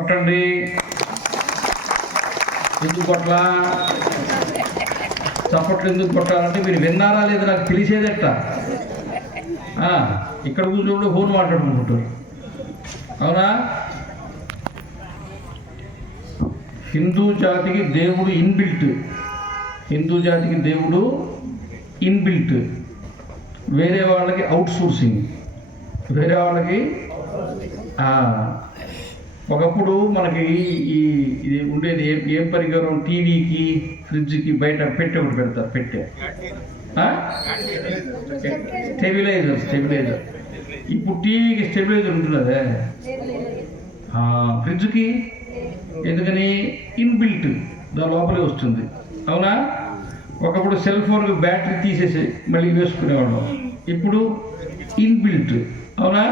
కొట్టండి. ఎందుకు కొట్టలా? చప్పట్లు ఎందుకు కొట్టాలంటే మీరు విన్నారా లేదా నాకు తెలిసేదట. ఇక్కడ కూర్చోండి ఫోన్ మాట్లాడుకుంటుంటారు. అవునా? హిందూ జాతికి దేవుడు ఇన్బిల్ట్. హిందూ జాతికి దేవుడు ఇన్బిల్ట్. వేరే వాళ్ళకి అవుట్ సోర్సింగ్. వేరే వాళ్ళకి ఒకప్పుడు మనకి ఇది ఉండేది ఏం పరికరం, టీవీకి ఫ్రిడ్జ్కి బయట పెట్టె ఒకటి పెడతారు. పెట్టె స్టెబిలైజర్. ఇప్పుడు టీవీకి స్టెబిలైజర్ ఉంటున్నదే, ఫ్రిడ్జ్కి ఎందుకని ఇన్బిల్ట్ దాని లోపలే వస్తుంది. అవునా? ఒకప్పుడు సెల్ ఫోన్కి బ్యాటరీ తీసేసి మళ్ళీ వేసుకునేవాళ్ళం, ఇప్పుడు ఇన్బిల్ట్. అవునా?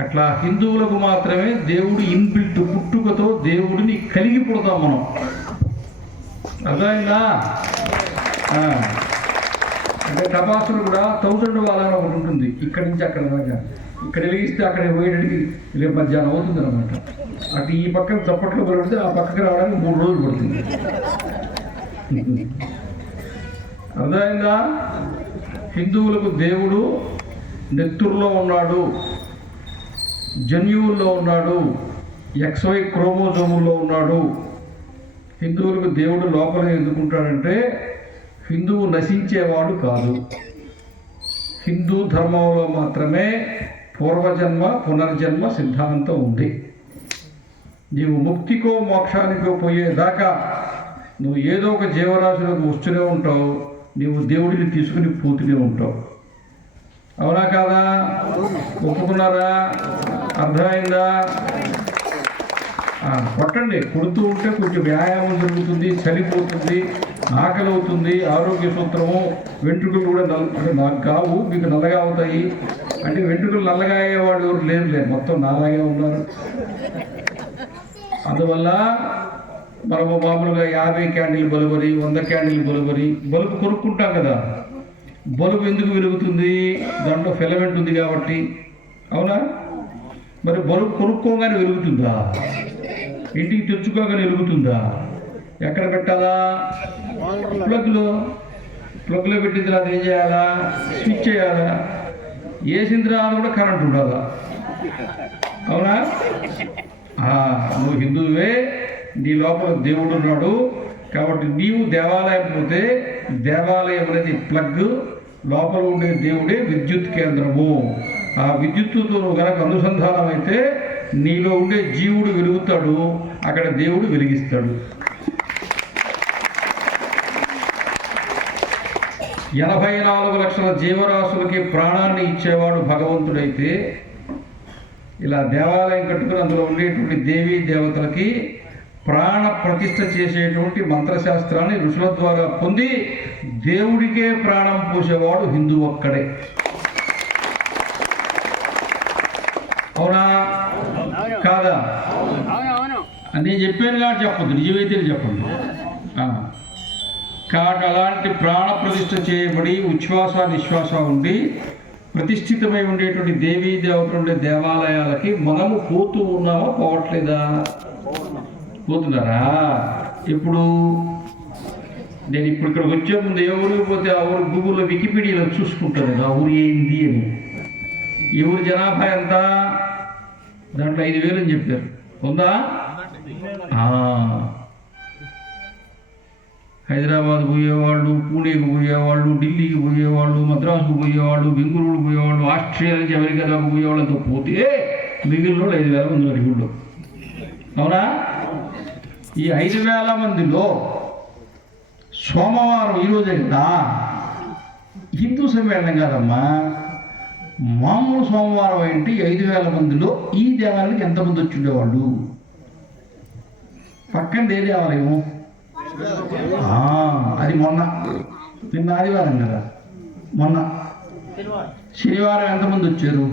అట్లా హిందువులకు మాత్రమే దేవుడు ఇన్బిల్ట్. పుట్టుకతో దేవుడిని కలిగి పుడతాం మనం. అర్థమైందా? అంటే టపాసులు కూడా 1000 వాలని ఒకటి ఉంటుంది. ఇక్కడి నుంచి అక్కడ దాకా ఇక్కడ వెలిగిస్తే అక్కడ పోయేటికి రేపు మధ్యాహ్నం అవుతుంది అనమాట. అటు ఈ పక్కన చప్పట్లు పడితే ఆ పక్కకి రావడానికి 3 రోజులు పడుతుంది. అర్థమైందా? హిందువులకు దేవుడు నెత్తురులో ఉన్నాడు, జన్యువుల్లో ఉన్నాడు, XY క్రోమోజోముల్లో ఉన్నాడు. హిందువులకు దేవుడు లోపల ఎందుకుంటాడంటే హిందువు నశించేవాడు కాదు. హిందూ ధర్మంలో మాత్రమే పూర్వజన్మ పునర్జన్మ సిద్ధాంతం ఉంది. నీవు ముక్తికో మోక్షానికో పోయేదాకా నువ్వు ఏదో ఒక జీవరాశులకు వస్తూనే ఉంటావు. నీవు దేవుడిని తీసుకుని పోతూనే ఉంటావు. అవునా కాదా? ఒప్పుకున్నారా? అర్థమైందా? కొట్టండి. కొడుతూ ఉంటే కొంచెం వ్యాయామం జరుగుతుంది, చలిపోతుంది, ఆకలి అవుతుంది, ఆరోగ్య సూత్రము. వెంట్రుకలు కూడా నాకు కావు, మీకు నల్లగా అవుతాయి. అంటే వెంట్రుకలు నల్లగా అయ్యేవాళ్ళు ఎవరు లేరు, మొత్తం నాలాగే ఉన్నారు. అందువల్ల మనము మామూలుగా 50 క్యాండిల్ బలుబరి, 100 క్యాండిల్ బలుబరి, బల్బు కొనుక్కుంటాం కదా. బల్బు ఎందుకు వెలుగుతుంది? దాంట్లో ఫిలమెంట్ ఉంది కాబట్టి. అవునా? మరి బల్బు కొనుక్కోగానే వెలుగుతుందా? ఇంటికి తెచ్చుకోగానే వెలుగుతుందా? ఎక్కడ పెట్టాలా? ప్లగ్లో పెట్టిన తర్వాత ఏం చేయాలా? స్విచ్ చేయాలా? వేసిన తర్వాత కూడా కరెంట్ ఉండాలా? అవునా? నువ్వు హిందువువే, నీ లోపల దేవుడు ఉన్నాడు కాబట్టి నీవు దేవాలయం పోతే దేవాలయం అనేది ప్లగ్, లోపల ఉండే దేవుడే విద్యుత్ కేంద్రము. ఆ విద్యుత్తుతో నువ్వు కనుక అనుసంధానం అయితే నీలో ఉండే జీవుడు వెలుగుతాడు, అక్కడ దేవుడు వెలిగిస్తాడు. 84 లక్షల జీవరాశులకి ప్రాణాన్ని ఇచ్చేవాడు భగవంతుడైతే, ఇలా దేవాలయం కట్టుకుని అందులో ఉండేటువంటి దేవీ దేవతలకి ప్రాణ ప్రతిష్ఠ చేసేటువంటి మంత్రశాస్త్రాన్ని ఋషుల ద్వారా పొంది దేవుడికే ప్రాణం పోసేవాడు హిందూ ఒక్కడే. అవునా కాదా? నేను చెప్పాను కాబట్టి చెప్పద్దు, నిజమైతే చెప్పండి. కాబట్టి అలాంటి ప్రాణ ప్రతిష్ఠ చేయబడి ఉచ్ఛ్వాస నిశ్వాస ఉండి ప్రతిష్ఠితమై ఉండేటువంటి దేవీ దేవతలు ఉండే దేవాలయాలకి మనము పోతూ ఉన్నామా, పోవట్లేదా? పోతున్నారా? ఇప్పుడు నేను ఇక్కడికి వచ్చే ముందు ఏ ఊరికి పోతే ఆ ఊరు గూగుల్లో వికీపీడియాలో చూసుకుంటాను ఆ ఊరు ఏంది అని. ఈ ఊరి జనాభా ఎంత? దాంట్లో 5,000 అని చెప్పారు. ఉందా? హైదరాబాద్ పోయేవాళ్ళు, పూణేకి పోయేవాళ్ళు, ఢిల్లీకి పోయేవాళ్ళు, మద్రాసుకు పోయేవాళ్ళు, బెంగళూరుకు పోయేవాళ్ళు, ఆస్ట్రేలియా నుంచి అమెరికా దాకా పోయేవాళ్ళతో పోతే మిగిలిన 5,000 మంది ఉన్నారు ఇప్పుడు. అవునా? ఈ 5,000 మందిలో సోమవారం ఈరోజే కదా, హిందూ సమ్మేళనం కాదమ్మా, మామూలు సోమవారం ఏంటి? 5,000 మందిలో ఈ దేవాలయానికి ఎంతమంది వచ్చి ఉండేవాళ్ళు? పక్కన ఏ దేవాలయము? అది నిన్న ఆదివారం కదా, మొన్న శనివారం ఎంతమంది వచ్చారు?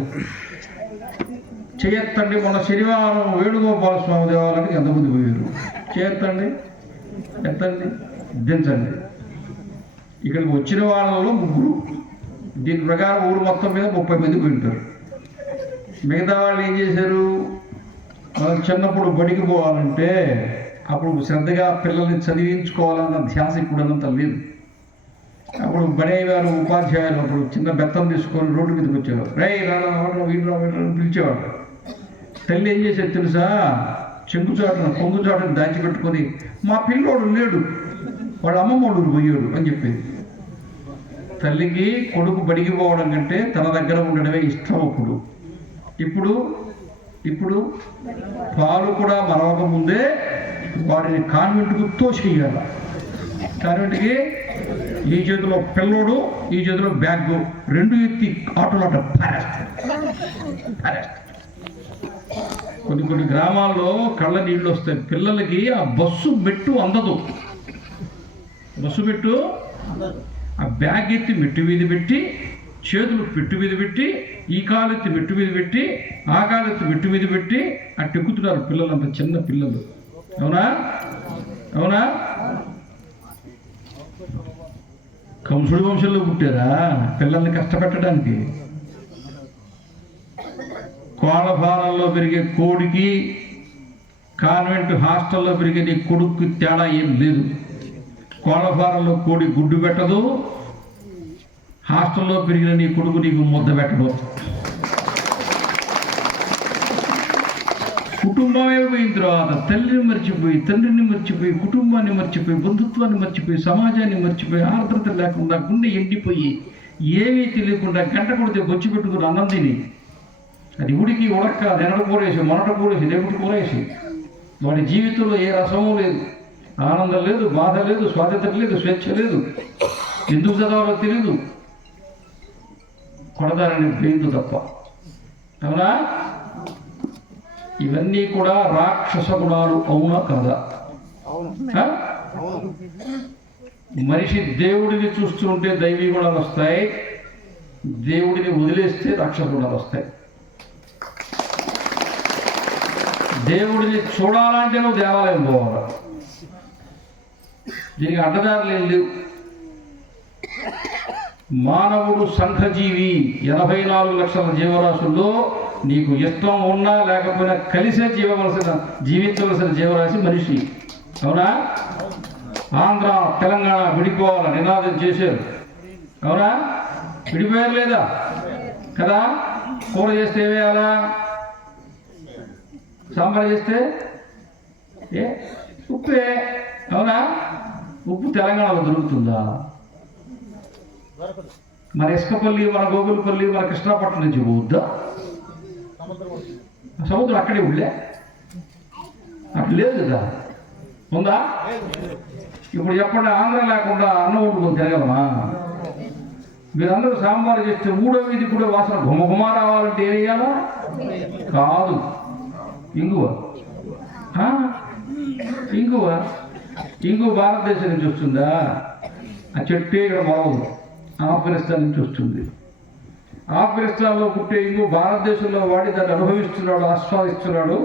చేయొత్తండి. మొన్న శనివారం వేణుగోపాల స్వామి దేవాలయానికి ఎంతమంది పోయారు? చేయొత్తండి, ఎత్తండి, దించండి. ఇక్కడికి వచ్చిన వాళ్ళలో 3. దీని ప్రకారం ఊరు మొత్తం మీద 30 మంది పోయింటారు. మిగతా వాళ్ళు ఏం చేశారు? మనం చిన్నప్పుడు బడికి పోవాలంటే అప్పుడు శ్రద్ధగా పిల్లల్ని చదివించుకోవాలన్న ధ్యాస ఇప్పుడంత లేదు. అప్పుడు బడే గారు ఉపాధ్యాయులు అప్పుడు చిన్న బెత్తం తీసుకొని రోడ్డు మీదకి వచ్చేవారు. వీళ్ళు పిలిచేవాడు. తల్లి ఏం చేసేది తెలుసా, చెంగుచాటును పొంగుచాటును దాచిపెట్టుకొని మా పిల్లోడు లేడు, వాడు అమ్మమ్మోడు పోయాడు అని చెప్పేది. తల్లికి కొడుకు బడికి పోవడం కంటే తన దగ్గర ఉండడమే ఇష్టం. ఇప్పుడు ఇప్పుడు పాలు కూడా మరవక ముందే వారిని కాన్వెంట్కు తోసేయాలి. కాన్వెంట్కి ఈ చేతిలో పిల్లోడు, ఈ చేతిలో బ్యాగ్, రెండు ఎత్తి ఆటోలాట కొన్ని గ్రామాల్లో కళ్ళ నీళ్ళు వస్తాయి. పిల్లలకి ఆ బస్సు మెట్టు అందదు. బస్సు మెట్టు ఆ బ్యాగ్ ఎత్తి మెట్టు మీద పెట్టి, చేతులు పెట్టు మీద పెట్టి, ఈ కాలెత్తి మెట్టు మీద పెట్టి, ఆ కాలెత్తి మెట్టు మీద పెట్టి అట్టెక్కుతున్నారు పిల్లలు, అంత చిన్న పిల్లలు. అవునా అవునా? కంసుడి వంశంలో పుట్టారా పిల్లల్ని కష్టపెట్టడానికి? కోళ్ళ ఫారంలో పెరిగే కోడికి కాన్వెంట్ హాస్టల్లో పెరిగే నీ కొడుకు తేడా ఏం లేదు. కోళ్ళ ఫారంలో కోడి గుడ్డు పెట్టదు, హాస్టల్లో పెరిగిన నీ కొడుకు నీకు ముద్ద పెట్టదు. కుటుంబమే పోయిన తర్వాత తల్లిని మర్చిపోయి, తండ్రిని మర్చిపోయి, కుటుంబాన్ని మర్చిపోయి, బంధుత్వాన్ని మర్చిపోయి, సమాజాన్ని మర్చిపోయి, ఆర్ద్రత లేకుండా గుండె ఎండిపోయి ఏమీ తెలియకుండా గంట కొడితే బొచ్చి పెట్టుకుని అన్నం తిని అది ఉడికి ఉడక్క నిన్నటి కూరేసి మొన్నటి కూరేసి రేపటి కూరేసి వాడి జీవితంలో ఏ రసము లేదు, ఆనందం లేదు, బాధ లేదు, స్వాతంత్రం లేదు, స్వేచ్ఛ లేదు, ఎందుకు చదవాలో తెలియదు, కొడదారని పేరు తప్ప. అవునా? ఇవన్నీ కూడా రాక్షస గుణాలు. అవునా కదా? మనిషి దేవుడిని చూస్తుంటే దైవీ గుణాలు వస్తాయి, దేవుడిని వదిలేస్తే రాక్షస గుణాలు వస్తాయి. దేవుడిని చూడాలంటే నువ్వు దేవాలయం పోవాలి. దీనికి అడ్డదారులు ఏం లేవు. మానవుడు సంఘజీవి. 84 లక్షల జీవరాశుల్లో నీకు ఇష్టం ఉన్నా లేకపోయినా కలిసే జీవించవలసిన జీవరాశి మనిషి. అవునా? ఆంధ్ర తెలంగాణ విడిపోవాలని నినాదం చేశారు. అవునా? విడిపోయారు లేదా కదా? కూర చేస్తే ఏమేయాలా? సాంబార్ చేస్తే ఉప్పే. అవునా? ఉప్పు తెలంగాణలో దొరుకుతుందా? మన ఇసుకపల్లి, మన గోగులపల్లి, మన కృష్ణాపట్నం నుంచి పోవద్దా? సముద్రం అక్కడే ఉండే, అక్కడ లేదు కదా? ఉందా? ఇప్పుడు చెప్పండి, ఆంధ్ర లేకుండా అన్నం వండుకొని తిరగలమా? మీరందరూ సాంబార్ చేస్తే 3వ వీధి కూడా వాసన గుమగుమ రావాలంటే ఏం వేయాలా? కాదు, ఇంగువ. ఇంగువ భారతదేశం నుంచి వస్తుందా? ఆ చెట్టే ఇక్కడ మొలవదు, ఆఫ్ఘనిస్తాన్ నుంచి వస్తుంది. ఆఫ్ఘనిస్తాన్లో పుట్టే ఇంగు భారతదేశంలో వాడి దాన్ని అనుభవిస్తున్నాడు, ఆస్వాదిస్తున్నాడు.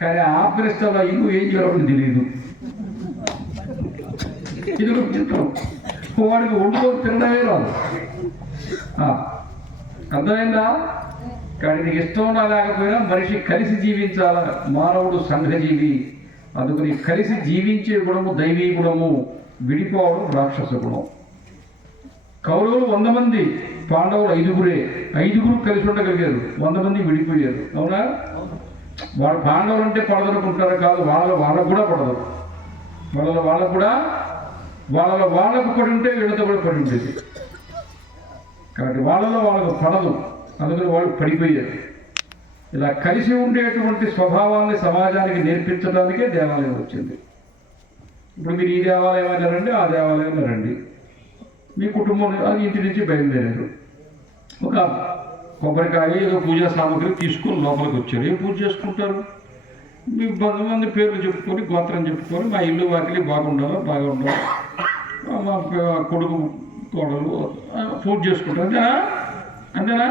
కానీ ఆఫ్ఘనిస్తాన్లో ఇంగు ఏం చేయాలో తెలియదు. ఇది చిత్రం. వాడికి వండుకొని తినడమే రాదు. అర్థమైందా? కానీ నీకు ఇష్టం ఉన్నా లేకపోయినా మనిషి కలిసి జీవించాల. మానవుడు సంఘజీవి. అందుకని కలిసి జీవించే గుణము దైవీ గుణము, విడిపోవడం రాక్షస గుణం. కౌరవులు 100 మంది, పాండవులు 5గురే. 5గురు కలిసి ఉండగలిగారు, 100 మంది విడిపోయారు. అవునా? వాళ్ళు పాండవులు అంటే పడదనుకుంటారు, కాదు, వాళ్ళకు కూడా పడదు. వాళ్ళకు పడి ఉంటే వీళ్ళతో కూడా పడి ఉండేది. కాబట్టి వాళ్ళకు పడదు, అందుకని వాళ్ళు పడిపోయారు. ఇలా కలిసి ఉండేటువంటి స్వభావాన్ని సమాజానికి నేర్పించడానికే దేవాలయం వచ్చింది. ఇప్పుడు మీరు ఈ దేవాలయం అయినా రండి, ఆ దేవాలయం రండి, మీ కుటుంబం అది ఇంటి నుంచి బయలుదేరారు. ఒక కొబ్బరికాయ ఏదో పూజా సామాగ్రి తీసుకొని లోపలికి వచ్చారు. ఏం పూజ చేసుకుంటారు? మీ 100 మంది పేర్లు చెప్పుకొని, గోత్రం చెప్పుకొని, మా ఇల్లు వాకిలి బాగా ఉండాలి, మా కొడుకు కోడలు పూజ చేసుకుంటారు. అంతేనా?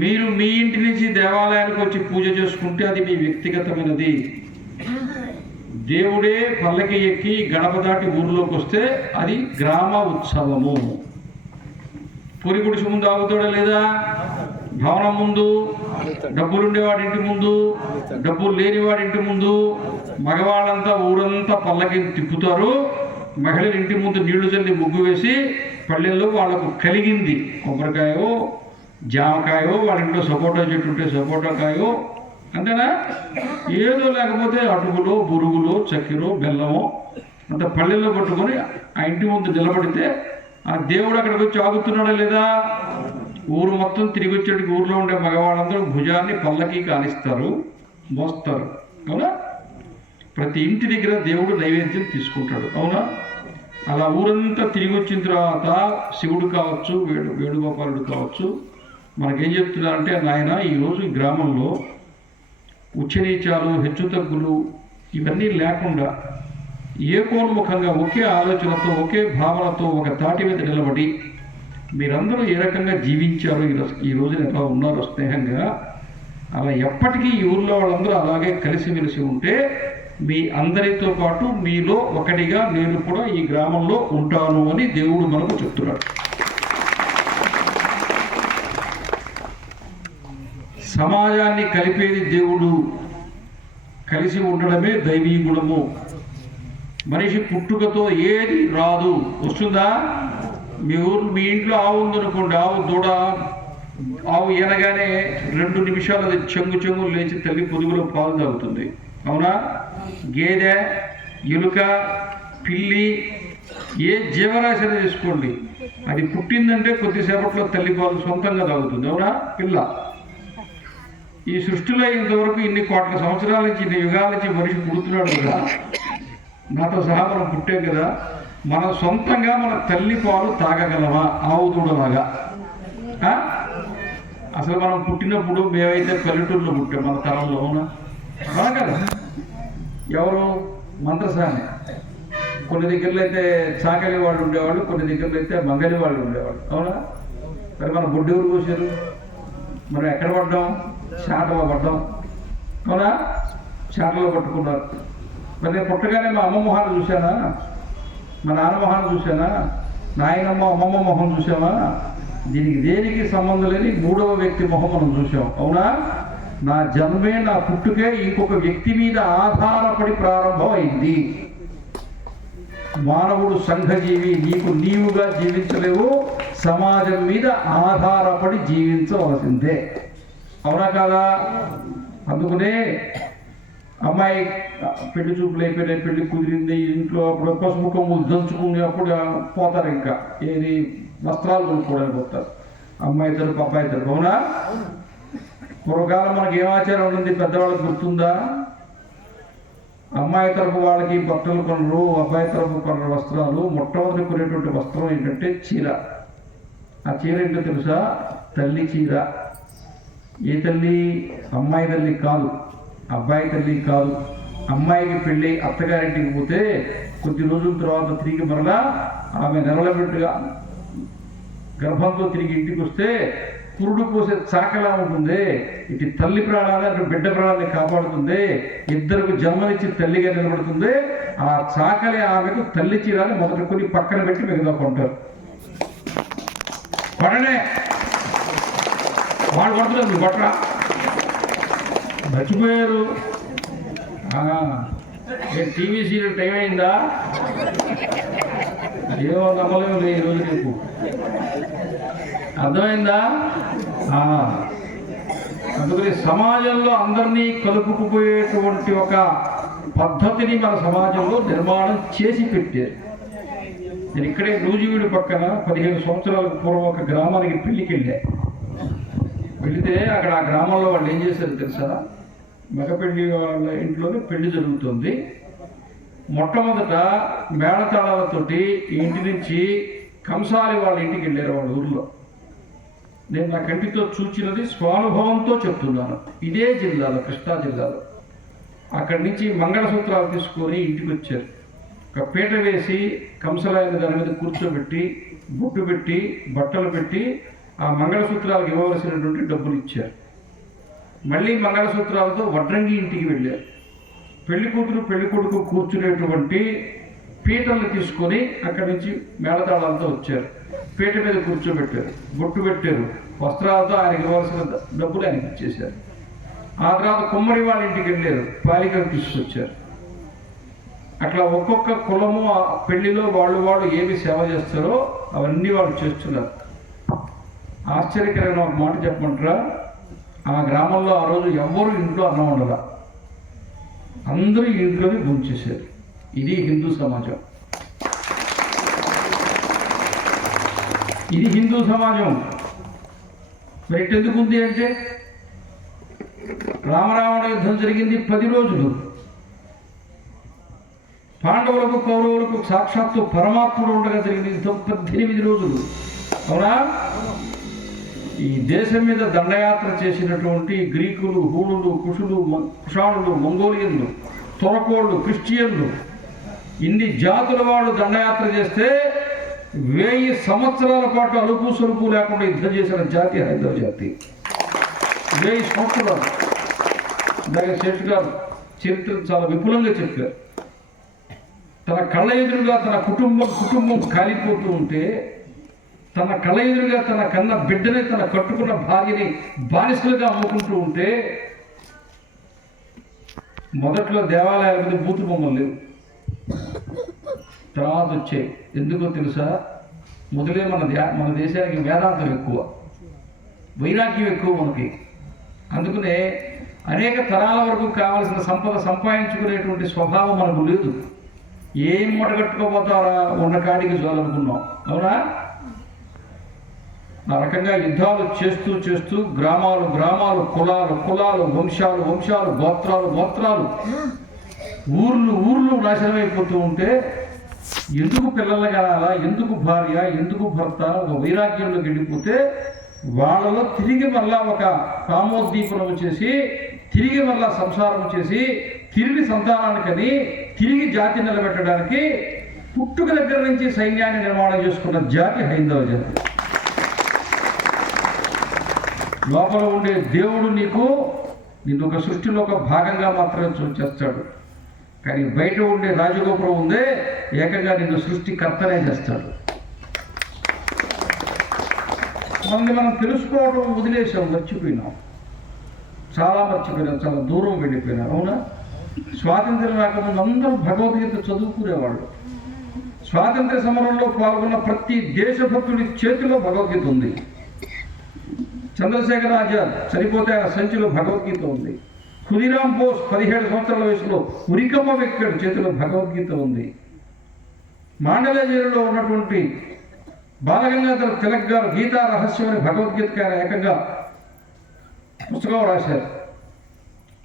మీరు మీ ఇంటి నుంచి దేవాలయానికి వచ్చి పూజ చేసుకుంటే అది మీ వ్యక్తిగతమైనది. దేవుడే పల్లకి ఎక్కి గడప దాటి ఊరిలోకి వస్తే అది గ్రామ ఉత్సవము. పూరి గుడిసి ముందు ఆగుతాడా లేదా? భవనం ముందు, డబ్బులుండేవాడి ఇంటి ముందు, డబ్బులు లేనివాడి ఇంటి ముందు మగవాళ్ళంతా ఊరంతా పల్లకి తిప్పుతారు. మహిళలు ఇంటి ముందు నీళ్లు చల్లి ముగ్గు వేసి పల్లెల్లో వాళ్ళకు కలిగింది కొబ్బరికాయో జామకాయో, వాళ్ళ ఇంట్లో సపోటా చెట్టు ఉంటే సపోటా కాయో, అంతేనా, ఏదో లేకపోతే అటుకులు బురుగులు చక్కెర బెల్లమో అంత పల్లెల్లో పట్టుకొని ఆ ఇంటి ముందు నిలబడితే ఆ దేవుడు అక్కడికి వచ్చి ఆగుతున్నాడా లేదా? ఊరు మొత్తం తిరిగి వచ్చేటికి ఊర్లో ఉండే మగవాళ్ళందరూ భుజాన్ని పల్లకి కానిస్తారు, మోస్తారు. అవునా? ప్రతి ఇంటి దగ్గర దేవుడు నైవేద్యం తీసుకుంటాడు. అవునా? అలా ఊరంతా తిరిగి వచ్చిన తర్వాత శివుడు కావచ్చు, వేణుగోపాలుడు కావచ్చు, మనకేం చెప్తున్నారంటే, నాయన ఈరోజు ఈ గ్రామంలో ఉచ్చనీచాలు హెచ్చు తగ్గులు ఇవన్నీ లేకుండా ఏకోన్ముఖంగా ఒకే ఆలోచనతో ఒకే భావనతో ఒక తాటి మీద నిలబడి మీరందరూ ఏ రకంగా జీవించారో ఈ రోజున ఎలా ఉన్నారో స్నేహంగా, అలా ఎప్పటికీ ఈ ఊళ్ళో వాళ్ళందరూ అలాగే కలిసిమెలిసి ఉంటే మీ అందరితో పాటు మీలో ఒకటిగా నేను కూడా ఈ గ్రామంలో ఉంటాను అని దేవుడు మనకు చెప్తున్నాడు. సమాజాన్ని కలిపేది దేవుడు, కలిసి ఉండడమే దైవీ గుణము. మనిషి పుట్టుకతో ఏది రాదు. వస్తుందా? మీ ఇంట్లో ఆవు ఉందనుకోండి, ఆవు దూడ, ఆవు ఎనగానే 2 నిమిషాలు అది చెంగు లేచి తల్లి పొదుగులో పాలు తాగుతుంది. అవునా? గేదె, ఎలుక, పిల్లి, ఏ జీవరాశి అని తీసుకోండి, అది పుట్టిందంటే కొద్దిసేపట్లో తల్లి పాలు సొంతంగా తాగుతుంది. అవునా? పిల్ల. ఈ సృష్టిలో ఇంతవరకు ఇన్ని కోట్ల సంవత్సరాల నుంచి, ఇన్ని యుగాల నుంచి మనిషి పుడుతున్నాడు కదా, నాతో సహా మనం పుట్టాం కదా, మన సొంతంగా మన తల్లి పాలు తాగగలమా ఆవు దూడలాగా? అసలు మనం పుట్టినప్పుడు మేమైతే పల్లెటూరులో పుట్టాం మన తరంలో. అవునా? కదా. ఎవరు? మంత్రసాని. కొన్ని దగ్గరలో అయితే చాకలి వాళ్ళు ఉండేవాళ్ళు, కొన్ని దగ్గరలో అయితే మంగలి వాళ్ళు ఉండేవాళ్ళు. అవునా? మరి మన బొడ్డు ఎవరు పోసారు? మనం ఎక్కడ పడ్డాం? చాటలో పడ్డాం. అవునా? చాటలో పట్టుకున్నారు. మరి నేను పుట్టగానే మా అమ్మ మొహాన్ని చూశానా? మా నాన్న మొహాన్ని చూశానా? నాయనమ్మ అమ్మమ్మ మొహం చూసామా? దీనికి దేనికి సంబంధం లేని 3వ వ్యక్తి మొహం మనం చూసాం. అవునా? నా జన్మే, నా పుట్టుకే ఇంకొక వ్యక్తి మీద ఆధారపడి ప్రారంభమైంది. మానవుడు సంఘజీవి. నీవుగా జీవించలేవు, సమాజం మీద ఆధారపడి జీవించవలసిందే. అవునా కాదా? అందుకనే అమ్మాయి పెళ్లి చూపులు అయిపోయినాయి, పెళ్లి కుదిరింది, ఇంట్లో అప్పుడు పసుపు కొమ్ములు దంచుకుని అప్పుడు పోతారు. ఇంకా ఏది వస్త్రాలు కొనుక్కోవడానికి పోతారు, అమ్మాయి తరపు అబ్బాయి తరపు. అవునా? పూర్వకాలం మనకి ఏం ఆచారం ఉంటుంది పెద్దవాళ్ళకి గుర్తుందా? అమ్మాయి తరపు వాళ్ళకి బట్టలు కొనరు, అబ్బాయి తరపు కొనరు వస్త్రాలు. మొట్టమొదటి కొనేటువంటి వస్త్రం ఏంటంటే చీర. ఆ చీర ఏంటో తెలుసా? తల్లి చీర. ఏ తల్లి? అమ్మాయి తల్లి కాదు, అబ్బాయి తల్లి కాదు. అమ్మాయికి పెళ్ళి అత్తగారింటికి పోతే కొద్ది రోజుల తర్వాత తిరిగి మరలా ఆమె నెలలబెట్టుగా గర్భంతో తిరిగి ఇంటికి వస్తే పురుడు పోసే చాకలా ఉంటుంది. ఇటు తల్లి ప్రాణాన్ని అటు బిడ్డ ప్రాణాన్ని కాపాడుతుంది. ఇద్దరికి జన్మనిచ్చి తల్లిగా నిలబడుతుంది. ఆ చాకలి ఆమెకు తల్లి చీరాన్ని మొదట కొని పక్కన పెట్టి మిగతా కొంటారు. కొననే వాళ్ళు పడుతున్నారు, మీరు కొట్టరా? మర్చిపోయారు. టీవీ సీరియల్ టైం అయిందా? ఏమో నమ్మలేము లేదు ఈరోజు నీకు. అర్థమైందా? అందుకని సమాజంలో అందరినీ కలుపుకుపోయేటువంటి ఒక పద్ధతిని మన సమాజంలో నిర్మాణం చేసి పెట్టారు. నేను ఇక్కడే నూజివీడు పక్కన 15 సంవత్సరాల పూర్వం ఒక గ్రామానికి పెళ్లికి వెళితే అక్కడ ఆ గ్రామంలో వాళ్ళు ఏం చేశారు తెలుసా? మగపెళ్లి వాళ్ళ ఇంట్లోనే పెళ్లి జరుగుతుంది. మొట్టమొదట మేళతాళాలతోటి ఇంటి నుంచి కంసాలి వాళ్ళ ఇంటికి వెళ్ళారు వాళ్ళ ఊర్లో. నేను నా కంటితో చూచినది స్వానుభవంతో చెప్తున్నాను. ఇదే జిల్లాలో, కృష్ణా జిల్లాలో. అక్కడి నుంచి మంగళసూత్రాలు తీసుకొని ఇంటికి వచ్చారు. ఒక పీట వేసి కంసలాయన దాని మీద కూర్చోబెట్టి బొట్టు పెట్టి బట్టలు పెట్టి ఆ మంగళసూత్రాలకు ఇవ్వవలసినటువంటి డబ్బులు ఇచ్చారు. మళ్ళీ మంగళసూత్రాలతో వడ్రంగి ఇంటికి వెళ్ళారు. పెళ్లి కూతురు పెళ్లి కొడుకు కూర్చునేటువంటి పీటలను తీసుకొని అక్కడి నుంచి మేళతాళాలతో వచ్చారు. పీట మీద కూర్చోబెట్టారు, బొట్టు పెట్టారు, వస్త్రాలతో ఆయనకి ఇవ్వాల్సిన డబ్బులు ఆయనకి ఇచ్చేశారు. ఆ తర్వాత కుమ్మరి వాళ్ళ ఇంటికి వెళ్ళారు, బాలికలు తీసుకొచ్చారు. అట్లా ఒక్కొక్క కులము పెళ్లిలో వాళ్ళు ఏమి సేవ చేస్తారో అవన్నీ వాళ్ళు చేస్తున్నారు. ఆశ్చర్యకరమైన ఒక మాట చెప్పమంటారా, ఆ గ్రామంలో ఆ రోజు ఎవ్వరూ ఇంట్లో అన్నం ఉండదా, అందరూ ఇంట్లోనే భోంచేశారు. ఇది హిందూ సమాజం, ఇది హిందూ సమాజం. మరి ఎందుకు ఉంది అంటే రామరావణ యుద్ధం జరిగింది 10 రోజులు. పాండవులకు కౌరవులకు సాక్షాత్తు పరమాత్ముడు ఉండగా జరిగింది యుద్ధం 18 రోజులు. అవునా? ఈ దేశం మీద దండయాత్ర చేసినటువంటి గ్రీకులు, హూణులు, కుషాణులు, మంగోలియన్లు, తొరకోళ్ళు, క్రిస్టియన్లు, ఇన్ని జాతుల వాళ్ళు దండయాత్ర చేస్తే 1000 సంవత్సరాల పాటు అలుపు సొలుపు లేకుండా యుద్ధం చేసిన జాతి హైందవ జాతి. 1000 సంవత్సరాలు. అలాగే శేష్ గారు చరిత్ర చాలా విపులంగా చెప్పారు. తన కళ్ళ ఎదురుగా తన కుటుంబం కాలిపోతూ ఉంటే, తన కళ్ళ ఎదురుగా తన కన్న బిడ్డని, తన కట్టుకున్న భార్యని బానిసలుగా అమ్ముకుంటూ ఉంటే, మొదట్లో దేవాలయాల మీద బూతు బొమ్మలు లేవు, తర్వాత వచ్చాయి. ఎందుకో తెలుసా? మొదలే మన దేశానికి వేదాంతం ఎక్కువ, వైరాగ్యం ఎక్కువ మనకి. అందుకనే అనేక తరాల వరకు కావలసిన సంపద సంపాదించుకునేటువంటి స్వభావం మనకు లేదు. ఏం మూటగట్టుకోపోతారా, ఉన్న కాడికి చాలనుకున్నాం. అవునా? ఆ రకంగా యుద్ధాలు చేస్తూ గ్రామాలు, కులాలు, వంశాలు, గోత్రాలు, ఊర్లు నాశనమైపోతూ ఉంటే, ఎందుకు పిల్లలు కనాలా, ఎందుకు భార్య, ఎందుకు భర్త, ఒక వైరాగ్యంలో గడిపోతే వాళ్ళలో తిరిగి మళ్ళా ఒక కామోద్దీపనం చేసి, తిరిగి మళ్ళా సంసారం చేసి, తిరిగి సంతానానికని, తిరిగి జాతి నిలబెట్టడానికి పుట్టుక దగ్గర నుంచి సైన్యాన్ని నిర్మాణం చేసుకున్న జాతి హైందవ జాతి. లోపల ఉండే దేవుడు నిన్ను ఒక సృష్టిలో ఒక భాగంగా మాత్రమే చేస్తాడు. కానీ బయట ఉండే రాజగోపురం ఉందే, ఏకంగా నిన్ను సృష్టికర్తనే చేస్తాడు. మనం తెలుసుకోవడం వదిలేసాం, మర్చిపోయినాం, చాలా దూరం వెళ్ళిపోయినాం. అవునా? స్వాతంత్ర్యం రాకముందు అందరూ భగవద్గీత చదువుకునేవాళ్ళు. స్వాతంత్ర్య సమరంలో పాల్గొన్న ప్రతి దేశభక్తుడి చేతిలో భగవద్గీత ఉంది. చంద్రశేఖర్ ఆజాద్ చనిపోతే ఆయన సంచిలో భగవద్గీత ఉంది. ఖుదీరామ్ బోస్ 17 సంవత్సరాల వయసులో ఉరికమ్మ వ్యక్తి చేతిలో భగవద్గీత ఉంది. మాండలే జైలులో ఉన్నటువంటి బాలగంగాధర తిలక్ గారు గీతా రహస్యం అని భగవద్గీత ఏకంగా పుస్తకం రాశారు.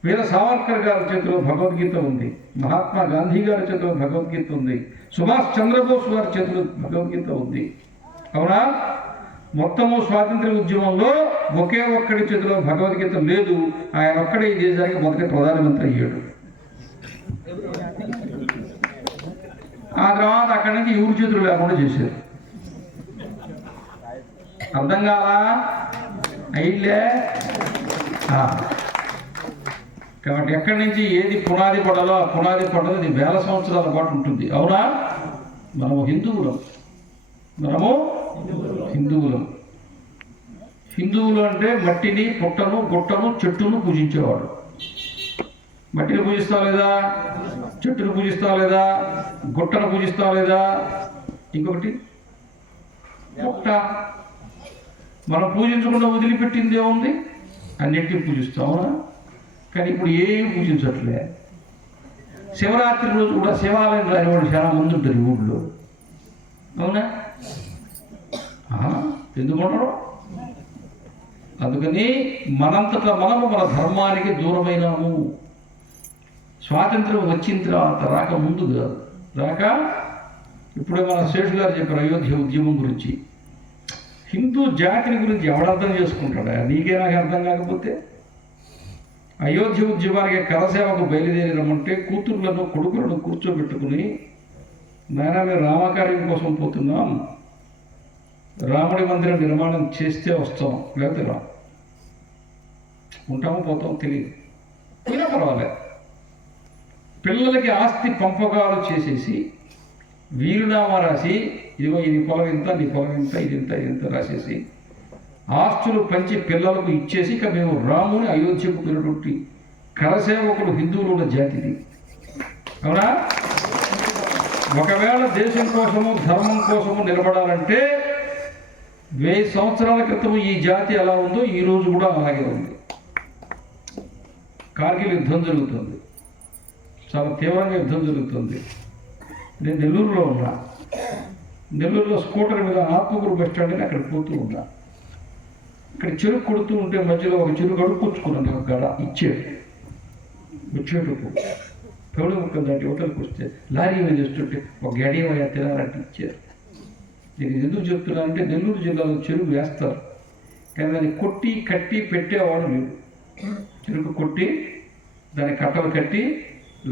వీర సావర్కర్ గారి చేతిలో భగవద్గీత ఉంది. మహాత్మా గాంధీ గారి చేతిలో భగవద్గీత ఉంది. సుభాష్ చంద్రబోస్ గారి చేతిలో భగవద్గీత ఉంది. అవునా? మొత్తము స్వాతంత్ర్య ఉద్యమంలో ఒకే ఒక్కడి చేతిలో భగవద్గీత లేదు. ఆయన ఒక్కడే ఈ దేశానికి మొదటి ప్రధానమంత్రి అయ్యాడు. ఆ తర్వాత అక్కడి నుంచి ఎవరి చేతులు లేకుండా చేశారు. అర్థం కాలా? అయిలే. కాబట్టి ఎక్కడి నుంచి ఏది పునాది పడాలో ఆ పునాది పడదు. అది 1000 సంవత్సరాల పాటు ఉంటుంది. అవునా? మనము హిందువులం. హిందువులు అంటే మట్టిని, పుట్టను, గుట్టను, చెట్టును పూజించేవాడు. మట్టిని పూజిస్తావు లేదా? చెట్టును పూజిస్తావు లేదా? గుట్టను పూజిస్తావు లేదా? ఇంకొకటి పుట్ట. మనం పూజించకుండా వదిలిపెట్టింది ఏముంది? అన్నింటినీ పూజిస్తాం. అవునా? కానీ ఇప్పుడు ఏం పూజించట్లే. శివరాత్రి రోజు కూడా శివాలయం రానివాడు చాలా మంది ఉంటారు ఊళ్ళో. అవునా? ఎందుకుంటారు? అందుకని మనంతటా మనము మన ధర్మానికి దూరమైనాము. స్వాతంత్రం వచ్చిన తర్వాత, రాక ముందు కాదు. ఇప్పుడే మన శేషు గారు చెప్పారు అయోధ్య ఉద్యమం గురించి. హిందూ జాతిని గురించి ఎవడర్థం చేసుకుంటాడా? నీకే నాకు అర్థం కాకపోతే. అయోధ్య ఉద్యమానికి కరసేవకు బయలుదేరి రమ్మంటే కూతుర్లను, కొడుకులను కూర్చోబెట్టుకుని, నాయన మేము రామకార్యం కోసం పోతున్నాం, రాముడి మందిరం నిర్మాణం చేస్తే వస్తాం, లేకపోతే రా. ఉంటామో పోతాం తెలియదు. పోయినా పర్వాలేదు. పిల్లలకి ఆస్తి పంపకాలు చేసేసి వీలునామా రాసి, ఇదిగో ఇది పొలం ఇంత, నీ పొలం ఇంత, ఇది ఇంత రాసేసి ఆస్తులు పంచి పిల్లలకు ఇచ్చేసి ఇక మేము రాముని అయోధ్యకు పోయినటువంటి కరసేవకులు హిందువులు ఉన్న జాతిది. అవునా? ఒకవేళ దేశం కోసము ధర్మం కోసము నిలబడాలంటే 1000 సంవత్సరాల క్రితం ఈ జాతి ఎలా ఉందో ఈ రోజు కూడా అలాగే ఉంది. కార్గిల్ యుద్ధం జరుగుతుంది, చాలా తీవ్రంగా యుద్ధం జరుగుతుంది. నేను నెల్లూరులో ఉన్నా. నెల్లూరులో స్కూటర్ మీద ఆత్మకూరు బస్ స్టాండ్ అని అక్కడ పోతూ ఉన్నా. ఇక్కడ చెరుకు కొడుతూ ఉంటే మధ్యలో ఒక చెరుకు అడుక్కొచ్చుకున్నాను, ఒక గడ ఇచ్చాడు. వచ్చేటప్పుడు పెవడి ముక్కలు దాటి హోటల్కి వస్తే లారీ మీద చేస్తుంటే ఒక గడియం అయ్యా తినాలంటే ఇచ్చారు. నేను ఎందుకు చెప్తున్నానంటే నెల్లూరు జిల్లాలో చెరుకు వేస్తారు, కానీ దాన్ని కొట్టి కట్టి పెట్టేవాడు లేడు. చెరుకు కొట్టి దాన్ని కట్టలు కట్టి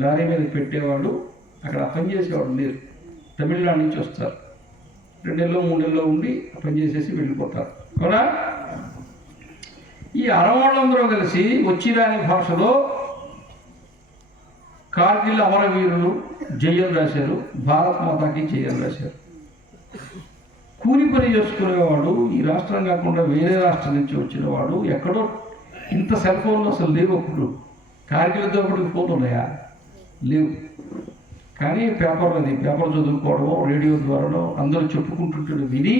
లారీ మీద పెట్టేవాడు అక్కడ పనిచేసేవాడు లేరు. తమిళనాడు నుంచి వస్తారు, 2 నెలలు 3 నెలలు ఉండి పనిచేసేసి వెళ్ళిపోతారు. అవునా? ఈ అరవాళ్ళందరూ కలిసి వచ్చిరాని భాషలో కార్గిల్ అమరవీరులు జయం రాశారు, భారత్ మాతాకి జయం రాశారు. కూలి పని చేసుకునేవాడు, ఈ రాష్ట్రం కాకుండా వేరే రాష్ట్రం నుంచి వచ్చినవాడు, ఎక్కడో ఇంత సెల్ ఫోన్లు అసలు లేవు. అప్పుడు కార్గిల్తో అప్పటికి ఫోన్ ఉన్నాయా? లేవు. కానీ పేపర్ చదువుకోవడమో రేడియో ద్వారానో అందరూ చెప్పుకుంటుంటే విని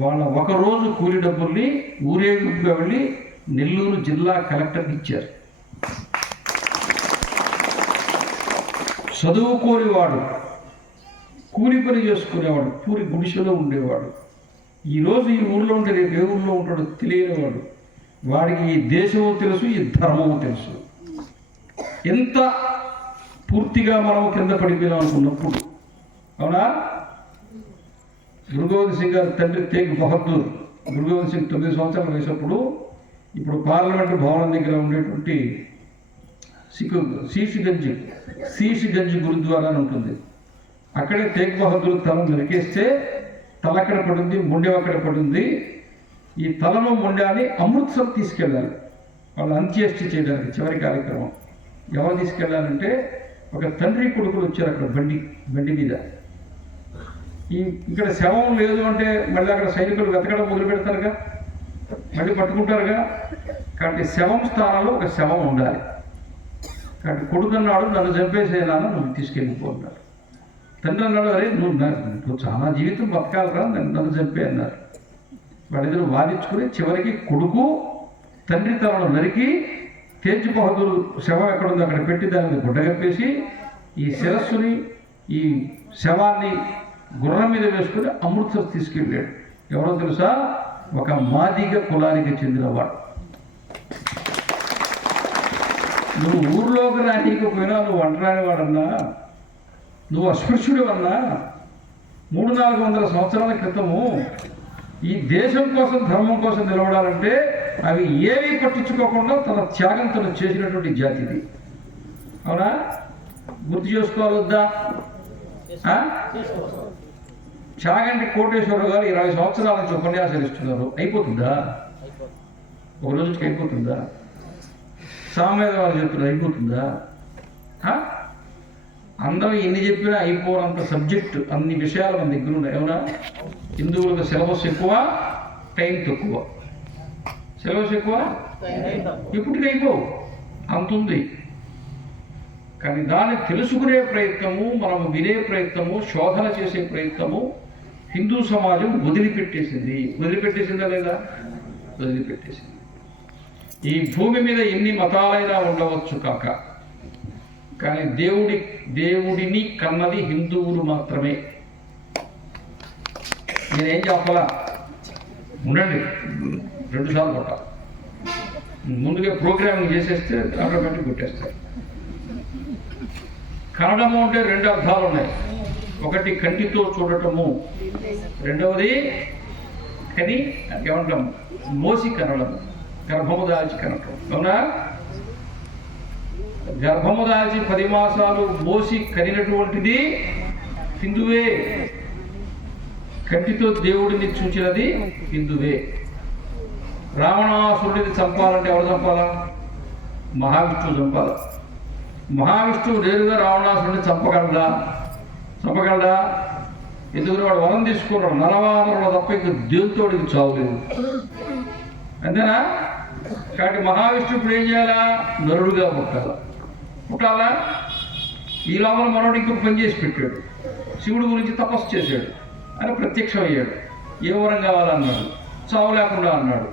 వాళ్ళ ఒకరోజు కూలి డబ్బుల్ని ఊరేగింపుగా వెళ్ళి నెల్లూరు జిల్లా కలెక్టర్కి ఇచ్చారు. చదువుకోనివాడు, కూలి పని చేసుకునేవాడు, పూరి గుడిసెలో ఉండేవాడు, ఈరోజు ఈ ఊళ్ళో ఉంటే రేపు ఏ ఊళ్ళో ఉంటాడో తెలియనివాడు, వాడికి ఈ దేశము తెలుసు, ఈ ధర్మము తెలుసు. ఎంత పూర్తిగా మనం కింద పడిపోయినాం అనుకున్నప్పుడు. అవునా? గురు గోవింద్ సింగ్ గారి తండ్రి తేగ్ బహదూర్, గురు గోవింద్ సింగ్ 9 సంవత్సరాలు వయసప్పుడు ఇప్పుడు పార్లమెంటు భవనం దగ్గర ఉండేటువంటి శీష్గంజ్ గురుద్వారా అని ఉంటుంది. అక్కడే తేగ్ బహదూర్ తల నరికేస్తే తల అక్కడ పడింది, మొండెం అక్కడ పడింది. ఈ తలను మొండాన్ని అమృత్సర్ తీసుకెళ్ళాలి వాళ్ళు అంత్యేష్టి చేయడానికి. చివరి కార్యక్రమం ఎవరు తీసుకెళ్ళాలంటే ఒక తండ్రి కొడుకులు వచ్చారు అక్కడ బండి మీద. ఇక్కడ శవం లేదు అంటే మళ్ళీ అక్కడ సైనికులు వెతకడం మొదలు పెడతారుగా, మళ్ళీ పట్టుకుంటారుగా. కాబట్టి శవం స్థానంలో ఒక శవం ఉండాలి. కాబట్టి కొడుకు అన్నాడు, నన్ను చంపేసేనా, నువ్వు తీసుకెళ్ళిపోతున్నారు. తండ్రి అన్నాడు, అరే నువ్వు చాలా జీవితం బతకాలరా, నన్ను చంపే అన్నారు. వాళ్ళిద్దరూ వాదించుకుని చివరికి కొడుకు తండ్రి తలను నరికి తేజ్ బహదూర్ శవం ఎక్కడుందో అక్కడ పెట్టి దాన్ని గుడ్డగప్పేసి ఈ శిరస్సుని ఈ శవాన్ని గుర్రం మీద వేసుకుని అమృత్సర్ తీసుకెళ్ళాడు. ఎవరో తెలుసా? ఒక మాదిగ కులానికి చెందినవాడు. నువ్వు ఊర్లోకి రానీకపోయినా, నువ్వు వంటరాని వాడన్నా, నువ్వు అస్పృశ్యుడు అన్నా, 300-400 సంవత్సరాల క్రితము ఈ దేశం కోసం ధర్మం కోసం నిలబడాలంటే అవి ఏవి పట్టించుకోకుండా తన త్యాగంతో చేసినటువంటి జాతిది. అవునా? గుర్తు చేసుకోవాలొద్దా? చాగంటి కోటేశ్వరరావు గారు 20 సంవత్సరాల నుంచి ఉపన్యాసాలు ఇస్తున్నారు. అయిపోతుందా? ఒక రోజుకి అయిపోతుందా? సామవేద వాళ్ళు చెప్తున్నారు, అయిపోతుందా? అందరూ ఎన్ని చెప్పినా అయిపోనంత సబ్జెక్టు, అన్ని విషయాలు మన దగ్గర ఉన్నాయి. అవునా? హిందువులకు సిలబస్ ఎక్కువ, టైం తక్కువ. సిలబస్ ఎక్కువ, ఇప్పటికి అయిపోవు, అంతుంది. కానీ దాన్ని తెలుసుకునే ప్రయత్నము, మనం వినే ప్రయత్నము, శోధన చేసే ప్రయత్నము హిందూ సమాజం వదిలిపెట్టేసింది. వదిలిపెట్టేసిందా లేదా? వదిలిపెట్టేసింది. ఈ భూమి మీద ఎన్ని మతాలైనా ఉండవచ్చు కాక, కానీ దేవుడిని కన్నది హిందువులు మాత్రమే. నేనేం చెప్పాలా? ఉండండి, 2 సార్లు కొట్ట. ముందుగా ప్రోగ్రామింగ్ చేసేస్తే ఆటోమేటిక్ కొట్టేస్తారు. కన్నడము అంటే 2 అర్థాలు ఉన్నాయి. ఒకటి కంటితో చూడటము, రెండవది కని ఏమంటాం మోసి కనడము, గర్భము దాల్చి కనటం. అవునా? గర్భము దాల్చి 10 మాసాలు మోసి కనినటువంటిది హిందువే. కంటితో దేవుడిని చూచినది హిందువే. రావణాసురుడిని చంపాలంటే ఎవరు చంపాలా? మహావిష్ణువు చంపాలా. మహావిష్ణువు నేరుగా రావణాసురుడిని చంపగలడా? ఎందుకంటే వాడు వరం తీసుకున్నాడు, నరవానరుడు తప్ప ఇంక దేవుతోడికి చావులేదు. అంతేనా? కాబట్టి మహావిష్ణువు ఇప్పుడు ఏం చేయాలా? నరుడుగా పుట్టాలా? ఈ లోపల మనోడు ఇంకొక పని చేసి పెట్టాడు. శివుడు గురించి తపస్సు చేశాడు, అని ప్రత్యక్షం అయ్యాడు. ఏ వరం కావాలన్నాడు, చావు లేకుండా అన్నాడు,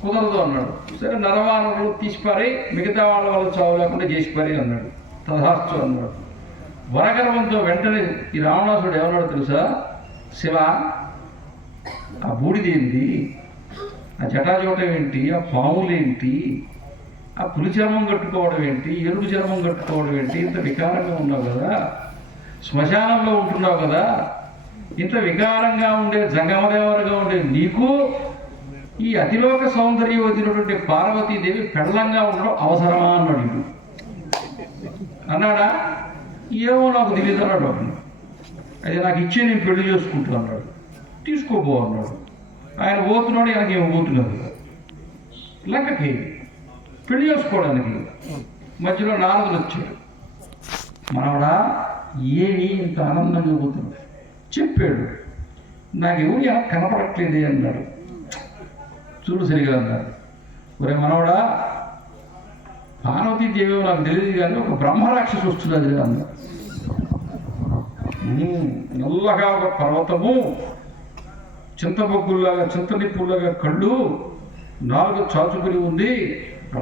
కుదరదు అన్నాడు. సరే నరవానరులు తీసిపారి మిగతా వాళ్ళ వల్ల చావు లేకుండా చేసిపారి అన్నాడు. తథాస్తు అన్నాడు. వరగర్వంతో వెంటనే ఈ రావణాసుడు ఏమన్నాడు తెలుసా? శివ, ఆ బూడిదేంటి, ఆ జటాజోటం ఏంటి, ఆ పాములేంటి, ఆ పులి చర్మం కట్టుకోవడం ఏంటి, ఎరుపు చర్మం కట్టుకోవడం ఏంటి, ఇంత వికారంగా ఉన్నావు కదా, శ్మశానంలో ఉంటున్నావు కదా, ఇంత వికారంగా ఉండే జంగమదేవరుగా ఉండే నీకు ఈ అతిలోక సౌందర్యం వచ్చినటువంటి పార్వతీదేవి పెడలంగా ఉండడం అవసరమా అన్నాడు. అన్నాడా? ఏమో నాకు తెలియదు అన్నాడు. అది నాకు ఇచ్చే నేను పెళ్లి చేసుకుంటా అన్నాడు. తీసుకోబో అన్నాడు. ఆయన పోతున్నాడు, ఆయనకి ఏమో పోతున్నది లెక్కకి పెళ్లి చేసుకోవడానికి. మధ్యలో నారదులు వచ్చాడు. మనవడా ఏమి ఇంత ఆనందంగా పోతున్నాడు? చెప్పాడు. నాకు ఎవరు ఎలా కనపడట్లేదే అన్నాడు. చూడు సరిగా అన్నాడు. ఒరే మనవడా, పార్వతీదేవి నాకు తెలియదు కానీ ఒక బ్రహ్మరాక్షసు వస్తున్నది అన్నాడు. నల్లగా ఒక పర్వతము, చింతబొగ్గుల్లాగా చింతనిప్పుల్లాగా కళ్ళు, నాలుగు చాచుకుని ఉంది,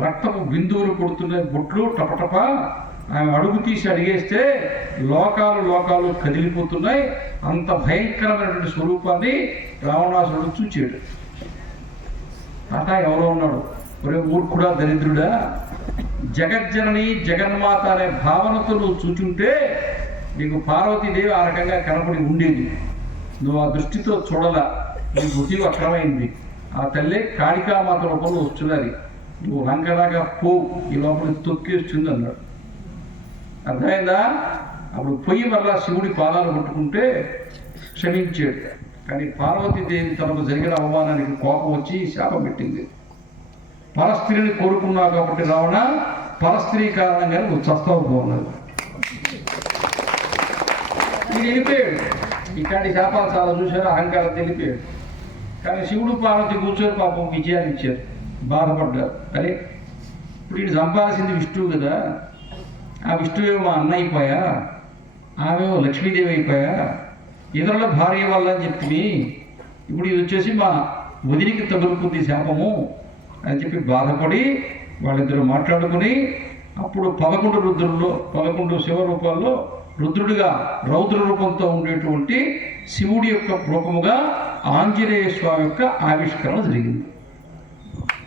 రక్తపు బిందువులు కొడుతున్నాయి, బొట్లు టపటప. ఆమె అడుగు తీసి అడిగేస్తే లోకాలు కదిలిపోతున్నాయి. అంత భయంకరమైనటువంటి స్వరూపాన్ని రావణాసురుడు చూచాడు. తాత ఎవరో ఉన్నాడు. ఒరే మూర్ఖుడా, దరిద్రుడా, జగజ్జనని జగన్మాత అనే భావనతో నువ్వు చూచుంటే నీకు పార్వతీదేవి ఆ రకంగా కనపడి ఉండేది. నువ్వు ఆ దృష్టితో చూడలా, నీ బుద్ధి వక్రమైంది. ఆ తల్లే కాళికామాత రూపంలో వస్తున్నది. నువ్వు లంకలాగా పో, ఈ లోపల తొక్కేస్తుంది అన్నాడు. అర్థమైందా? అప్పుడు పొయ్యి వల్ల శివుడి పాదాలు పట్టుకుంటే క్షమించాడు. కానీ పార్వతీదేవి తనకు జరిగిన అవమానానికి కోపం వచ్చి శాపం పెట్టింది. పరస్త్రీని కోరుకున్నావు కాబట్టి రావణ, పరస్త్రీ కారణంగా నువ్వు చస్తావు పోన్నాడు. ఇది వెళ్ళిపోయాడు. ఇట్లాంటి శాపాలు చాలా చూశారు, అహంకారం తెలిపాడు. కానీ శివుడు పార్వతి కూర్చొని పాపం విజయాన్ని ఇచ్చారు, బాధపడ్డారు. అరే ఇప్పుడు వీడు చంపాల్సింది విష్ణువు కదా, ఆ విష్ణువేమో మా అన్న అయిపోయా, ఆమెమో లక్ష్మీదేవి అయిపోయా, ఇతరుల భార్య వల్ల అని చెప్తుంది, ఇప్పుడు ఇది వచ్చేసి మా వదిలికి తగులుకుంది శాపము అని చెప్పి బాధపడి వాళ్ళిద్దరూ మాట్లాడుకుని అప్పుడు 11 శివరూపాల్లో రుద్రుడిగా రౌద్ర రూపంతో ఉండేటువంటి శివుడి యొక్క రూపముగా ఆంజనేయ స్వామి యొక్క ఆవిష్కరణ జరిగింది.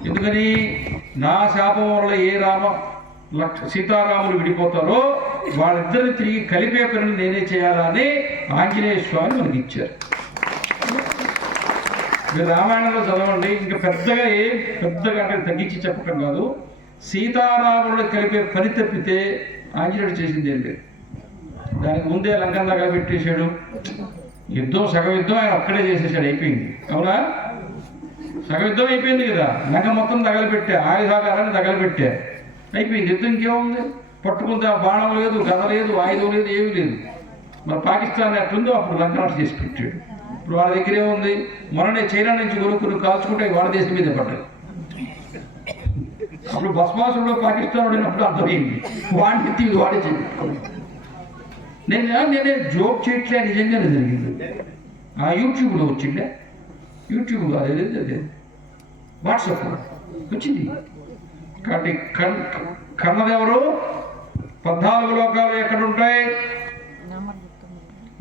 ఎందుకని? నా శాపం వల్ల ఏ సీతారాములు విడిపోతారో వాళ్ళిద్దరిని తిరిగి కలిపే పనిని నేనే చేయాలని ఆంజనేయ స్వామి మనకి ఇచ్చారు. మీరు రామాయణంలో చదవండి. ఇంకా పెద్దగా అంటే తగ్గించి చెప్పటం కాదు, సీతారాములను కలిపే పని తప్పితే ఆంజనేయుడు చేసింది ఏం లేదు. దానికి ముందే లంకను తగలబెట్టేశాడు. సగం యుద్ధం ఆయన ఒక్కడే చేసేసాడు, అయిపోయింది. అవునా? సగం యుద్ధం అయిపోయింది కదా, లంక మొత్తం తగలబెట్టా, ఆయుధాగారాన్ని తగలబెట్టా, అయిపోయింది. యుద్ధం ఇంకేముంది? పట్టుకుంటే ఆ బాణం లేదు, గద లేదు, ఆయుధం లేదు, ఏమీ లేదు. మరి పాకిస్తాన్ ఎట్లుందో అప్పుడు లంకనాట చేసి పెట్టాడు. ఇప్పుడు వాళ్ళ దగ్గరే ఉంది. మొన్ననే చైనా నుంచి కొనుక్కుని కాల్చుకుంటే వాళ్ళ దేశం మీద పడ్డాయి. అప్పుడు బస్మాసులో పాకిస్తాన్ వాడినప్పుడు అర్థమైంది, వాడిని వాడే చెప్పుకోండి. నేనే జోక్ చేయట్లే, నిజంగానే జరిగింది. ఆ యూట్యూబ్లో వచ్చిండే, యూట్యూబ్లో అదే వాట్సాప్లో వచ్చింది. కాబట్టి కన్నదెవరు? 14 లోకాలు ఎక్కడుంటాయి?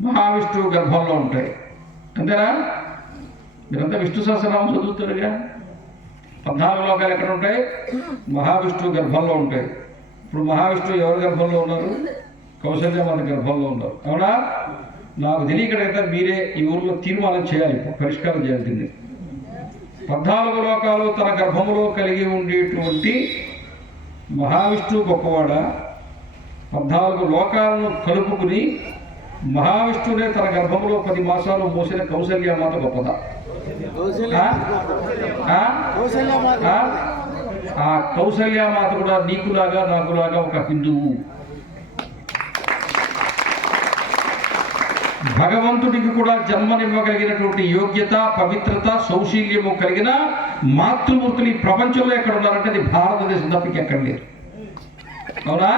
మహావిష్ణువు గర్భంలో ఉంటాయి. అంతేనా? మీరంతా విష్ణు సహస్రనామం చదువుతారుగా. 14 లోకాలు ఎక్కడ ఉంటాయి? మహావిష్ణువు గర్భంలో ఉంటాయి. ఇప్పుడు మహావిష్ణువు ఎవరి గర్భంలో ఉన్నారు? కౌశల్యమాత గర్భంలో ఉన్నారు. అవునా? నాకు తెలియకడైతే మీరే ఈ ఊర్లో తీర్మానం చేయాలి, పరిష్కారం చేయాల్సింది. 14 లోకాలు తన గర్భంలో కలిగి ఉండేటువంటి మహావిష్ణువు గొప్పవాడ? 14 లోకాలను కలుపుకుని మహావిష్ణువునే తన గర్భంలో 10 మాసాలు మోసిన కౌశల్యమాత గొప్పదా? ఆ కౌశల్యమాత కూడా నీకులాగా నాకులాగా ఒక హిందువు. భగవంతుడికి కూడా జన్మనివ్వగలిగినటువంటి యోగ్యత, పవిత్రత, సౌశీల్యము కలిగిన మాతృమూర్తులు ఈ ప్రపంచంలో ఎక్కడ ఉన్నారంటే అది భారతదేశం తప్పికి ఎక్కడ లేరు. అవునా?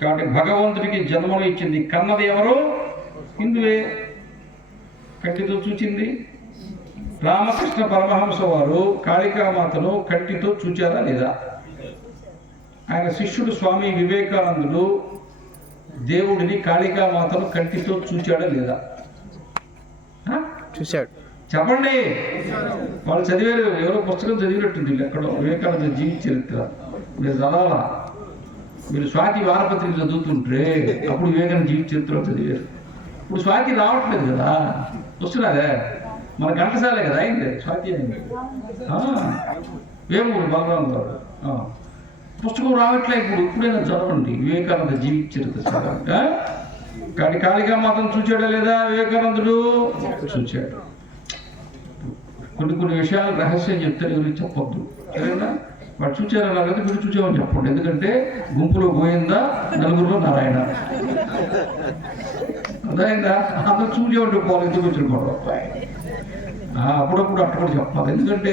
కాబట్టి భగవంతుడికి జన్మను ఇచ్చింది, కన్నది ఎవరు? హిందువే. కంటితో చూచింది. రామకృష్ణ పరమహంస వారు కాళికామాతను కంటితో చూచారా లేదా? ఆయన శిష్యుడు స్వామి వివేకానందుడు దేవుడిని కాళికామాతను కంటితో చూచాడా లేదా? చూశాడు. చెప్పండి. వాళ్ళు చదివారు, ఎవరో పుస్తకం చదివినట్టుంది ఎక్కడో, వివేకానంద జీవిత చరిత్ర. మీరు చదవాలా? మీరు స్వాతి వారపత్రిక చదువుతుంటే అప్పుడు వివేకానంద జీవిత చరిత్ర చదివారు. ఇప్పుడు స్వాతి రావట్లేదు కదా, వస్తున్నదే మన ఘంటసాలే కదా అయింది స్వాతి అయింది. వేమూరు బలరాం గారు పుస్తకం రావట్లేదు. ఇప్పుడైనా చదవండి వివేకానంద జీవిత చరిత్ర చదవండి. కానీ కాళికామాతను చూచాడా లేదా వివేకానందుడు? చూచాడు. కొన్ని విషయాలు రహస్యం చెప్తే ఎవరికి చెప్పొద్దు, సరేనా? వాడు చూచారన్నారు కదా, మీరు చూచామని చెప్పండి. ఎందుకంటే గుంపులో గోయిందా, నలుగురిలో నారాయణ. అదైందా? అందరూ చూచేవాడు పోవాలి, ఎందుకు వచ్చిన గొడవ. అప్పుడప్పుడు అట్ట కూడా చెప్పాలి. ఎందుకంటే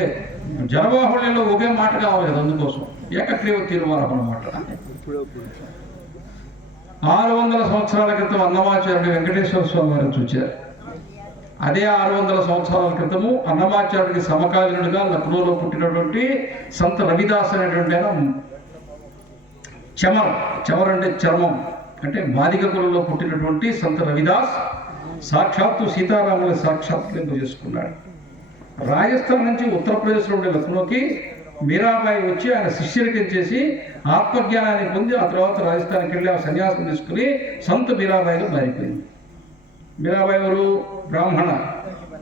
జనబాహుళ్యంలో ఒకే మాట కావాలి కదా, అందుకోసం ఏకగ్రీవ తీర్మానం అన్నమాట. 600 సంవత్సరాల క్రితం అన్నమాచార్యుడు వెంకటేశ్వర స్వామి వారిని చూచారు. అదే 600 సంవత్సరాల క్రితము అన్నమాచార్యుడికి సమకాలీనుడిగా లక్నోలో పుట్టినటువంటి సంత రవిదాస్ అనేటువంటి ఆయన చమర్ అంటే చర్మం అంటే మాదిగ కులంలో పుట్టినటువంటి సంత రవిదాస్ సాక్షాత్తు సీతారాముల సాక్షాత్కరింప చేసుకున్నాడు. రాజస్థాన్ నుంచి ఉత్తరప్రదేశ్లో ఉండే లక్నోకి మీరాబాయి వచ్చి ఆయన శిష్యరికం చేసి ఆత్మజ్ఞానాన్ని పొంది ఆ తర్వాత రాజస్థాన్కి వెళ్ళి ఆ సన్యాసం తీసుకుని సంత మీరాబాయిగా మారిపోయింది. మీరాబాయి ఎవరు? బ్రాహ్మణ.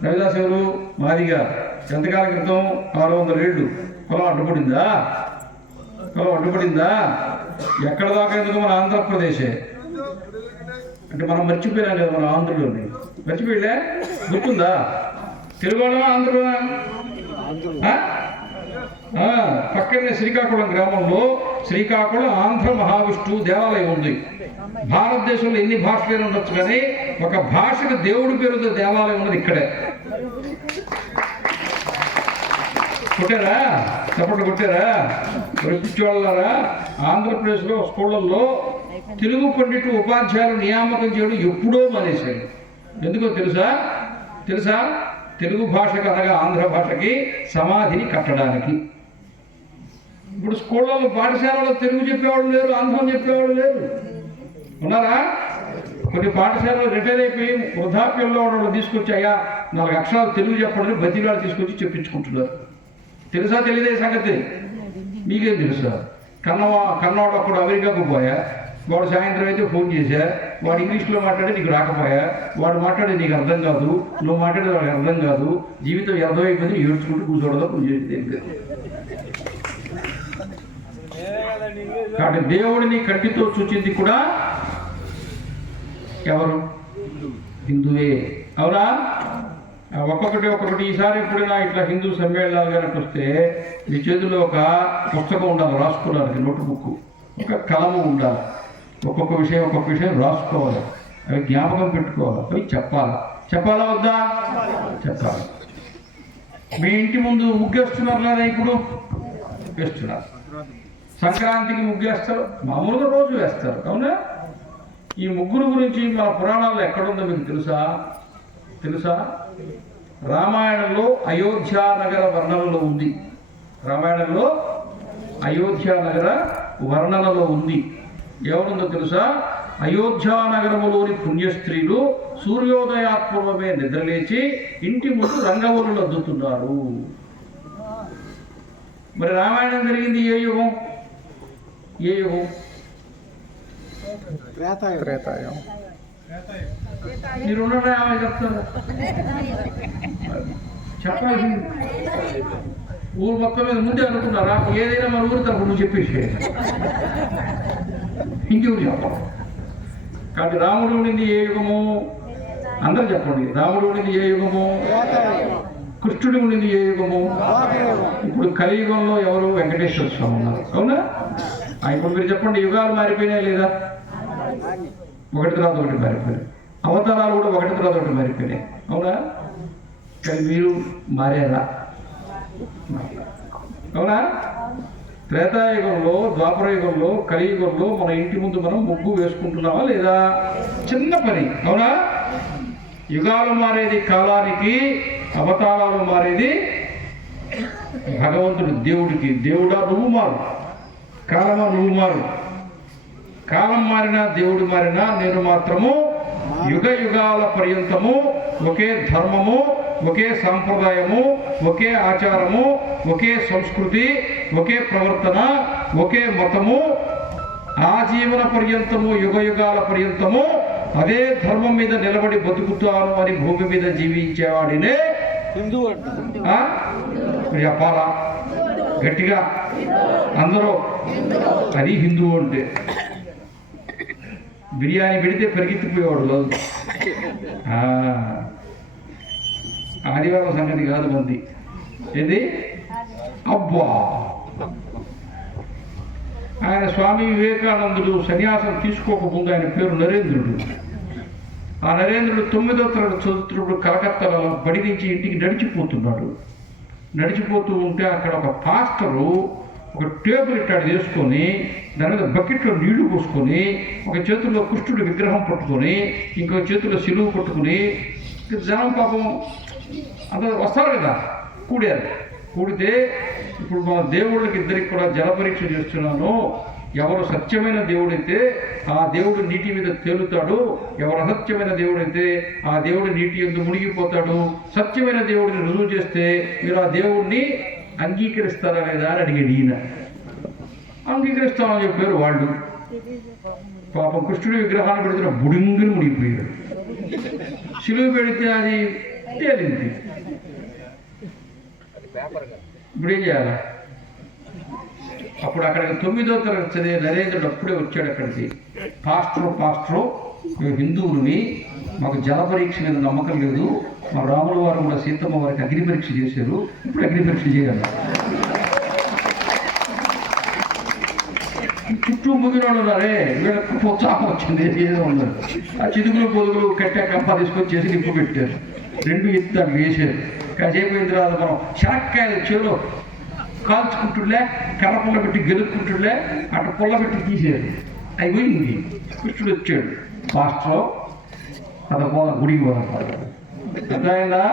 రవిదాస్ ఎవరు? మాదిగా. ఎంతకాలం క్రితం? 600 ఏళ్ళు. కులం అడ్డుపడిందా? ఎక్కడ దాకా? ఎందుకు? మన ఆంధ్రప్రదేశే. అంటే మనం మర్చిపోయినాం కదా, మన ఆంధ్రలోని మర్చిపోయిలే. గుర్తుందా? తెలుగులో ఆంధ్ర పక్కనే శ్రీకాకుళం గ్రామంలో శ్రీకాకుళం ఆంధ్ర మహావిష్ణువు దేవాలయం ఉంది. భారతదేశంలో ఎన్ని భాషలు ఉండొచ్చు కానీ ఒక భాషకు దేవుడి పేరుతో దేవాలయం ఉన్నది ఇక్కడే. కొట్టారా? చప్పట్లు కొట్టారా? పిచ్చివాళ్ళారా? ఆంధ్రప్రదేశ్లో స్కూళ్ళల్లో తెలుగు పండితుడు ఉపాధ్యాయులు నియామకం చేయడం ఎప్పుడో మానేశాడు. ఎందుకో తెలుసా? తెలుగు భాషకు అనగా ఆంధ్ర భాషకి సమాధిని కట్టడానికి. ఇప్పుడు స్కూళ్ళల్లో పాఠశాలలో తెలుగు చెప్పేవాళ్ళు లేరు, ఆంధ్రం చెప్పేవాళ్ళు లేరు. ఉన్నారా? కొన్ని పాఠశాలలో రిటైర్ అయిపోయి వృద్ధాప్యంలో వాళ్ళు తీసుకొచ్చాయా 4 అక్షరాలు తెలుగు చెప్పడం బతిలాడు తీసుకొచ్చి చెప్పించుకుంటున్నారు. తెలుసా? తెలియదే సంగతి మీకేం తెలుసా? కన్నవాడు అప్పుడు అమెరికాకు పోయా, వాడు సాయంత్రం అయితే ఫోన్ చేశా, వాడు ఇంగ్లీష్లో మాట్లాడి నీకు రాకపోయా, వాడు మాట్లాడి నీకు అర్థం కాదు, నువ్వు మాట్లాడే వాడికి అర్థం కాదు, జీవితం అర్థమైపోయింది, ఏడ్చుకుంటూ కూర్చోవడంలో పూజ చేసేది. కాబట్టి దేవుడిని కంటితో చూచింది కూడా ఎవరు? హిందువే. అవునా? ఒక్కొక్కటి ఈసారి ఎప్పుడైనా ఇట్లా హిందూ సమ్మేళనాలు కనుక వస్తే మీ చేతిలో ఒక పుస్తకం ఉండాలి రాసుకోవడానికి, నోట్బుక్, ఒక కలము ఉండాలి. ఒక్కొక్క విషయం రాసుకోవాలి, అవి జ్ఞాపకం పెట్టుకోవాలి, అవి చెప్పాలా వద్దా? చెప్పాలి. మీ ఇంటి ముందు ముగ్గేస్తున్నారు లేదా? ఇప్పుడు వేస్తున్నారు. సంక్రాంతికి ముగ్గేస్తారు, మామూలుగా రోజు వేస్తారు. అవునా? ఈ ముగ్గురు గురించి మన పురాణాల్లో ఎక్కడుందో మీకు తెలుసా? రామాయణంలో అయోధ్యానగర వర్ణనలో ఉంది. రామాయణంలో అయోధ్యానగర వర్ణనలో ఉంది. ఎవరుందో తెలుసా? అయోధ్యానగరములోని పుణ్యస్త్రీలు సూర్యోదయాత్మకమే నిద్రలేచి ఇంటి ముందు రంగవల్లులు అద్దుతున్నారు. మరి రామాయణం జరిగింది ఏ యుగం? త్రేతాయుగం. మీరున్నారా? చెప్తారా? చెప్పాల్సింది ఊరు మొత్తం మీద ముందే అనుకున్నారా? ఏదైనా మన ఊరు తరపు నువ్వు చెప్పేసి ఇంకెవరు చెప్పాలి. కాబట్టి రాముడు ఉండింది ఏ యుగము? అందరూ చెప్పండి. రాముడు ఉండింది ఏ యుగము? కృష్ణుడు ఉండింది ఏ యుగము? ఇప్పుడు కలియుగంలో ఎవరు? వెంకటేశ్వర స్వామి ఉన్నారు. అవునా? ఇప్పుడు మీరు చెప్పండి, యుగాలు మారిపోయినాయి లేదా? ఒకటి తర్వాత ఒకటి మారిపోయినాయి. అవతారాలు కూడా ఒకటి తర్వాత ఒకటి మారిపోయినాయి. అవునా? కానీ మీరు మారారా? అవునా? త్రేతాయుగంలో, ద్వాపరయుగంలో, కలియుగంలో మన ఇంటి ముందు మనం ముగ్గు వేసుకుంటున్నామా లేదా? చిన్న పని. అవునా? యుగాలు మారేది కాలానికి, అవతారాలు మారేది భగవంతుడు దేవుడికి. దేవుడా నువ్వు మారు, కాలమా నువ్వు మారు. కాలం మారినా దేవుడు మారినా నేను మాత్రము యుగ యుగాల పర్యంతము ఒకే ధర్మము, ఒకే సాంప్రదాయము, ఒకే ఆచారము, ఒకే సంస్కృతి, ఒకే ప్రవర్తన, ఒకే మతము, ఆజీవన పర్యంతము, యుగ యుగాల పర్యంతము అదే ధర్మం మీద నిలబడి బతుకుతాను అని భూమి మీద జీవించేవాడినే హిందూ చెప్పాలా గట్టిగా అందరూ? అది హిందువు అంటే. బిర్యానీ పెడితే పరిగెత్తిపోయేవాడు కాదు. ఆదివారం సంగతి కాదు మంది. ఏది? అబ్బా! ఆయన స్వామి వివేకానందుడు సన్యాసం తీసుకోకముందు ఆయన పేరు నరేంద్రుడు. ఆ నరేంద్రుడు 9వ తరగతి చదువుతున్నప్పుడు కలకత్తాలో బడి నుంచి ఇంటికి నడిచిపోతూ ఉంటే అక్కడ ఒక పాస్టరు ఒక టేబుల్ ఇట్టాడు తీసుకొని దాని మీద బకెట్లో నీళ్లు పోసుకొని ఒక చేతుల్లో కృష్ణుడి విగ్రహం పట్టుకొని ఇంకో చేతుల్లో సిలువు పట్టుకుని జనం పాపం అందరూ వస్తారు కదా, కూడితే ఇప్పుడు మన దేవుళ్ళకి ఇద్దరికి కూడా జల పరీక్ష చేస్తున్నాను. ఎవరు సత్యమైన దేవుడైతే ఆ దేవుడు నీటి మీద తేలుతాడు, ఎవరు అసత్యమైన దేవుడైతే ఆ దేవుడు నీటి యందు మునిగిపోతాడు. సత్యమైన దేవుడిని రుజువు చేస్తే మీరు ఆ దేవుడిని అంగీకరిస్తారా లేదా అని అడిగాడు ఈయన. అంగీకరిస్తామని చెప్పారు వాళ్ళు. పాపం కృష్ణుడి విగ్రహాన్ని పెడితే బుడింగులు మునిగిపోయాడు, సిలువు పెడితే అది తేలింది. ఇప్పుడు ఏం చేయాలి? అప్పుడు అక్కడికి 9వ తరగతి చదివే నరేంద్రుడు అప్పుడే వచ్చాడు అక్కడికి. పాస్టరు మేము హిందువులని, మాకు జల పరీక్ష మీద నమ్మకం లేదు, మా రాముల వారు కూడా సీతమ్మ వారికి అగ్ని పరీక్ష చేశారు, ఇప్పుడు అగ్ని పరీక్ష చేయాలి. చుట్టూ ముగిన వాళ్ళు ఉన్నారే, వీళ్ళకి ప్రోత్సాహం వచ్చింది. ఏదో ఉన్నారు ఆ చిదుగులు పొదుగులు కట్టా కంప తీసుకొని చేసి నిప్పు పెట్టారు, 2 ఎత్తాలు వేసారు. కాసేపు అయిన తర్వాత మనం శనక్కాయలు చెవులో కాల్చుకుంటుండే, కర్ర పుల్ల పెట్టి గెలుపుకుంటుండే, అటు పుల్ల పెట్టి తీసేది. అవి పోయింది. కృష్ణుడు వచ్చాడు. పాస్టర్ అద పోల గుడికి పోదాం. అర్థమైందా?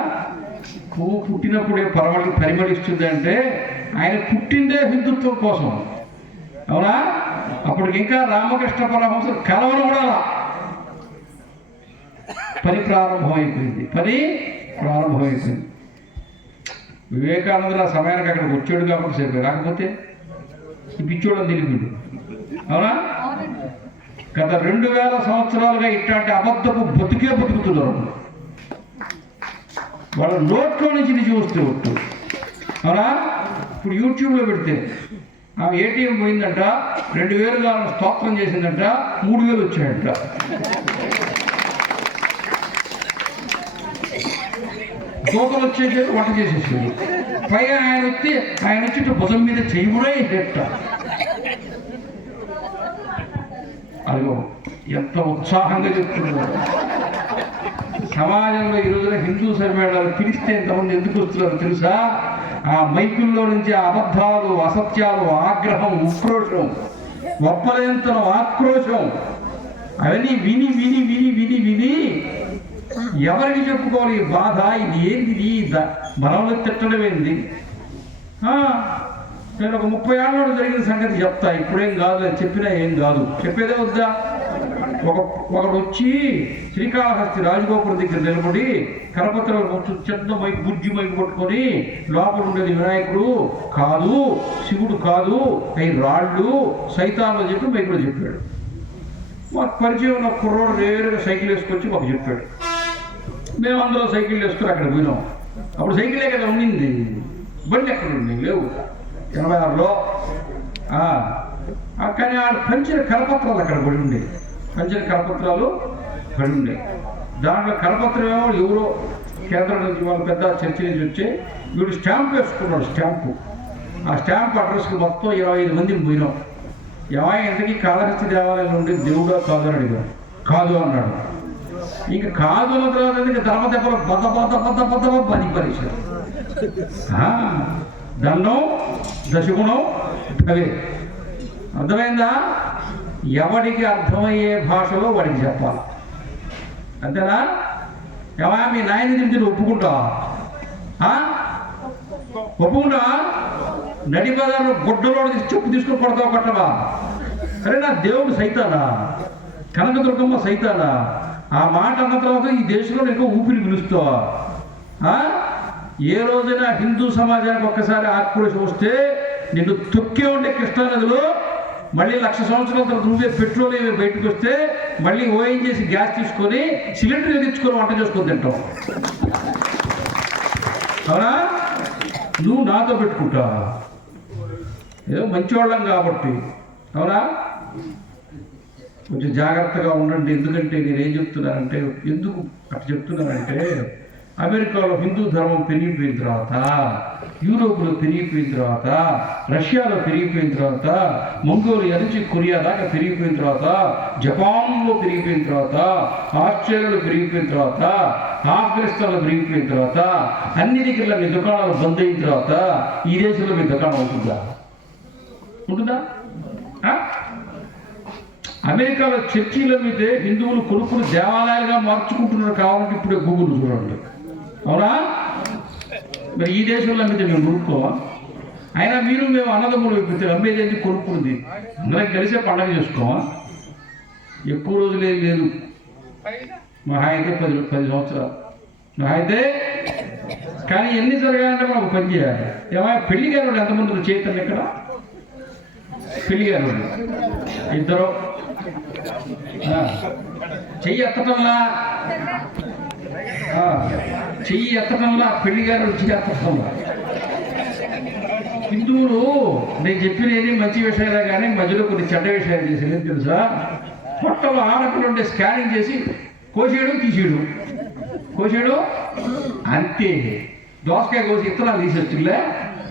పువ్వు పుట్టినప్పుడే పరిమళిస్తుంది అంటే ఆయన పుట్టిందే హిందుత్వం కోసం. అవునా? అప్పటికి ఇంకా రామకృష్ణ పరమహంసలు కలవడం కూడా పని ప్రారంభమైపోయింది. వివేకానందుడు ఆ సమయానికి అక్కడికి వచ్చాడు కాబట్టి సరిపోయి, రాకపోతే ఈ పిచ్చోళ్ళని తెలిపిండు. అవునా? గత 2000 సంవత్సరాలుగా ఇట్లాంటి అబద్ధపు బతుకుతున్నారు. వాళ్ళ నోట్లో నుంచి ఇది చూస్తే ఒట్టు. అవునా? ఇప్పుడు యూట్యూబ్లో పెడితే ఆమె ఏటీఎం పోయిందంట, 2000 గాలను స్తోత్రం చేసిందంట, 3000 వచ్చాయంట. దూతలు వచ్చేసి వంట చేసేసాడు. పైగా ఆయన వచ్చి భుజం మీద చెయ్యి కూడా వేసేట. అదిగో ఎంత ఉత్సాహంగా చెప్తున్నారు. సమాజంలో ఈ రోజున హిందూ సమ్మేళనాలు పిలిస్తే ఎంతమంది ఎందుకు వస్తున్నారో తెలుసా? ఆ మైకుల్లో నుంచి అబద్ధాలు, అసత్యాలు, ఆగ్రహం, ఉక్రోషం, ఒప్పలేంతనం, ఆక్రోశం అవన్నీ విని విని విని విని విని ఎవరికి చెప్పుకోవాలి బాధ? ఇది ఏంది? మనల్ని తిట్టడం ఏంది? నేను ఒక 30 ఏళ్ళ జరిగిన సంగతి చెప్తా. ఇప్పుడేం కాదు, అని చెప్పినా ఏం కాదు. చెప్పేదే వద్దా? ఒకడు వచ్చి శ్రీకాళహస్తి రాజగోపురం దగ్గర నిలబడి కరపత్రాలు మొత్తం చిన్న మైకు, బుజ్జి మైకు పట్టుకొని లోపల ఉండేది వినాయకుడు కాదు, శివుడు కాదు, అవి రాళ్ళు సైతాన్లు చెప్పి మైకులో చెప్పాడు. మాకు పరిచయం ఉన్న కుర్రోడు నేరుగా సైకిల్ వేసుకొచ్చి మాకు చెప్పాడు. మేము అందరూ సైకిల్ వేసుకొని అక్కడ పోయినాం. అప్పుడు సైకిలే కదా ఉండింది, బండి ఎక్కడ ఉంది? లేవు. 86లో. కానీ ఆ పంచిన కరపత్రాలు అక్కడ పడి ఉండేవి. పంచిన కరపత్రాలు పడి ఉండేవి. దాంట్లో కరపత్రం ఏమో ఎవరో కేంద్రం నుంచి వాళ్ళ పెద్ద చర్చ నుంచి వచ్చి వీడు స్టాంప్ వేసుకున్నాడు. ఆ స్టాంప్ అడ్రస్కి మొత్తం 25 మందిని పోయినాం. ఎంతకీ కాళహస్తి దేవాలయంలో ఉండే దేవుడా కాదని అడిగాం. కాదు అన్నాడు. ఇంక కాదు అన్న తర్వాత ఇంకా ధర్మ దెబ్బలు బద్ద పని పరిచారు. దండం దశగుణం అవే. అర్థమైందా? ఎవడికి అర్థమయ్యే భాషలో వాడికి చెప్పాలి. అంతేనా? ఏమా మీ నాయన తిరిగి ఒప్పుకుంటావా? ఒప్పుకుంటావా? నడి బజార్లో గుడ్డలో చెప్పు తీసుకుని కొడతావు కొట్టవా? అరే నా దేవుడు సైతానా, కనకదుర్గమ్మ సైతానా? ఆ మాట అన్న తర్వాత ఈ దేశంలో ఎక్కువ ఊపిరి పిలుస్తావా? ఏ రోజైనా హిందూ సమాజానికి ఒక్కసారి ఆక్రోశం వస్తే నిన్ను తొక్కే ఉండే కృష్ణానదిలో మళ్ళీ 1,00,000 సంవత్సరాల తర్వాత నువ్వే పెట్రోల్ బయటకు వస్తే మళ్ళీ ఓఎన్ చేసి గ్యాస్ తీసుకొని సిలిండర్ తెచ్చుకొని వంట చేసుకొని తింటావు. అవునా? నువ్వు నాతో పెట్టుకుంటావా? ఏదో మంచివాళ్ళం కాబట్టి. అవునా? కొంచెం జాగ్రత్తగా ఉండండి. ఎందుకంటే నేనేం చెప్తున్నానంటే, ఎందుకు అట్లా చెప్తున్నానంటే, అమెరికాలో హిందూ ధర్మం పెరిగిపోయిన తర్వాత, యూరోప్లో పెరిగిపోయిన తర్వాత, రష్యాలో పెరిగిపోయిన తర్వాత, మంగోలియా నుంచి కొరియా దాకా పెరిగిపోయిన తర్వాత, జపాన్లో పెరిగిపోయిన తర్వాత, ఆస్ట్రేలియాలో పెరిగిపోయిన తర్వాత, ఆఫ్ఘనిస్తాన్లో పెరిగిపోయిన తర్వాత, అన్ని దగ్గర మీ దుకాణాలు బంద్ అయిన తర్వాత ఈ దేశంలో మీ దుకాణం ఉంటుందా? అమెరికాలో చర్చీల మీదే హిందువులు కొనుక్కుని దేవాలయాలుగా మార్చుకుంటున్నారు. కావాలంటే ఇప్పుడే గూగుల్ చూడండి. అవునా? మరి ఈ దేశంలో మీద మేము కొనుక్కోవా? అయినా మీరు మేము అన్నదమ్ములు అయిపోతే అమ్మేది కొనుక్కుంది. అందరం కలిసే పండగ చేసుకోవా? ఎక్కువ రోజులే లేదు. మహా అయితే 10 సంవత్సరాలు మహా అయితే. కానీ ఎన్ని జరగాలంటే మనం పని చేయాలి. ఏమైనా పెళ్లి గారు ఎంతమంది చేతండి ఇక్కడ? పెళ్లి గారు ఇద్దరు చెయ్యి ఎత్తటంలా పెళ్లి గారు చెయ్యి ఎత్తటంలా. హిందువులు నేను చెప్పినది మంచి విషయాలే కానీ మధ్యలో కొన్ని చెడ్డ విషయాలు చేసి ఏం తెలుసా? పొట్టలో ఆడపిల్ల ఉండే స్కానింగ్ చేసి కోసేయడం కోసేయడం అంతే. దోసకాయ కోసి ఇత్తనాలు తీసేస్తులే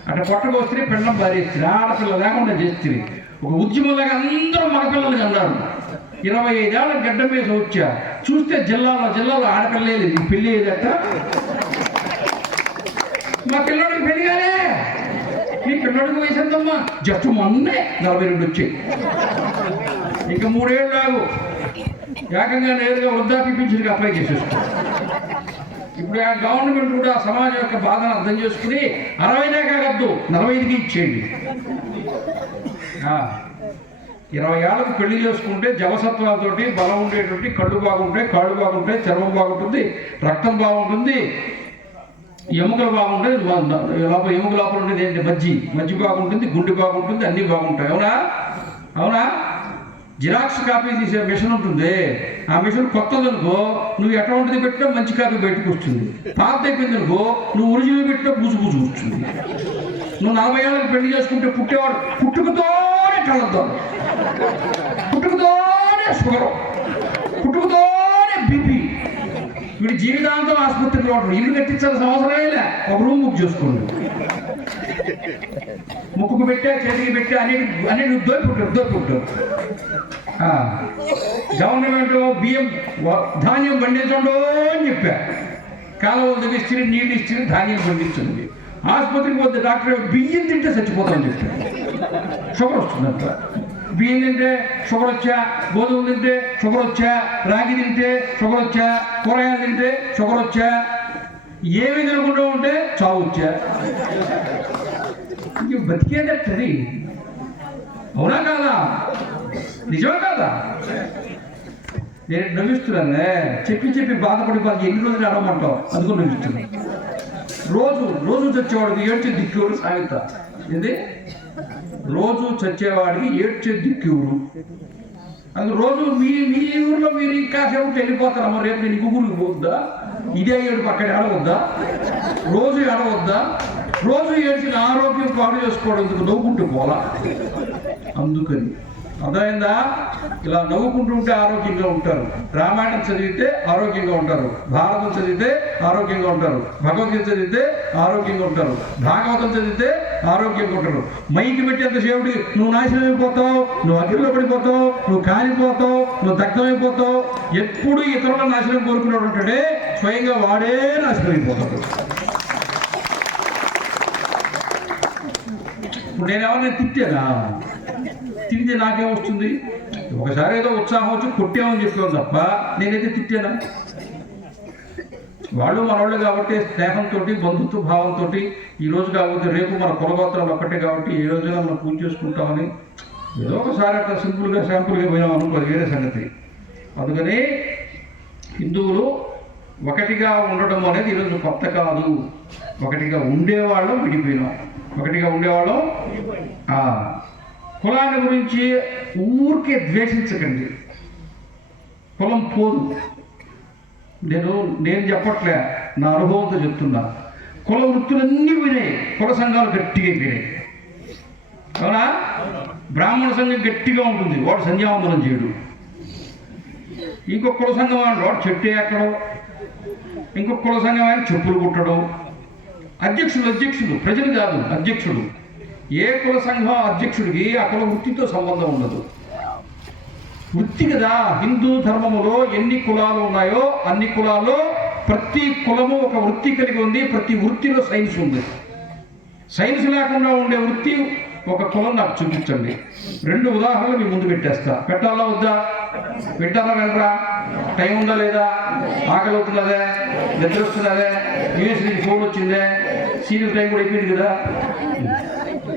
అట్లా పొట్ట కోస్తే పిండం భారేస్తుంది. ఆడపిల్ల లేకుండా చేస్తుంది. ఒక ఉద్యమంలాగా అందరూ మగపిల్లలకి అన్నారు. 25 ఏళ్ళ గడ్డ మీద వచ్చా చూస్తే జిల్లాలో ఆడపిల్లే లేదు. పెళ్ళి అయ్యేదట. మా పిల్లడికి పెళ్లి కాలే. మీ పిల్లడికి వయసు ఎంతమ్మా? జస్ట్ మొన్నే 42 వచ్చాయి. ఇంకా 3 ఏళ్ళు లాగు ఏకంగా నేరుగా వృద్ధాప్య పింఛన్కి అప్లై చేసేసుకో. ఇప్పుడు ఆ గవర్నమెంట్ కూడా సమాజం యొక్క బాధను అర్థం చేసుకుని 60 దాకా కాదు 45కి ఇచ్చేయండి. 20 ఏళ్ళకు పెళ్లి చేసుకుంటే జవసత్వాలతోటి బలం ఉండేటువంటి కళ్ళు బాగుంటాయి, కాళ్ళు బాగుంటాయి, చర్మం బాగుంటుంది, రక్తం బాగుంటుంది, ఎముకలు బాగుంటాయి. ఎముక లోపల ఉండేది ఏంటి? మజ్జి బాగుంటుంది, గుండె బాగుంటుంది, అన్నీ బాగుంటాయి. అవునా? జిరాక్స్ కాపీ తీసే మిషన్ ఉంటుంది. ఆ మిషన్ కొత్తదనుకో నువ్వు ఎటువంటిది పెట్టినా మంచి కాపీ బయటకు వస్తుంది. పాత అయిపోయింది అనుకో నువ్వు ఒరిజినల్ పెట్టినా బూజు వస్తుంది. నువ్వు 40 ఏళ్ళకి పెళ్లి చేసుకుంటే పుట్టేవాడు పుట్టుకతోనే కళ్ళద్దాం, పుట్టుకతోనే షుగరు, పుట్టుకతోనే బీపీ. వీడి జీవితాంతం ఆసుపత్రిలో ఉంటాడు. ఇల్లు కట్టించాల్సిన అవసరమే లే. ఒక రూమ్ బుక్ చేసుకోండి. ముక్కుకు పెట్టా, చేతికి పెట్టా, అన్నిటి దోపుకుంటారు. గవర్నమెంట్ బియ్యం ధాన్యం పండించండు అని చెప్పా. కాలువలు తగ్గిస్తే నీళ్ళు ఇచ్చి ధాన్యం పండించండి. ఆసుపత్రికి పోతే డాక్టర్ బియ్యం తింటే చచ్చిపోతామని చెప్పారు. షుగర్ వస్తుందంట. బియ్యం తింటే షుగర్ వచ్చా, గోధుమలు తింటే షుగర్ వచ్చా, రాగి తింటే షుగర్ వచ్చా, కూరగాయలు తింటే షుగర్ వచ్చా, ఏమి తినకుండా ఉంటే చావు వచ్చా. ఇంక బతికేదట్టది. అవునా కాదా? నిజమే కాదా? నేను నవ్విస్తున్నానే. చెప్పి బాధపడి ఎన్ని రోజులు అడగమంటావు అందుకని నవ్విస్తున్నాను. రోజు చచ్చేవాడికి ఏడ్చే దిక్కేవాడు సామెత. ఏంది? రోజు చచ్చేవాడికి ఏడ్చే దిక్కేవాడు. అందుకు రోజు మీ ఊర్లో మీరు ఇంకా సేపు వెళ్ళిపోతారమ్మా. రేపు నేను గుగురికి పోద్దా? ఇదే ఏడుపు అక్కడ ఏడవద్దా? రోజు ఏడవద్దా? రోజు ఏడ్చిన ఆరోగ్యం పాడు చేసుకోవడం ఎందుకు? నవ్వుకుంటూ పోలా. అందుకని అర్థమైందా? ఇలా నవ్వుకుంటూ ఉంటే ఆరోగ్యంగా ఉంటారు. రామాయణం చదివితే ఆరోగ్యంగా ఉంటారు, భారతం చదివితే ఆరోగ్యంగా ఉంటారు, భగవద్గీత చదివితే ఆరోగ్యంగా ఉంటారు, భాగవతం చదివితే ఆరోగ్యంగా ఉంటారు. మైకి పెట్టేంత సేవుడి నువ్వు నాశనం అయిపోతావు, నువ్వు అగ్నిలో పడిపోతావు, నువ్వు కాలిపోతావు, నువ్వు దగ్ధమైపోతావు. ఎప్పుడు ఇతరుల నాశనం కోరుకున్నాడు అంటే స్వయంగా వాడే నాశనం అయిపోతాడు. ఇప్పుడు నేను ఎవరిని తిట్టానా? తిరిగితే నాకేం వస్తుంది? ఒకసారి ఏదో ఉత్సాహం వచ్చి కొట్టామని చెప్పాను తప్ప నేనైతే తిట్టానా? వాళ్ళు మనవాళ్ళు కాబట్టి స్నేహంతో, బంధుత్వ భావంతో ఈరోజు కాకపోతే రేపు మన కులగోత్రాలు ఒక్కటే కాబట్టి ఏ రోజున మనం పూజ చేసుకుంటామని ఏదో ఒకసారి అట్లా సింపుల్గా శాంపుల్గా పోయినాం అనుకోదు, వేరే సంగతి. అందుకని హిందువులు ఒకటిగా ఉండడం అనేది ఈరోజు కొత్త కాదు. ఒకటిగా ఉండేవాళ్ళం విడిపోయినాం, ఒకటిగా ఉండేవాళ్ళం. కులాన్ని గురించి ఊరికే ద్వేషించకండి, కులం పోదు. నేను చెప్పట్లే, నా అనుభవంతో చెప్తున్నా. కుల వృత్తులన్నీ పోయినాయి, కుల సంఘాలు గట్టిగా అయిపోయినాయి. అవునా? బ్రాహ్మణ సంఘం గట్టిగా ఉంటుంది, వాడు సంధ్యావందనం చేయడు. ఇంకొక కుల సంఘం వాడు చెట్టు ఎక్కడం, ఇంకొక కుల సంఘం ఆయన చెప్పులు కుట్టడం. అధ్యక్షుడు ప్రజలు కాదు, అధ్యక్షుడు. ఏ కుల సంఘం అధ్యక్షుడికి ఆ కుల వృత్తితో సంబంధం ఉండదు. వృత్తి కదా. హిందూ ధర్మములో ఎన్ని కులాలు ఉన్నాయో అన్ని కులాల్లో ప్రతి కులము ఒక వృత్తి కలిగి ఉంది. ప్రతి వృత్తిలో సైన్స్ ఉంది. సైన్స్ లేకుండా ఉండే వృత్తి ఒక కులం నాకు చూపించండి. 2 ఉదాహరణలు మీ ముందు పెట్టేస్తా. పెట్టాలా వద్దా? పెట్టాలా వెళ్ళరా? టైం ఉందా లేదా? ఆకలి అవుతున్నదే, నిద్ర వస్తున్నదే, యూఎస్ నుంచి ఫోన్ వచ్చిందే, సీరియల్ టైం కూడా అయిపోయింది కదా,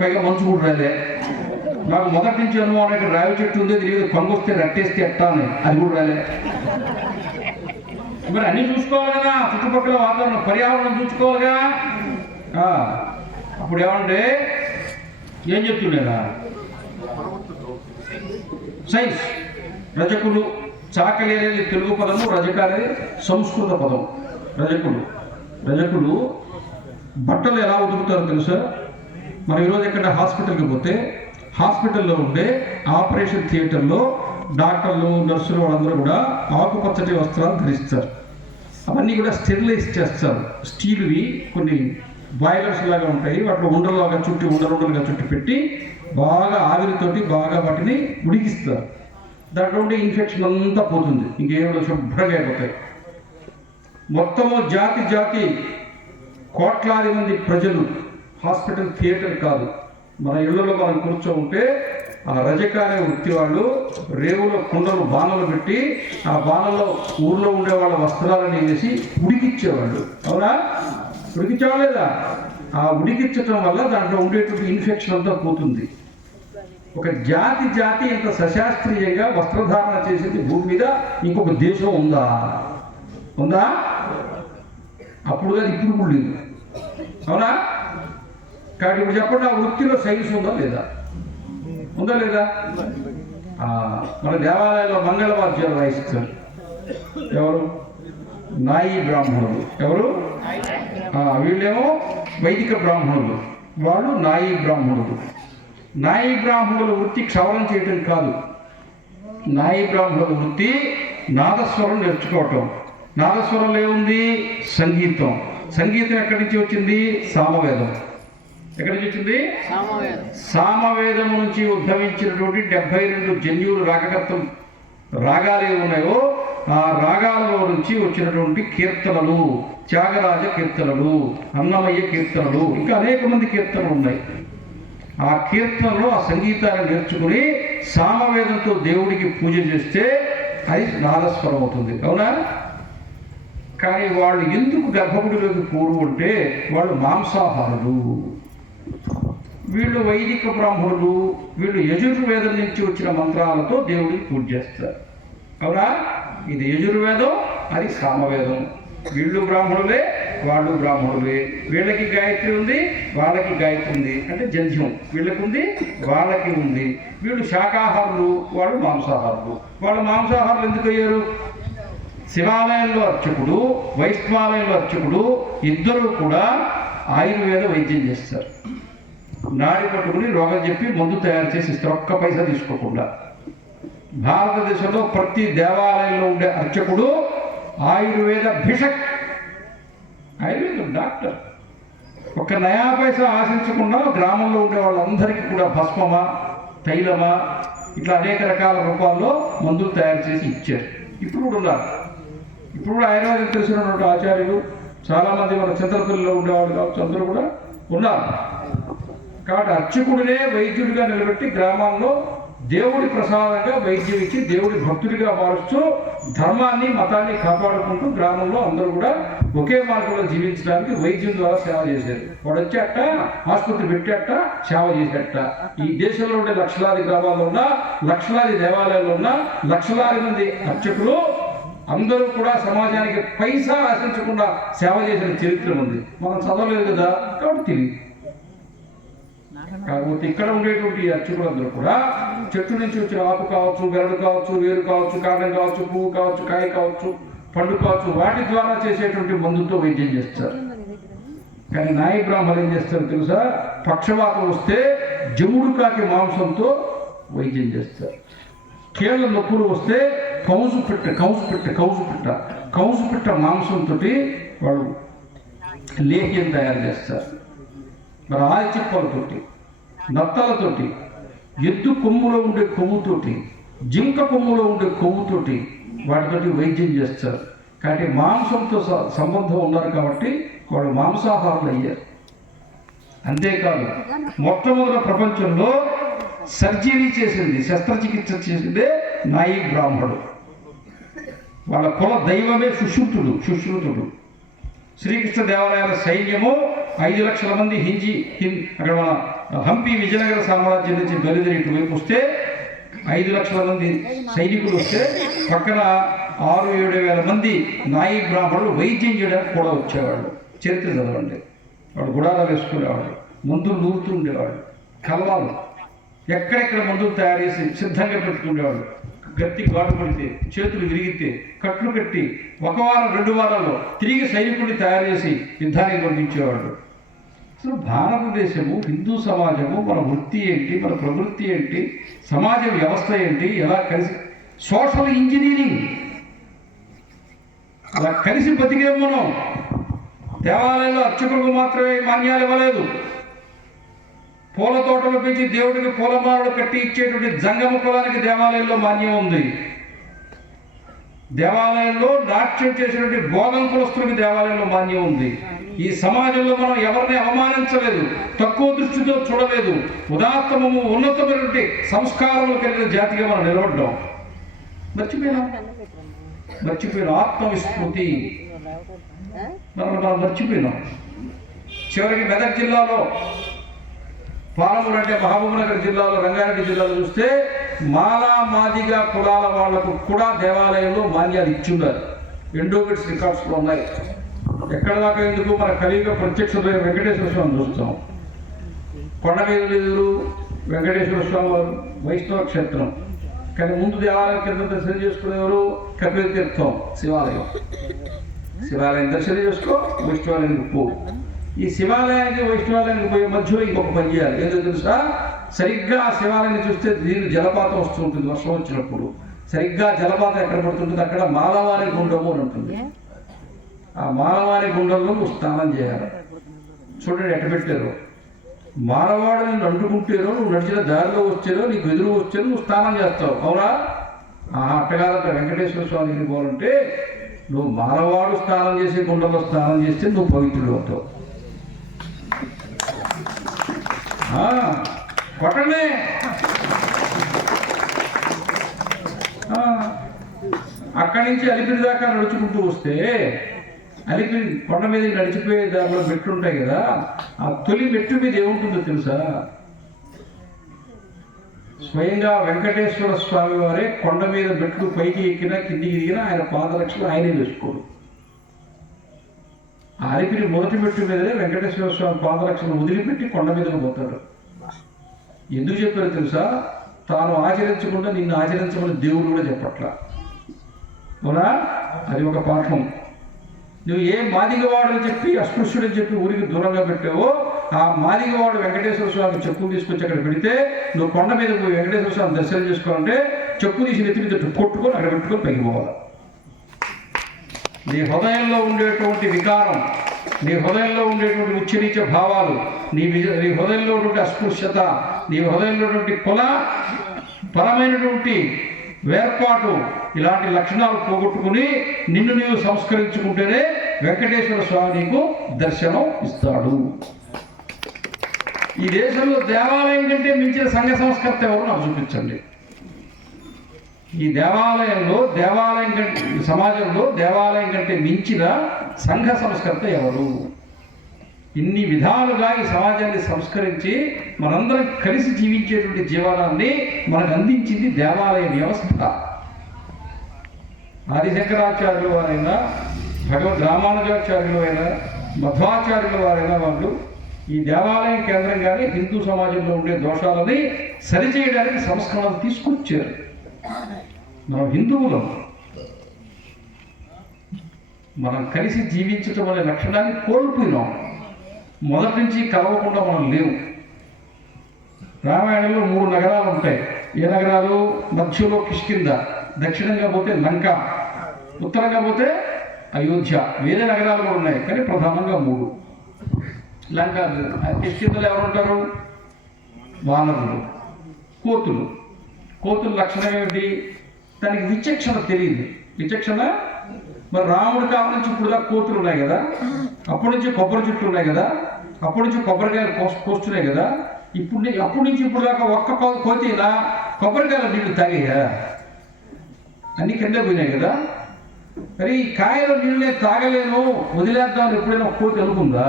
పైగా మంచు కూడా రాలే. నాకు మొదటి నుంచి అనుమానం, ఇక్కడ రావి చెట్టు ఉందే తెలియదు, కొంగొస్తే రట్టేస్తే ఎట్టా అని, అది కూడా రాలే. మరి అన్నీ చూసుకోవాలి కదా, చుట్టుపక్కల వాతావరణం పర్యావరణం చూసుకోవాలిగా. అప్పుడు ఏమంటే ఏం చెప్తుండేనా? సైన్స్. రజకులు, చాకలి అనేది తెలుగు పదము, రజక అనేది సంస్కృత పదం. రజకులు బట్టలు ఎలా ఉతుకుతారో తెలుసా? మనం ఈరోజు ఎక్కడ హాస్పిటల్కి పోతే హాస్పిటల్లో ఉండే ఆపరేషన్ థియేటర్లో డాక్టర్లు, నర్సులు వాళ్ళందరూ కూడా ఆకుపచ్చటి వస్త్రాలు ధరిస్తారు. అవన్నీ కూడా స్టెరిలైజ్ చేస్తారు. స్టీల్వి కొన్ని బాయిలర్స్ లాగా ఉంటాయి, వాటిలో ఉండలుగా చుట్టి పెట్టి బాగా ఆవిరితోటి బాగా వాటిని ఉడికిస్తారు. దాంట్లో ఉండే ఇన్ఫెక్షన్ అంతా పోతుంది, ఇంకేమో శుభ్రంగా అయిపోతాయి. మొత్తము జాతి కోట్లాది మంది ప్రజలు హాస్పిటల్ థియేటర్ కాదు, మన ఇళ్లలో మనం కూర్చోంటే ఆ రజక అనే వృత్తి వాళ్ళు రేవులో కుండలు బాణలు పెట్టి ఆ బాణల్లో ఊర్లో ఉండే వాళ్ళ వస్త్రాలని వేసి ఉడికిచ్చేవాళ్ళు. అవునా? ఉడికించలేదా? ఆ ఉడికించటం వల్ల దాంట్లో ఉండేటువంటి ఇన్ఫెక్షన్ అంతా పోతుంది. ఒక జాతి ఇంత సశాస్త్రీయంగా వస్త్రధారణ చేసేది భూమి మీద ఇంకొక దేశం ఉందా? అప్పుడు కాదు, ఇప్పుడు కూడా లేదు. అవునా? కాబట్టి ఇప్పుడు చెప్పండి, ఆ వృత్తిలో సైన్స్ ఉందా లేదా? మన దేవాలయంలో మంగళవాద్యాలు వాయిస్తారు ఎవరు? నాయి బ్రాహ్మణులు. ఎవరు? వీళ్ళేమో వైదిక బ్రాహ్మణులు, వాళ్ళు నాయి బ్రాహ్మణులు. నాయి బ్రాహ్మణుల వృత్తి క్షవరం చేయటం కాదు. నాయి బ్రాహ్మణుల వృత్తి నాదస్వరం నేర్చుకోవటం. నాదస్వరంలో ఏముంది? సంగీతం. సంగీతం ఎక్కడి నుంచి వచ్చింది? సామవేదం. ఎక్కడి నుంచి వచ్చింది? సామవేదం నుంచి ఉద్భవించినటువంటి 72 జన్యువులు రాగాలు ఏమి ఉన్నాయో ఆ రాగాలలో నుంచి వచ్చినటువంటి కీర్తనలు, త్యాగరాజ కీర్తనలు, అన్నమయ్య కీర్తనలు, ఇంకా అనేక మంది కీర్తనలు ఉన్నాయి. ఆ కీర్తనలో ఆ సంగీతాన్ని నేర్చుకుని సామవేదంతో దేవుడికి పూజ చేస్తే అది నాదస్వరం అవుతుంది. అవునా? కానీ వాళ్ళు ఎందుకు గర్భగుడిలోకి పోరు అంటే వాళ్ళు మాంసాహారులు, వీళ్ళు వైదిక బ్రాహ్మణులు, వీళ్ళు యజుర్వేదం నుంచి వచ్చిన మంత్రాలతో దేవుడికి పూజ చేస్తారు. అవునా? ఇది యజుర్వేదం, అది సామవేదం. వీళ్ళు బ్రాహ్మణులే, వాళ్ళు బ్రాహ్మణులే. వీళ్ళకి గాయత్రి ఉంది, వాళ్ళకి గాయత్రి ఉంది, అంటే జంధ్యం వీళ్ళకి ఉంది, వాళ్ళకి ఉంది. వీళ్ళు శాకాహారులు, వాళ్ళు మాంసాహారులు. వాళ్ళు మాంసాహారులు ఎందుకు అయ్యారు? శివాలయంలో అర్చకుడు, వైష్ణవాలయంలో అర్చకుడు ఇద్దరూ కూడా ఆయుర్వేద వైద్యం చేస్తారు. నాడి పట్టుకుని రోగం చెప్పి మందు తయారు చేసి ఇస్తారు, ఒక్క పైసా తీసుకోకుండా. భారతదేశంలో ప్రతి దేవాలయంలో ఉండే అర్చకుడు ఆయుర్వేద భిషక్, ఆయుర్వేదం డాక్టర్. ఒక నయా పైసా ఆశించకుండా గ్రామంలో ఉండే వాళ్ళందరికీ కూడా భస్మమా, తైలమా, ఇట్లా అనేక రకాల రూపాల్లో మందులు తయారు చేసి ఇచ్చారు. ఇప్పుడు కూడా ఉన్నారు. ఇప్పుడు కూడా ఆయుర్వేదం తెలిసినటువంటి ఆచార్యులు చాలామంది మన చింతలపల్లిలో ఉండేవాళ్ళు కావచ్చు, అందరూ కూడా ఉన్నారు. కాబట్టి అర్చకుడినే వైద్యుడిగా నిలబెట్టి గ్రామాల్లో దేవుడి ప్రసాదంగా వైద్యం ఇచ్చి దేవుడి భక్తుడిగా మారుస్తూ ధర్మాన్ని, మతాన్ని కాపాడుకుంటూ గ్రామంలో అందరూ కూడా ఒకే మార్గంలో జీవించడానికి వైద్యం ద్వారా సేవ చేశారు. వాడు వచ్చేట ఆసుపత్రి పెట్టేట సేవ చేసేట. ఈ దేశంలో ఉండే లక్షలాది గ్రామాల్లో ఉన్న, లక్షలాది దేవాలయాల్లో ఉన్న లక్షలాది మంది అర్చకులు అందరూ కూడా సమాజానికి పైసా ఆశించకుండా సేవ చేసిన చరిత్ర ఉంది. మనం చదవలేదు కదా, కాబట్టి తెలియదు. కాకపోతే ఇక్కడ ఉండేటువంటి అర్చకులందరూ కూడా చెట్టు నుంచి వచ్చిన ఆకు కావచ్చు, బెరడు కావచ్చు, వేరు కావచ్చు, కాండం కావచ్చు, పువ్వు కావచ్చు, కాయ కావచ్చు, పండు కావచ్చు, వాటి ద్వారా చేసేటువంటి మందుతో వైద్యం చేస్తారు. కానీ నాయి బ్రాహ్మణులు ఏం చేస్తారు తెలుసా? పక్షవాతం వస్తే జముడు కాకి మాంసంతో వైద్యం చేస్తారు. కీళ్ళ నొప్పులు వస్తే కౌసు పిట్ట మాంసంతో వాళ్ళు లేహ్యం తయారు చేస్తారు. మరి ఆయి చిప్పలతోటి, నత్తలతోటి, ఎద్దు కొమ్ములో ఉండే కొవ్వుతోటి, జింక కొమ్ములో ఉండే కొవ్వుతోటి వాటితోటి వైద్యం చేస్తారు. కాబట్టి మాంసంతో సంబంధం ఉన్నారు కాబట్టి వాళ్ళు మాంసాహారులు అయ్యారు. అంతేకాదు మొట్టమొదటి ప్రపంచంలో సర్జరీ చేసింది, శస్త్రచికిత్స చేసిందే నాయి బ్రాహ్మణుడు. వాళ్ళ కుల దైవమే సుశ్రుతుడు. శ్రీకృష్ణ దేవాలయాల సైన్యము 5 లక్షల మంది అక్కడ మన హంపి విజయనగర సామ్రాజ్యం నుంచి బయలుదేరి ఇటువైపు వస్తే 5 లక్షల మంది సైనికులు వస్తే పక్కన 6-7 వేల మంది నాయి బ్రాహ్మణులు వైద్యం చేయడానికి కూడా వచ్చేవాళ్ళు. చరిత్ర చదవండి. వాడు గుడారాలు వేసుకునేవాడు, మందులు నూరుతూ ఉండేవాడు, కల్వాలు ఎక్కడెక్కడ మందులు తయారు చేసి సిద్ధంగా పెట్టుకునేవాడు. గత్తి ఘాటు పడితే, చేతులు విరిగితే కట్లు కట్టి 1 వారం 2 వారాల్లో తిరిగి సైనికుడిని తయారు చేసి యుద్ధానికి పంపించేవాడు. అసలు భారతదేశము, హిందూ సమాజము, మన వృత్తి ఏంటి, మన ప్రవృత్తి ఏంటి, సమాజ వ్యవస్థ ఏంటి, ఎలా కలిసి సోషల్ ఇంజనీరింగ్ అలా కలిసి బతికేము. మనం దేవాలయంలో అర్చకులకు మాత్రమే మాన్యాలు ఇవ్వలేదు. పూల తోటలు పెంచి దేవుడికి పూలమాలలు కట్టి ఇచ్చేటువంటి జంగమ కులానికి దేవాలయంలో మాన్యం ఉంది. దేవాలయంలో నాట్యం చేసినటువంటి భోగం కులస్తులకి దేవాలయంలో మాన్యం ఉంది. ఈ సమాజంలో మనం ఎవరిని అవమానించలేదు, తక్కువ దృష్టితో చూడలేదు. ఉదాత్తమము, ఉన్నతమైనటువంటి సంస్కారములు కలిగిన జాతిగా మనం నిలబడ్డాం. మర్చిపోయిన ఆత్మవిస్మృతి మనం మర్చిపోయినాం. చివరికి మెదక్ జిల్లాలో, పాలమూరు అంటే మహబూబ్నగర్ జిల్లాలో, రంగారెడ్డి జిల్లాలో చూస్తే మాలా మాదిగా కులాల వాళ్లకు కూడా దేవాలయంలో మాన్యాలు ఇచ్చున్నారు. ఎండోబిట్స్ రికార్డ్స్లో ఉన్నాయి. ఎక్కడ దాకా ఎందుకు, మన కలియుగ ప్రత్యక్ష వెంకటేశ్వర స్వామి చూస్తాం. కొండ మీద లేదు వెంకటేశ్వర స్వామి వారు వైష్ణవ క్షేత్రం. కానీ ముందు దేవాలయం కింద దర్శనం చేసుకునేవారు కపిల తీర్థం శివాలయం దర్శనం చేసుకో, వైష్ణవాలయానికి పో. ఈ శివాలయానికి వైష్ణవాలయానికి పోయే మధ్యలో ఇంకొక పని చేయాలి. ఏదో తెలుసా? సరిగ్గా ఆ శివాలయాన్ని చూస్తే నీరు జలపాతం వస్తూ ఉంటుంది. వర్షం వచ్చినప్పుడు సరిగ్గా జలపాతం ఎక్కడ పడుతుంటుంది, అక్కడ మాలవారి గుండము అని ఉంటుంది. ఆ మాలవారి గుండంలో నువ్వు స్నానం చేయాలి. చూడండి ఎట్ట పెట్టారు. మానవాడు నిన్ను అంటుకుంటేనో, నువ్వు నడిచిన దారిలో వచ్చేనో, నీకు ఎదురు వచ్చేనో నువ్వు స్నానం చేస్తావు. అవునా? అట్టగాదంట వెంకటేశ్వర స్వామికి పోవాలంటే నువ్వు మానవాడు స్నానం చేసే గుండంలో స్నానం చేస్తే నువ్వు పవిత్రుడు అవుతావు. కొట్టనే అక్కడి నుంచి అలిపిరి దాకా నడుచుకుంటూ వస్తే, అలిపిరి కొండ మీద నడిచిపోయే దానిలో మెట్లు ఉంటాయి కదా, ఆ తొలి మెట్టు మీద ఏముంటుందో తెలుసా? స్వయంగా వెంకటేశ్వర స్వామి వారే కొండ మీద మెట్లు పైకి ఎక్కినా కిందికి దిగినా ఆయన పాదరక్షలు ఆయనే వేసుకోడు. ఆ అలిపిరి మొదటి మెట్టు మీదనే వెంకటేశ్వర స్వామి పాదరక్షలను వదిలిపెట్టి కొండ మీదకు పోతాడు. ఎందుకు చెప్పారో తెలుసా? తాను ఆచరించకుండా నిన్ను ఆచరించమని దేవుడు కూడా చెప్పట్లా. అవునా? అది ఒక పాఠం. నువ్వు ఏ మాదిగవాడని చెప్పి, అస్పృశ్యుడని చెప్పి ఊరికి దూరంగా పెట్టావో, ఆ మాదిగవాడు వెంకటేశ్వర స్వామి చెప్పులు తీసుకొచ్చి అక్కడ పెడితే నువ్వు కొండ మీద పోయి వెంకటేశ్వర స్వామి దర్శనం చేసుకోవాలంటే చెప్పు తీసి నెత్తి మీద కొట్టుకొని అక్కడ పెట్టుకొని పైకిపోవాలి. నీ హృదయంలో ఉండేటువంటి వికారం, నీ హృదయంలో ఉండేటువంటి ఉచ్చరీచ భావాలు, నీ హృదయంలో ఉన్నటువంటి అస్పృశ్యత, నీ హృదయంలో ఉన్నటువంటి పరమైనటువంటి వేర్పాటు, ఇలాంటి లక్షణాలు పోగొట్టుకుని నిన్ను నీవు సంస్కరించుకుంటేనే వెంకటేశ్వర స్వామి నీకు దర్శనం ఇస్తాడు. ఈ దేశంలో దేవాలయం కంటే మించిన సంఘ సంస్కర్త ఎవరు నాకు చూపించండి. ఈ దేవాలయం కంటే సమాజంలో దేవాలయం కంటే మించిన సంఘ సంస్కర్త ఎవరు? ఇన్ని విధాలుగా ఈ సమాజాన్ని సంస్కరించి మనందరం కలిసి జీవించేటువంటి జీవనాన్ని మనకు అందించింది దేవాలయ వ్యవస్థ. ఆదిశంకరాచార్యుల వారైనా, భగవద్ రామానుజాచార్యులు అయినా, మధ్వాచార్యుల వారైనా వాళ్ళు ఈ దేవాలయం కేంద్రంగానే హిందూ సమాజంలో ఉండే దోషాలని సరిచేయడానికి సంస్కరణలు తీసుకొచ్చారు. మనం హిందువులం, మనం కలిసి జీవించటం అనే లక్షణాన్ని కోల్పోయినాం. మొదటి నుంచి కలవకుండా మనం లేవు. రామాయణంలో 3 నగరాలు ఉంటాయి. ఏ నగరాలు? మధ్యలో కిష్కింద, దక్షిణంగా పోతే లంక, ఉత్తరంగా పోతే అయోధ్య. వేరే నగరాలు కూడా ఉన్నాయి కానీ ప్రధానంగా 3. లంక కిష్కిందలో ఎవరు ఉంటారు? వానరులు, కోతులు లక్షణం ఏమిటి? దానికి విచక్షణ తెలియదు. విచక్షణ మరి రాముడి కాలం నుంచి ఇప్పుడు దాకా కోతులు ఉన్నాయి కదా, అప్పటి నుంచి కొబ్బరి చెట్లు ఉన్నాయి కదా, అప్పటి నుంచి కొబ్బరికాయలు కోస్తున్నాయి కదా, అప్పటి నుంచి ఇప్పుడు దాకా ఒక్క కోతిలా కొబ్బరికాయల నీళ్లు తాగాయా? అన్ని కింద పోయినాయి కదా. మరి ఈ కాయలో నీళ్ళే తాగలేను, వదిలేద్దామని ఎప్పుడైనా ఒక కోతి అనుకుందా?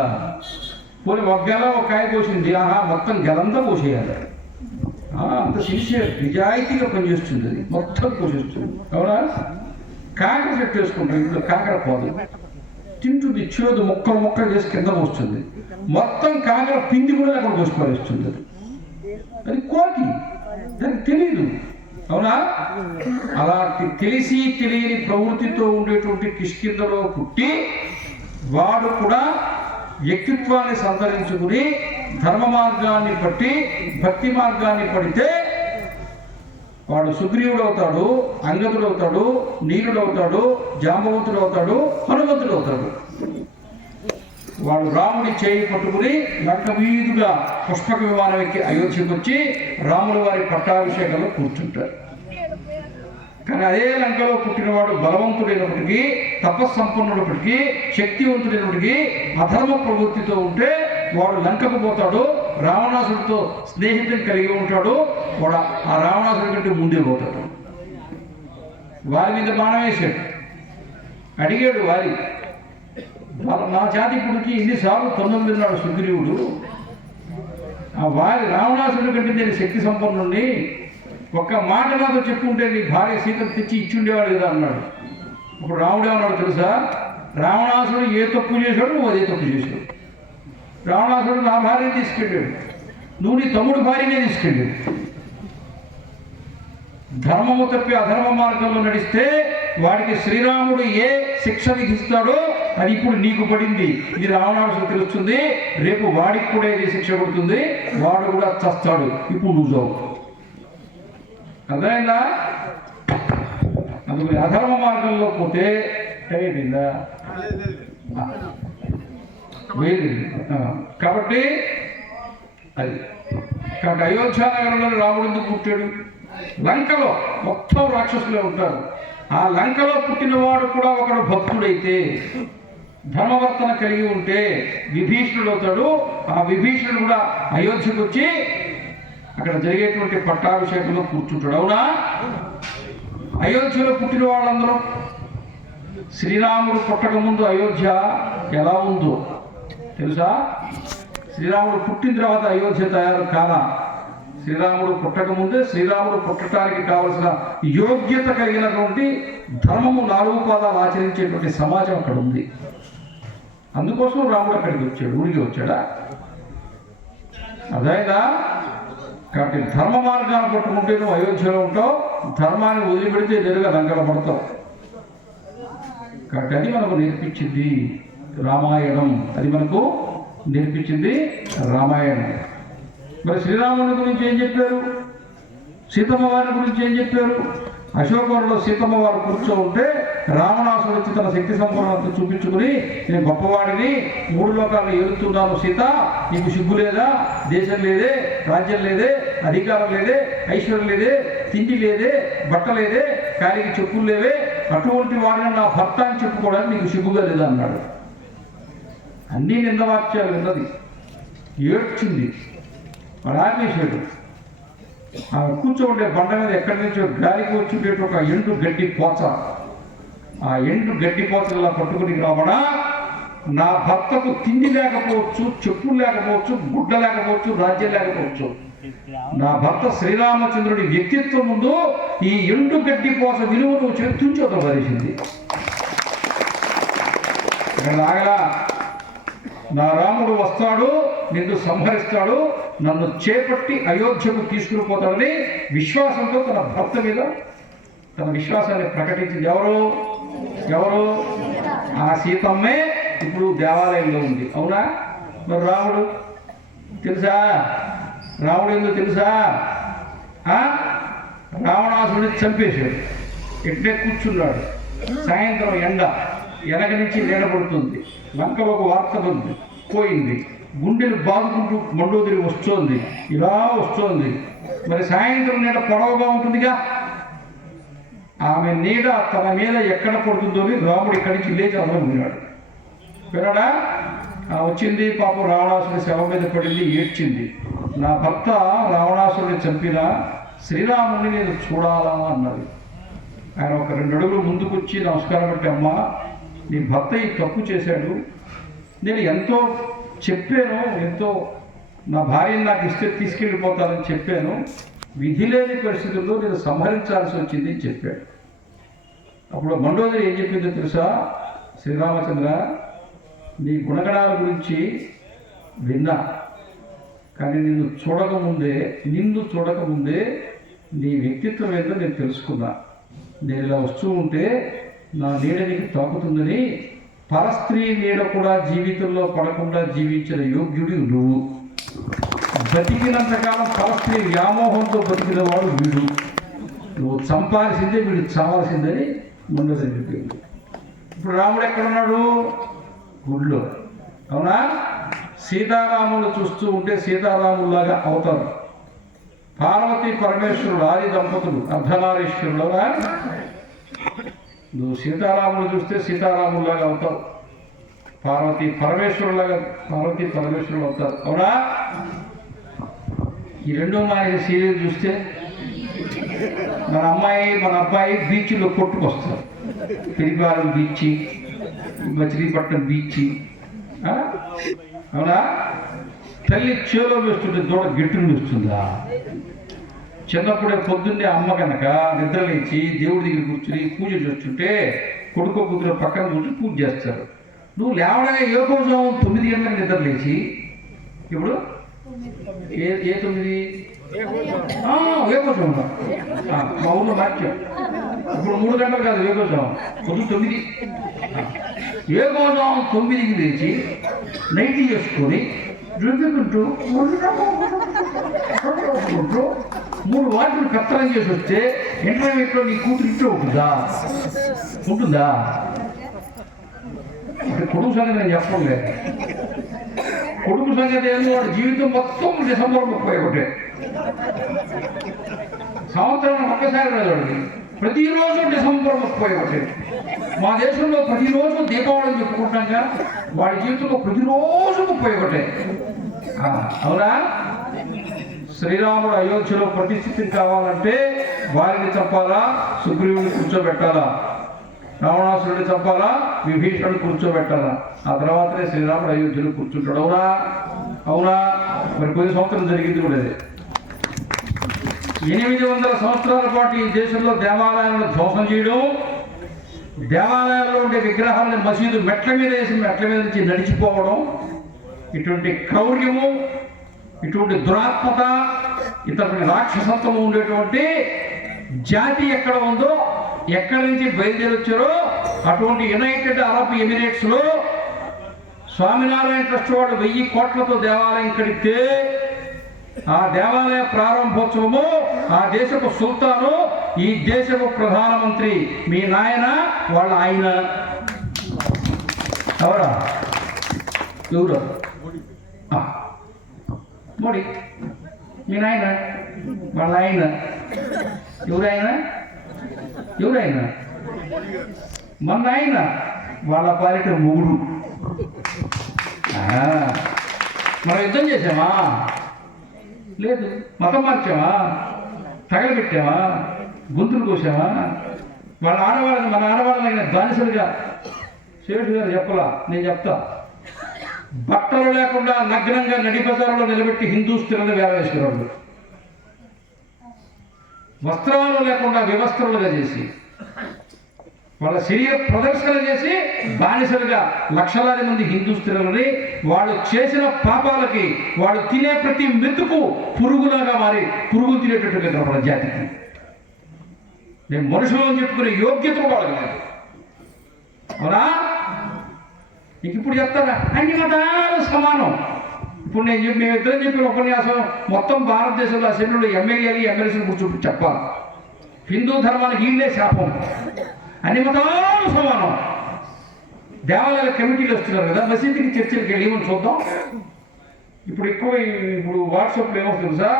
పోనీ ఒక గెల ఒక కాయ కోసింది, మొత్తం గెలంతా కోసేయాలి. అంత సిన్సియర్ నిజాయితీగా పనిచేస్తుంది, అది మొత్తం కోసేస్తుంది. అవునా? కాకర చెట్టు వేసుకుంటాం, ఇంట్లో కాకర పోదు, తింటుంది, చేదు మొక్కలు చేసి కింద వస్తుంది, మొత్తం కాకర పిండి కూడా అక్కడ కోసుకొనిస్తుంది. అది కోతి, దానికి తెలియదు. అవునా? అలాంటి తెలిసి తెలియని ప్రవృత్తితో ఉండేటువంటి కిష్కిందలో పుట్టి వాడు కూడా వ్యక్తిత్వాన్ని సంతరించుకుని ధర్మ మార్గాన్ని బట్టి భక్తి మార్గాన్ని పడితే వాడు సుగ్రీవుడు అవుతాడు, అంగదుడు అవుతాడు, నీలుడు అవుతాడు, జాంబవంతుడు అవుతాడు, హనుమంతుడు అవుతాడు. వాడు రాముడి చేయి పట్టుకుని లంక మీదుగా పుష్పక విమానం ఎక్కి అయోధ్యకు వచ్చి రాముల వారి పట్టాభిషేకంలో కూర్చుంటాడు. కానీ అదే లంకలో పుట్టినవాడు బలవంతుడైనప్పటికీ, తపస్సంపన్నుడైనప్పటికీ, శక్తివంతుడైనప్పటికీ అధర్మ ప్రవృత్తితో ఉంటే వాడు లంకకు పోతాడు, రావణాసుడితో స్నేహితుని కలిగి ఉంటాడు. వాడు ఆ రావణాసుడి కంటే ముందే పోతాడు. వారి మీద బాణం వేశాడు, అడిగాడు వారి నా జాతికుడికి ఎన్నిసార్లు 9 నాడు సుగ్రీవుడు, ఆ వారి రావణాసుడి కంటే నేను శక్తి సంపన్నుడిని, ఒక్క మాట నాతో చెప్పుకుంటే నీ భార్య సీతను తెచ్చి ఇచ్చుండేవాడు కదా అన్నాడు. ఇప్పుడు రాముడు ఏమన్నాడు తెలుసా? రావణాసుడు ఏ తప్పు చేశాడు, నువ్వు అదే తప్పు చేశాడు. రావణాసుడు నా భార్యని తీసుకెళ్ళాడు, నువ్వు నీ తమ్ముడు భార్యనే తీసుకెళ్ళాడు. ధర్మము తప్పి అధర్మ మార్గంలో నడిస్తే వాడికి శ్రీరాముడు ఏ శిక్ష విధిస్తాడో అది ఇప్పుడు నీకు పడింది. ఇది రావణాసుడు తెలుస్తుంది, రేపు వాడికి కూడా ఏ శిక్ష పడుతుంది, వాడు కూడా చస్తాడు. ఇప్పుడు నువ్వు చావు. అర్థమైందా? అందుకని అధర్మ మార్గంలో పోతే అయిందా వేరు. కాబట్టి అయోధ్య నగరంలో రాముడు ఎందుకు పుట్టాడు? లంకలో మొత్తం రాక్షసులే ఉంటారు. ఆ లంకలో పుట్టినవాడు కూడా ఒకడు భక్తుడైతే, ధర్మవర్తన కలిగి ఉంటే విభీషణుడు అవుతాడు. ఆ విభీషణుడు కూడా అయోధ్యకు వచ్చి అక్కడ జరిగేటువంటి పట్టాభిషేకంలో కూర్చుంటాడు. అవునా? అయోధ్యలో పుట్టిన వాళ్ళందరూ శ్రీరాముడు పుట్టక ముందు అయోధ్య ఎలా ఉందో తెలుసా? శ్రీరాముడు పుట్టిన తర్వాత అయోధ్య తయారు కాదా? శ్రీరాముడు పుట్టక ముందే శ్రీరాముడు పుట్టడానికి కావలసిన యోగ్యత కలిగినటువంటి ధర్మము 4 పాదాలు ఆచరించేటువంటి సమాజం అక్కడ ఉంది. అందుకోసం రాముడు అక్కడికి వచ్చాడు, ఊరికి వచ్చాడా? అదేనా? కాబట్టి ధర్మ మార్గాన్ని పట్టుకుంటే నువ్వు అయోధ్యలో ఉంటావు, ధర్మాన్ని వదిలిపెడితే నేరుగా లంకలో పడతావు. కాబట్టి అది మనకు నేర్పించింది రామాయణం, అది మనకు నేర్పించింది రామాయణం. మరి శ్రీరాముని గురించి ఏం చెప్పారు? సీతమ్మ వారి గురించి ఏం చెప్పారు? అశోకవనంలో సీతమ్మ వారు కూర్చో ఉంటే రావణాసుడు వచ్చి తన శక్తి సంపూర్ణత చూపించుకుని, నేను గొప్పవాడిని, 3 లోకాలను ఏలుతున్నాను సీత, నీకు సిగ్గు లేదా? దేశం లేదే, రాజ్యం లేదే, అధికారం లేదే, ఐశ్వర్యం లేదే, తిండి లేదే, బట్ట లేదే, కాలికి చెప్పులు లేవే, అటువంటి వాడిని నా భర్త అని చెప్పుకోవడానికి నీకు సిగ్గుగా లేదా అన్నాడు. అన్నీ నిందవాక్యాలు విన్నది, ఏడ్చింది. వాడు ఆపేశాడు. ఆ కూర్చోండే బండ మీద ఎక్కడి నుంచో గాలికి వచ్చి ఒక ఎండు గడ్డి పోచ, ఆ ఎండు గడ్డి పోచలా పట్టుకుని, రావడా, నా భర్తకు తిండి లేకపోవచ్చు, చెప్పులు లేకపోవచ్చు, గుడ్డ లేకపోవచ్చు, రాజ్యం లేకపోవచ్చు, నా భర్త శ్రీరామచంద్రుడి వ్యక్తిత్వం ముందు ఈ ఎండు గడ్డి పోచ విలువను తుంచోత భరిసింది. ఆగలా, నా రాముడు వస్తాడు, నిన్ను సంహరిస్తాడు, నన్ను చేపట్టి అయోధ్యకు తీసుకుని పోతాడని విశ్వాసంతో తన భర్త మీద తన విశ్వాసాన్ని ప్రకటించింది. ఎవరు? ఆ సీతమ్మే ఇప్పుడు దేవాలయంలో ఉంది. అవునా? మరి రాముడు తెలుసా? రాముడు ఎందుకు తెలుసా? రావణాసుడిని చంపేశాడు. ఇట్లే కూర్చున్నాడు. సాయంత్రం ఎండ వెనక నుంచి నీడపడుతుంది. లంకలో ఒక వార్త పోయింది. గుండెలు బాదుకుంటూ మండోదరి వస్తోంది, ఇలా వస్తోంది. మరి సాయంత్రం నీడ పొడవుగా ఉంటుందిగా, ఆమె నీడ తన మీద ఎక్కడ పడుతుందో రాముడు ఇక్కడి నుంచి లేచి అలా విన్నాడా? వచ్చింది పాపం, రావణాసుడి శవం మీద పడింది, ఏడ్చింది. నా భర్త రావణాసుడిని చంపిన శ్రీరాముడిని నేను చూడాలా అన్నది. ఆయన ఒక 2 అడుగులు ముందుకొచ్చి నమస్కారం పెట్టి, అమ్మ, నీ భర్త ఈ తప్పు చేశాడు, నేను ఎంతో చెప్పాను, ఎంతో నా భార్యను నాకు ఇస్తే తీసుకెళ్ళిపోతానని చెప్పాను, విధి లేని పరిస్థితుల్లో నేను సంహరించాల్సి వచ్చింది అని చెప్పాడు. అప్పుడు మండోదరి ఏం చెప్పిందో తెలుసా? శ్రీరామచంద్ర, నీ గుణగణాల గురించి విన్నా, కానీ నిన్ను చూడకముందే నీ వ్యక్తిత్వం ఏంటో నేను తెలుసుకున్నా. నేను ఇలా వస్తూ ఉంటే నా నీడ నీకు తాకుతుందని, పరస్త్రీ నీడ కూడా జీవితంలో పడకుండా జీవించిన యోగ్యుడు నువ్వు. బతికినంతకాలం పరస్త్రీ వ్యామోహంతో బతికిన వాడు వీడు. నువ్వు చంపాల్సిందే, వీడు చావాల్సిందని ముందు చెప్పింది. ఇప్పుడు రాముడు ఎక్కడున్నాడు? గుళ్ళో. అవునా? సీతారాములు చూస్తూ ఉంటే సీతారాములాగా అవుతారు. పార్వతీ పరమేశ్వరుడు ఆది దంపతులు, అర్ధనారీశ్వరుడుగా. నువ్వు సీతారాములు చూస్తే సీతారాములాగా అవుతావు, పార్వతీ పరమేశ్వరుడు అవుతారు. అవునా? ఈ 2వ నాయక సీరియల్ చూస్తే మన అబ్బాయి బీచ్లో కొట్టుకొస్తారు. పెరిపాలెం బీచ్, మచిలీపట్నం బీచ్. అవునా? తల్లి చేలో వేస్తుంటే దూడ గిట్టును వేస్తుందా? చిన్నప్పుడే పొద్దున్నే అమ్మ కనుక నిద్రలేచి దేవుడి దగ్గర కూర్చుని పూజ చేస్తుంటే కొడుకో కూతురు పక్కన కూర్చుని పూజ చేస్తారు. నువ్వు లేవడగా ఏ కోసం 9 గంటలకు నిద్రలేచి, ఇప్పుడు ఏ 9? ఏ కోసం మా ఊళ్ళో మార్చాం. ఇప్పుడు 3 గంటలు కాదు, ఏ కోసం పొద్దు 9. ఏ కోసం 9కి లేచి నైట్ చేసుకొని రుద్దుకుంటూ 3 వాటిని కత్తరం చేసి వస్తే ఇంటర్మీడియట్లో నీ కూతురు ఇంట్లో ఉంటుందా? అంటే కొడుకు సంగతి నేను చెప్పలేదు. కొడుకు సంగతి ఏందో, వాడి జీవితం మొత్తం డిసెంబర్ 31 సంవత్సరం ఒక్కసారి వాడికి ప్రతిరోజు డిసెంబర్ 31. మా దేశంలో ప్రతిరోజు దీపావళి చెప్పుకుంటాగా, వాడి జీవితంలో ప్రతిరోజు 31. అవునా? శ్రీరాముడు అయోధ్యలో ప్రతిష్ఠితి కావాలంటే వారిని చంపాలా, సుగ్రీవుని కూర్చోబెట్టాలా, రావణాసురుడిని చంపాలా, విభీషణుడిని కూర్చోబెట్టాలా, ఆ తర్వాతనే శ్రీరాముడు అయోధ్యలో కూర్చుంటాడు. అవునా? మరి కొద్ది సంవత్సరం జరిగింది కూడా. 800 సంవత్సరాల పాటు ఈ దేశంలో దేవాలయాలను ధ్వంసం చేయడం, దేవాలయాల్లో ఉండే విగ్రహాలను మసీదు మెట్ల మీద వేసి మెట్ల మీద నుంచి నడిచిపోవడం, ఇటువంటి క్రౌర్యము, ఇటువంటి దురాత్మత, ఇతరుని రాక్షసత్వం ఉండేటువంటి జాతి ఎక్కడ ఉందో, ఎక్కడి నుంచి బయలుదేరి వచ్చారో అటువంటి యునైటెడ్ అరబ్ ఎమిరేట్స్లో స్వామినారాయణ ట్రస్ట్ వాళ్ళు 1000 కోట్లతో దేవాలయం కడితే ఆ దేవాలయ ప్రారంభోత్సవము ఆ దేశపు సుల్తాను, ఈ దేశపు ప్రధానమంత్రి మీ నాయన వాళ్ళ ఆయన. ఎవరా? ఎవరు? మోడీ. మీ నాయన వాళ్ళ ఆయన. ఎవరైనా? ఎవరైనా? మన ఆయన వాళ్ళ పాలిట మొగుడు. మనం యుద్ధం చేసామా? లేదు. మతం మార్చామా? తగలబెట్టామా? గొంతులు కోసామా? వాళ్ళ ఆడవాళ్ళని మన ఆడవాళ్ళని బానిసలుగా శేషు గారు చెప్పలా, నేను చెప్తా. బట్టలు లేకుండా నగ్నంగా నడి బజారులో నిలబెట్టి హిందూ స్త్రీలను వేవేశ్వరుడు, వస్త్రాలు లేకుండా వివస్త్రులుగా చేసి వాళ్ళ శరీర ప్రదర్శన చేసి బానిసలుగా లక్షలాది మంది హిందూ స్త్రీలని వాళ్ళు చేసిన పాపాలకి వాళ్ళు తినే ప్రతి మెతుకు పురుగులాగా మారి పురుగులు తినేటట్టుగా వాళ్ళ జాతికి. నేను మనుషులను చెప్పుకునే యోగ్యత వాళ్ళకి లేదు. అవునా? ఇంక ఇప్పుడు చెప్తారా అన్ని మతాలు సమానం. ఇప్పుడు మేమిద్దరం చెప్పిన ఉపన్యాసం మొత్తం భారతదేశంలో అసెంబ్లీలో ఎమ్మెల్యేలు ఎమ్మెల్సీలు కూర్చోబెట్టి చెప్పాలి. హిందూ ధర్మానికి వీళ్ళే శాపం. అన్ని మతాలు సమానం. దేవాలయాల కమిటీలు వస్తున్నారు కదా, మసీదుకి చర్చలకు వెళ్ళి ఏమని చూద్దాం. ఇప్పుడు ఎక్కువ ఇప్పుడు వాట్సాప్లో ఏమో తెలుసా,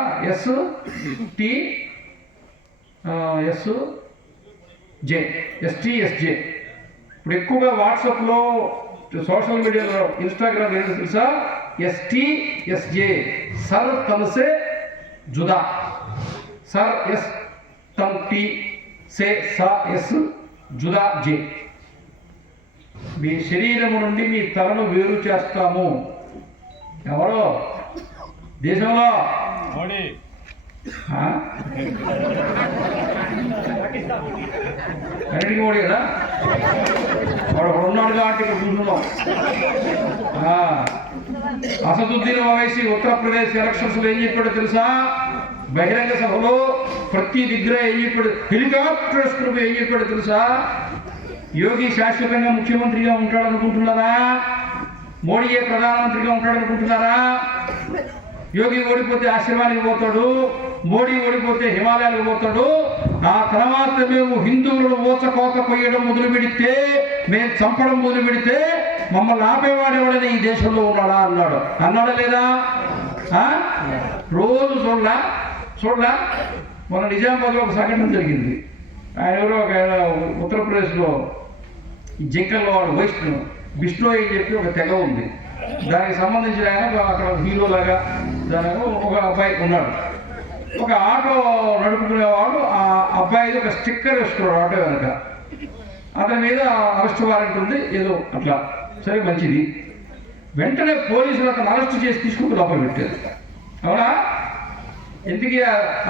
STSJ. ఇప్పుడు ఎక్కువగా వాట్సాప్లో సోషల్ మీడియాలో ఇన్స్టాగ్రామ్ ఏంటో తెలుసా, STSJ, సర్ తమసే జుదా. సర్ ఎస్ తమ్ టీ సే సా ఎస్ జుదా జే. మీ శరీరము నుండి మీ తలను వేరు చేస్తాము. ఎవరో దేశంలో అన్నిటికీ మోడీ కదా, వాడు ఒకడు ఉన్నాడు కాబట్టి ఇక్కడ చూస్తున్నాం. అసదుద్దీన్ ఓవైసీ ఉత్తరప్రదేశ్ ఎలక్షన్స్ లో ఏం చెప్పాడో తెలుసా? బహిరంగ సభలో ప్రతి దగ్గర ఏం చెప్పాడు? హెలికాప్టర్ వేసుకుని ఏం చెప్పాడో తెలుసా? యోగి శాశ్వతంగా ముఖ్యమంత్రిగా ఉంటాడనుకుంటున్నారా? మోడీయే ప్రధానమంత్రిగా ఉంటాడనుకుంటున్నారా? యోగి ఓడిపోతే ఆశ్రమానికి పోతాడు, మోడీ ఓడిపోతే హిమాలయాలకు పోతాడు. ఆ తర్వాత మేము హిందువులను ఊచకోత కొయ్యడం మొదలు పెడితే, మేము చంపడం మొదలు పెడితే మమ్మల్ని ఆపేవాడేవాడని ఈ దేశంలో ఉన్నాడా అన్నాడు. అన్నాడా లేదా? రోజు చూడలా. మన నిజామాబాద్లో ఒక సంఘటన జరిగింది. ఆయన ఎవరో ఒక ఉత్తరప్రదేశ్లో జింకల్లో వాడు విష్ణు అని చెప్పి ఒక తెగ ఉంది. దానికి సంబంధించిన ఆయన అక్కడ హీరోలాగా దాని ఒక అబ్బాయి ఉన్నాడు. ఒక ఆటో నడుపుకునేవాడు ఆ అబ్బాయి ఒక స్టిక్కర్ వేసుకున్నాడు ఆటో వెనక. అతని మీద అరెస్ట్ వారెంట్ ఉంది ఏదో అట్లా. సరే మంచిది. వెంటనే పోలీసులు అతను అరెస్ట్ చేసి తీసుకుని లోపల పెట్టారు. అవునా? ఎందుకు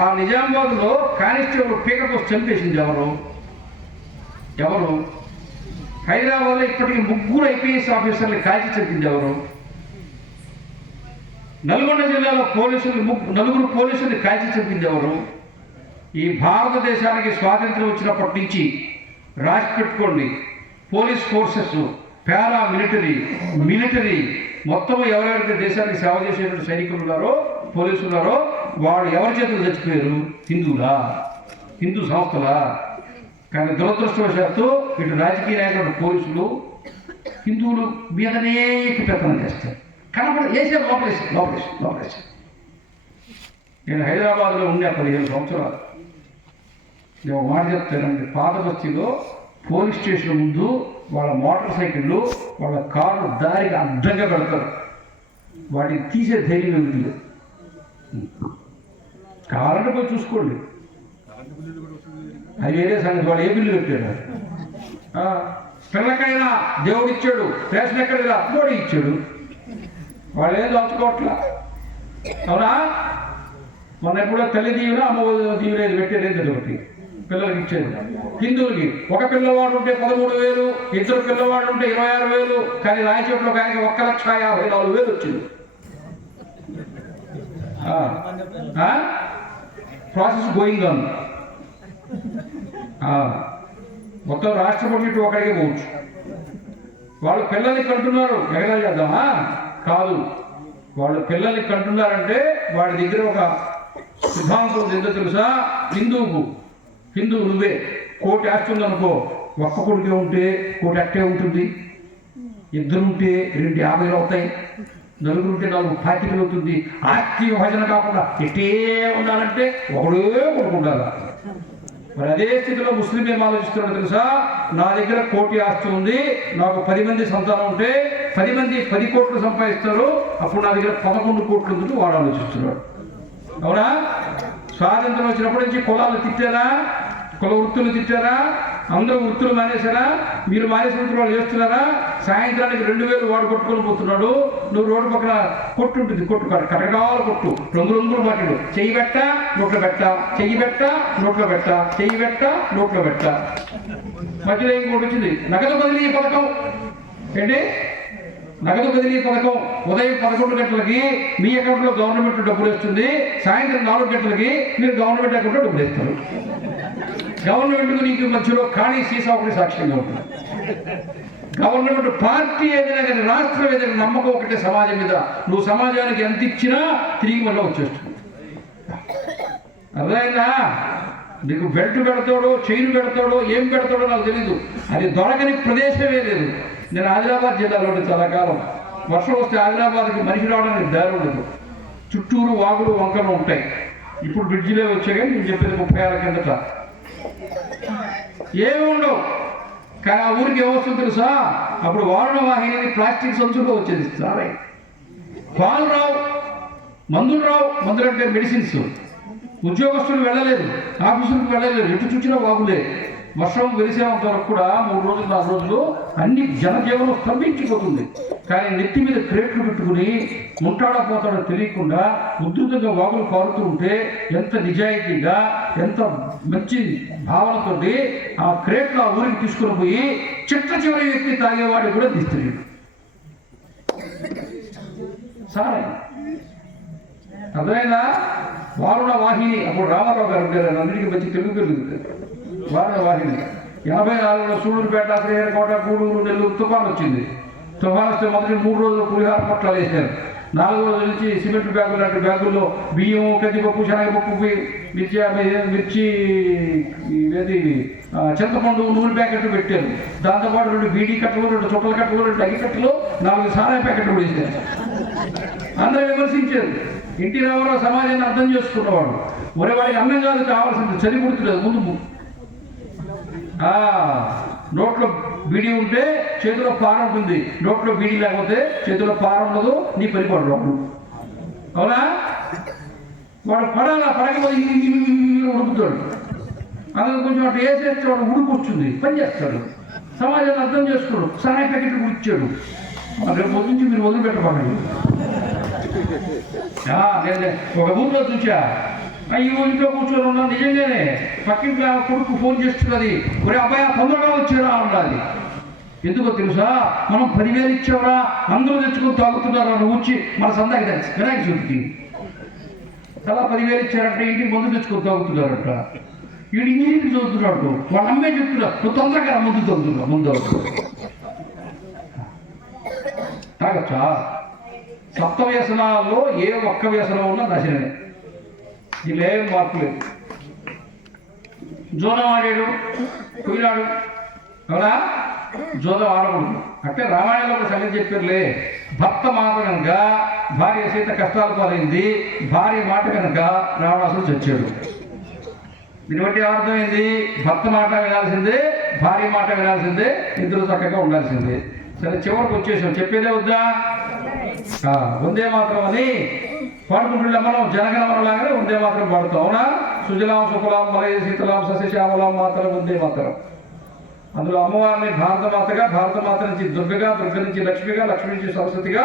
ఆ నిజామాబాద్లో కానిస్టేబుల్ పీకర్ పోస్ట్ చంపేసింది ఎవరు? హైదరాబాద్లో ఇప్పటికీ 3 IPS ఆఫీసర్లు కాల్చి చంపింది ఎవరు? నల్గొండ జిల్లాలో నలుగురు పోలీసుల్ని కాల్చి చంపింది ఎవరు? ఈ భారతదేశానికి స్వాతంత్రం వచ్చినప్పటి నుంచి రాసి పెట్టుకోండి, పోలీస్ ఫోర్సెస్, పారా మిలిటరీ మొత్తం ఎవరెవరైతే దేశానికి సేవ చేసేటువంటి సైనికులు ఉన్నారో, పోలీసులు ఉన్నారో వాళ్ళు ఎవరి చేతులు చచ్చిపోయారు? హిందూ సంస్థలా? కానీ దురదృష్టవశాత్తు ఇటు రాజకీయ నాయకులు పోలీసులు హిందువులు మీదనే పెత్తనం చేస్తారు. కనపడి వేసే లోపలేసి. నేను హైదరాబాద్లో ఉండే 15 సంవత్సరాలు. నేను ఒక మాట చెప్తానండి. పాత బస్తీలో పోలీస్ స్టేషన్ ముందు వాళ్ళ మోటార్ సైకిళ్ళు, వాళ్ళ కార్లు దారికి అడ్డంగా పెడతారు. వాటిని తీసే ధైర్యం ఎందుకు లేదు. కావాలంటే పోయి చూసుకోండి. అది వేరే సంగతి. వాళ్ళు ఏ బిల్లు పెట్టారు? పిల్లకైనా దేవుడు ఇచ్చాడు, రేషన్ ఎక్కడిగా మోడీ ఇచ్చాడు. వాళ్ళు ఏం దాచుకోవట్లా. అవునా? మొన్న ఎప్పుడో తల్లి దీవున అమ్మ దీవులేదు పెట్టేది ఒకటి పిల్లలకి ఇచ్చేది. హిందువులకి ఒక పిల్లవాడు ఉంటే 13,000, 2 పిల్లవాడు ఉంటే 26,000. కానీ రాయచోట్లో ఒక ఆయనకి 1,54,000 వచ్చింది. Process going on. మొత్తం రాష్ట్ర బడ్జెట్ ఒకడికే పోవచ్చు. వాళ్ళు పిల్లల్ని కంటున్నారు, ఎగదా చేద్దామా? కాదు, వాళ్ళ పిల్లల్ని కంటున్నారంటే వాడి దగ్గర ఒక సిద్ధాంతం ఏంటో తెలుసా? హిందువు నువ్వే కోటి ఆస్తుంది అనుకో, ఒక్క కొడుకే ఉంటే కోటి అట్టే ఉంటుంది, ఇద్దరు ఉంటే 250 అవుతాయి, నలుగురు ఉంటే 4 పాతికలు అవుతుంది. ఆస్తి విభజన కాకుండా ఎట్టే ఉండాలంటే ఒకడే కొడుకుండాలా. మరి అదే స్థితిలో ముస్లిం ఏం ఆలోచిస్తున్నాడు తెలుసా? నా దగ్గర కోటి ఆస్తి ఉంది, నాకు 10 మంది సంతానం ఉంటే 10 మంది 10 కోట్లు సంపాదిస్తారు, అప్పుడు నా దగ్గర 11 కోట్లు ఉంది వాడు ఆలోచిస్తున్నాడు. అవునా? స్వాతంత్రం వచ్చినప్పటి నుంచి కులాలు తిట్టారా? కుల వృత్తులు తిట్టారా? అందరూ వృత్తులు మానేశారా? మీరు మానేసిన వృత్తులు వాళ్ళు చేస్తున్నారా? సాయంత్రానికి 2000 వాడు కొట్టుకొని పోతున్నాడు. నువ్వు రోడ్డు పక్కన కొట్టు ఉంటుంది, కొట్టు కరకటాలు కొట్టు, రంగులు మాట్లాడు, చెయ్యి పెట్ట నోట్లో పెట్ట, చెయ్యి పెట్ట నోట్లో పెట్ట, చెయ్యి పెట్ట నోట్లో పెట్ట. మధ్యలో ఇంకోటి వచ్చింది, నగదు బదిలీ పథకం. ఏంటి నగదు బదిలీ పథకం? ఉదయం 11 గంటలకి మీ అకౌంట్లో గవర్నమెంట్ డబ్బులు వేస్తుంది, సాయంత్రం 4 గంటలకి మీరు గవర్నమెంట్ అకౌంట్లో డబ్బులు వేస్తారు. గవర్నమెంట్కు నీకు మధ్యలో ఖాళీ సీసా ఒకటి సాక్ష్యంగా ఉంటుంది. గవర్నమెంట్ పార్టీ ఏదైనా కానీ రాష్ట్రం ఏదైనా నమ్మకం ఒకటే సమాజం మీద. నువ్వు సమాజానికి ఎంత ఇచ్చినా తిరిగి మళ్ళీ వచ్చేస్తుంది. అర్థమైందా? నీకు బెల్ట్ పెడతాడో చైన్ పెడతాడో ఏం పెడతాడో నాకు తెలీదు, అది దొరకని ప్రదేశమే లేదు. నేను ఆదిలాబాద్ జిల్లాలో చాలా కాలం. వర్షం వస్తే ఆదిలాబాద్కి మనిషి రావడానికి దారి ఉండదు, చుట్టూరు వాగులు వంకలు ఉంటాయి. ఇప్పుడు బ్రిడ్జిలే వచ్చాయి, నేను చెప్పేది 30 ఏళ్ళ కిందట ఏమి ఉండవు. కానీ ఆ ఊరికి ఏమొస్తుంది తెలుసా? అప్పుడు వారుణ వాహిని ప్లాస్టిక్ సంచుల్లో వచ్చేది. సరే పాలు రావు, మందులు రావు. మందులు అంటే మెడిసిన్స్. ఉద్యోగస్తులు వెళ్ళలేదు, ఆఫీసులకు వెళ్ళలేదు, ఎటు చూసినా వాగులే. వర్షం వెలిసేంత వరకు కూడా 3 రోజులు 4 రోజులు అన్ని జనజీవనం స్తంభించిపోతుంది. కానీ నెత్తి మీద క్రేట్లు పెట్టుకుని ఉంటాడో పోతాడో తెలియకుండా ఉధృతంగా వాగులు పారుతూ ఉంటే ఎంత నిజాయితీగా, ఎంత మంచి భావనతో ఆ క్రేట్లు ఆ ఊరికి తీసుకుని పోయి చిట్ట చివరి వ్యక్తి తాగేవాడు కూడా తీస్తుంది. సరే అర్థమైనా? వారుణ వాహిని. అప్పుడు రామారావు గారు ఉంటారు, అందరికీ మంచి తెలుగు పెరుగుతుంది. వారుణ వాహిని 84లో సూళ్ళూరుపేట, శ్రీహరికోట, గూడూరు, నెల్లూరు తుఫాన్ వచ్చింది. తుఫాన్ వస్తే మొదటి 3 రోజులు పులిహార పొట్లాలు వేశారు. 4వ రోజు నుంచి సిమెంట్ బ్యాగులు లాంటి బ్యాగుల్లో బియ్యం, కందిపప్పు, శనగపప్పు, మిర్చి, చింతపండు, నూనె ప్యాకెట్లు పెట్టారు. దాంతోపాటు 2 బీడీ కట్టలు, 2 చుట్టల కట్టలు, 2 అగ్గి కట్టలు, 4 సారాయి ప్యాకెట్లు కూడా వేశారు. అందరూ విమర్శించారు. ఎన్టీ రామారావు సమాజాన్ని అర్థం చేసుకున్నవాడు. ఒరే వాడికి అన్నం కాదు కావాల్సింది, చలి పుడుతులేదు ముందు. నోట్లో బీడీ ఉంటే చేతిలో పార ఉంటుంది, నోట్లో బీడీ లేకపోతే చేతిలో పార ఉండదు, నీ పనిపడు రాడు. అవునా? వాడు పడాలా, పడకపోతే ఉడుకుతాడు. అందులో కొంచెం అటు వేసేస్తే వాడు ఉడుకు వస్తుంది, పని చేస్తాడు. సమాజాన్ని అర్థం చేసుకోడు. సహాయ ప్యాకెట్లు గుర్తించాడు. రేపు పొద్దుంచి మీరు వదిలిపెట్టబడి. ఒక ఊర్లో చూసా, ఈ ఇంట్లో కూర్చొని ఉన్నా, నిజంగానే పక్కింట్లో కొడుకు ఫోన్ చేస్తున్నది, ఒరే అబ్బాయి తొందరగా వచ్చారా అన్నది. ఎందుకో తెలుసా? మనం 10,000 ఇచ్చావరా, అందరూ తెచ్చుకొని తాగుతున్నారా, నువ్వు వచ్చి మన సందాకి తెలుసు వినాయక చవితికి తలా 10,000 ఇచ్చారంటే ఇంటికి మందు తెచ్చుకొని తాగుతున్నారంట. వీడు ఇంజనీరింగ్ చదువుతున్నాడు, వాళ్ళ అమ్మే చెప్తున్నా నువ్వు తొందరగా ముందు తగ్గుతున్నా ముందు తాగచ్చా? 7 వ్యసనాల్లో ఏ ఒక్క వ్యసనం ఉన్నా నశనమే. ఇలా ఏం మార్పు లేదు. జోదం ఆడాడు, కుయిలాడు. అవునా? జోదం ఆడకూడదు అంటే రామాయణంలో ఒక సంగతి చెప్పారులే. భర్త మాట కనుక భార్య సీత కష్టాలు పాలైంది, భార్య మాట కనుక రావణాసుడు చచ్చాడు. దీన్ని బట్టి అర్థమైంది, భర్త మాట వినాల్సిందే, భార్య మాట వినాల్సిందే, ఇద్దరు చక్కగా ఉండాల్సిందే. సరే చివరికి వచ్చేసాం, చెప్పేదే వద్దా? వందే మాత్రం అని పాడుకుంటున్నా మనం. జనగణమనలాగానే వందే మాత్రం పాడుతాం. అవునా? సుజలాం సుఫలాం మలయ శీతలాం సస్యశ్యామలాం మాతరం వందే మాతరం. అందులో అమ్మవారిని భారతమాతగా, భారతమాత నుంచి దుర్గగా, దుర్గ నుంచి లక్ష్మిగా, లక్ష్మి నుంచి సరస్వతిగా,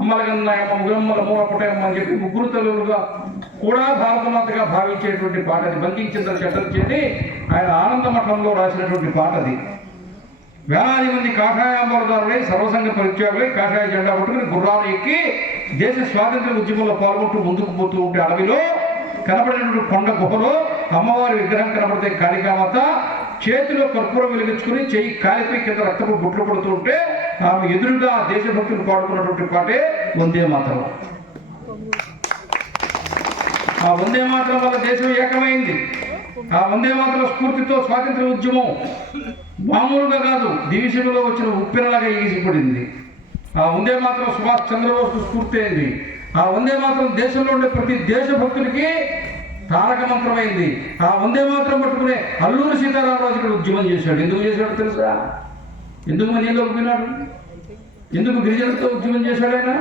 అమ్మలగన్న ముగ్గురమ్మల మూలపుటమ్మ అని చెప్పి 3 తల్లులుగా కూడా భారతమాతగా భావించేటువంటి పాట అది. బంకించంద్ర చటర్జీ ఆయన ఆనంద మఠంలో రాసినటువంటి పాట అది. వేలాది మంది కాషాయాంబరదారులై సర్వసంగ పరిత్యాగులై కాషాయ జెండా పట్టుకుని గుర్రాలు ఎక్కి దేశ స్వాతంత్ర్య ఉద్యమంలో పాల్గొంటూ ముందుకు పోతూ ఉంటే అడవిలో కనబడినటువంటి కొండ గుహలో అమ్మవారి విగ్రహం కనబడితే కాళికామాత చేతిలో కర్పూరం వెలిగించుకుని చెయ్యి కాలిపై కింద రక్తపు బుట్లు పడుతూ ఉంటే ఆమె ఎదురుగా దేశభక్తులు పాడుకున్నటువంటి పాటే వందే మాతరం. ఆ వందే మాతరం వల్ల దేశం ఏకమైంది. ఆ వందే మాతరం స్ఫూర్తితో స్వాతంత్ర ఉద్యమం మామూలుగా కాదు, దివిసీమలో వచ్చిన ఉప్పెనలాగా ఎగిసిపడింది. ఆ వందే మాతరం సుభాష్ చంద్రబోస్ స్ఫూర్తి అయింది. ఆ వందే మాతరం దేశంలో ఉండే ప్రతి దేశభక్తుడికి తారక మంత్రమైంది. ఆ వందే మాత్రం పట్టుకునే అల్లూరి సీతారామరాజు ఇక్కడ ఉద్యమం చేశాడు. ఎందుకు చేశాడు తెలుసా? ఎందుకు మనీలోకి పోయినాడు? ఎందుకు గిరిజనులతో ఉద్యమం చేశాడు ఆయన?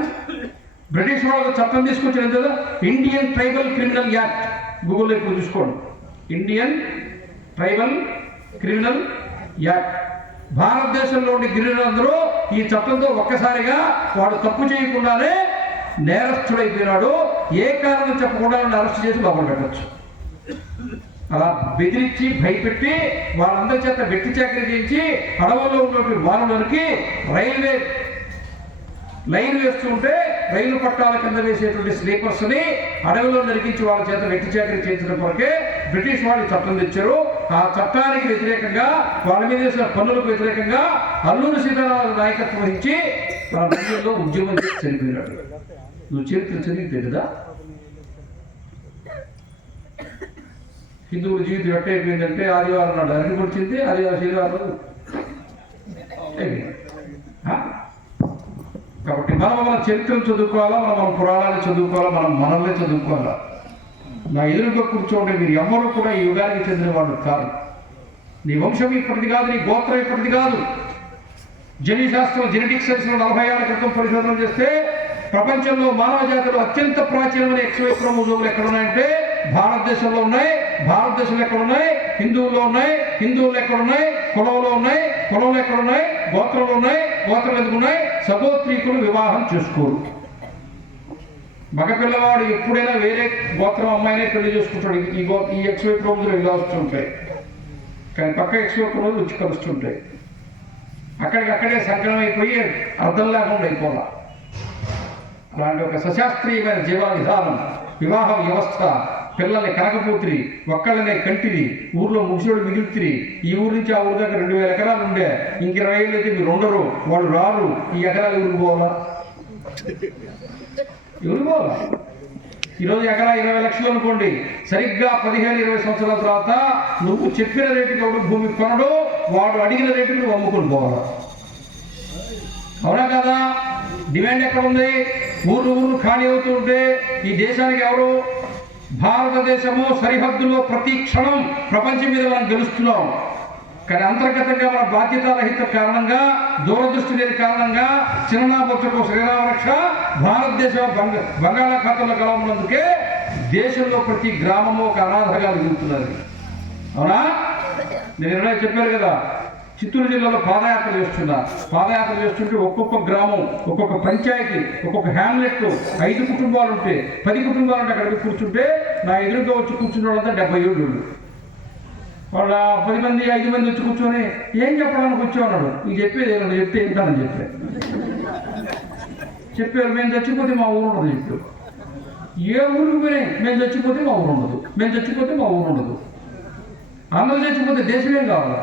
బ్రిటిష్ వాళ్ళకు చట్టం తీసుకొచ్చిన కదా, ఇండియన్ ట్రైబల్ క్రిమినల్ యాక్ట్. గూగుల్లో ఇప్పుడు చూసుకోండి, ఇండియన్ ట్రైబల్ క్రిమినల్ యాక్ట్. భారతదేశంలో ఉండే గిరిజనులందరూ ఈ చట్టంతో ఒక్కసారిగా వాడు తప్పు చేయకుండానే నేరస్తుడైపోయినాడు. ఏ కారణం చెప్పకుండా అరెస్ట్ చేసి లోపల పెట్టచ్చు. అలా బెదిరించి భయపెట్టి వాళ్ళందరి చేత వెట్టి చాకరీ చేయించి అడవుల్లో ఉన్నటువంటి వారంలోనికి లైన్ వేస్తుంటే రైలు పట్టాల కింద వేసేటువంటి స్లీపర్స్ని అడవిలో నరికించి వాళ్ళ చేత వెట్టి చాకరీ చేయించడం కొరకే బ్రిటిష్ వాళ్ళు చట్టం తెచ్చారు. ఆ చట్టానికి వ్యతిరేకంగా, వాళ్ళ మీద వేసిన పన్నులకు వ్యతిరేకంగా అల్లూరి సీతారామరాజు నాయకత్వం వహించి మన రాజ్యంలో ఉద్యమం చేసి చనిపోయినాడు. నువ్వు చరిత్ర చదివితే కదా హిందువుల జీవితం ఎట్ట అయిపోయిందంటే ఆదివారం నాడు అరటి పొడిచింది, ఆదివారం శనివారం కాబట్టి మన చరిత్రను చదువుకోవాలా, మన పురాణాన్ని చదువుకోవాలా, మనల్ని చదువుకోవాలా. నా ఎదురుగా కూర్చోండి మీరు ఎవరు కూడా ఈ యుగానికి చెందిన వాళ్ళు కాదు. నీ వంశం ఇప్పటిది కాదు, నీ గోత్రం ఇప్పటిది కాదు. జన్యుశాస్త్రం జెనెటిక్ సైన్స్లో 40 ఏళ్ల క్రితం పరిశోధన చేస్తే ప్రపంచంలో మానవ జాతిలో అత్యంత ప్రాచీనమైన XY క్రోమోజోములు ఎక్కడున్నాయంటే భారతదేశంలో ఉన్నాయి. భారతదేశంలో ఎక్కడున్నాయి? హిందువుల్లో ఉన్నాయి. హిందువులు ఎక్కడున్నాయి? కులంలో ఉన్నాయి. కులంలో ఎక్కడున్నాయి? గోత్రంలో ఉన్నాయి. గోత్రం ఎందుకున్నాయి? సగోత్రీకులు వివాహం చేసుకోరు. మగపిల్లవాడు ఎప్పుడైనా వేరే గోత్రం అమ్మాయినే పెళ్లి చేసుకుంటాడు. ఈ XY క్రోమోజోములు ఇలా వస్తుంటాయి, కానీ పక్క XY క్రోమోజోములు రుచి కలుస్తుంటాయి. అక్కడికక్కడే సంకలనం అయిపోయి అర్థం లేకుండా అయిపోవాలి. అలాంటి ఒక సశాస్త్రీయమైన జీవన విధానం, వివాహ వ్యవస్థ, పిల్లల్ని కనకపోతిరి, ఒక్కళ్ళనే కంటిది, ఊర్లో ముగిసోడు మిగులుతిరి. ఈ ఊరు నుంచి ఆ ఊరి దగ్గర 2000 ఎకరాలు ఉండే, ఇంక 20 ఏళ్ళు అయితే మీరు ఉండరు, వాళ్ళు రారు. ఈ ఎకరాలు ఎవరికి పోవాలా? ఎవరికి పోవాలా? ఈరోజు ఎకరా 20 లక్షలు అనుకోండి, సరిగ్గా 15-20 సంవత్సరాల తర్వాత నువ్వు చెప్పిన రేటుకి ఎవడు భూమి కొనడు, వాడు అడిగిన రేటుకి నువ్వు అమ్ముకొని పోవాలా? అవునా కదా? డిమాండ్ ఎక్కడ ఉంది? ఊరు ఖాళీ అవుతూ ఉంటే ఈ దేశానికి ఎవరు? భారతదేశము సరిహద్దుల్లో ప్రతి క్షణం ప్రపంచం మీద మనం గెలుస్తున్నాం. కానీ అంతర్గతంగా మన బాధ్యతారహిత కారణంగా, దూరదృష్టి లేని కారణంగా, చిన్ననాపొచ్చకు శ్రీరామ రక్ష భారతదేశం బంగాళాఖాతంలో కలవనందుకే దేశంలో ప్రతి గ్రామము ఒక అనాథగా మిగులుతున్నది. అవునా? నేను ఇలా చెప్పాను కదా, చిత్తూరు జిల్లాలో పాదయాత్ర చేస్తున్నా. పాదయాత్ర చేస్తుంటే ఒక్కొక్క గ్రామం, ఒక్కొక్క పంచాయతీ, ఒక్కొక్క హ్యామ్లెట్ 5 కుటుంబాలు ఉంటే 10 కుటుంబాలు ఉంటే అక్కడికి కూర్చుంటే నా ఎదురుగా వచ్చి కూర్చున్న వాళ్ళంతా 70 ఏళ్ళు. వాళ్ళ 10 మంది 5 మంది వచ్చి కూర్చొని ఏం చెప్పడానికి వచ్చామన్నాడు. నీకు చెప్పేది ఏమన్నా చెప్తే ఏంటని చెప్పారు. మేము చచ్చిపోతే మా ఊరు ఉండదు చెప్పారు. ఏ ఊరికి పోయినాయి? మేము చచ్చిపోతే మా ఊరు ఉండదు, మేము చచ్చిపోతే మా ఊరు ఉండదు. అందరూ చచ్చిపోతే దేశమేం కావాలా?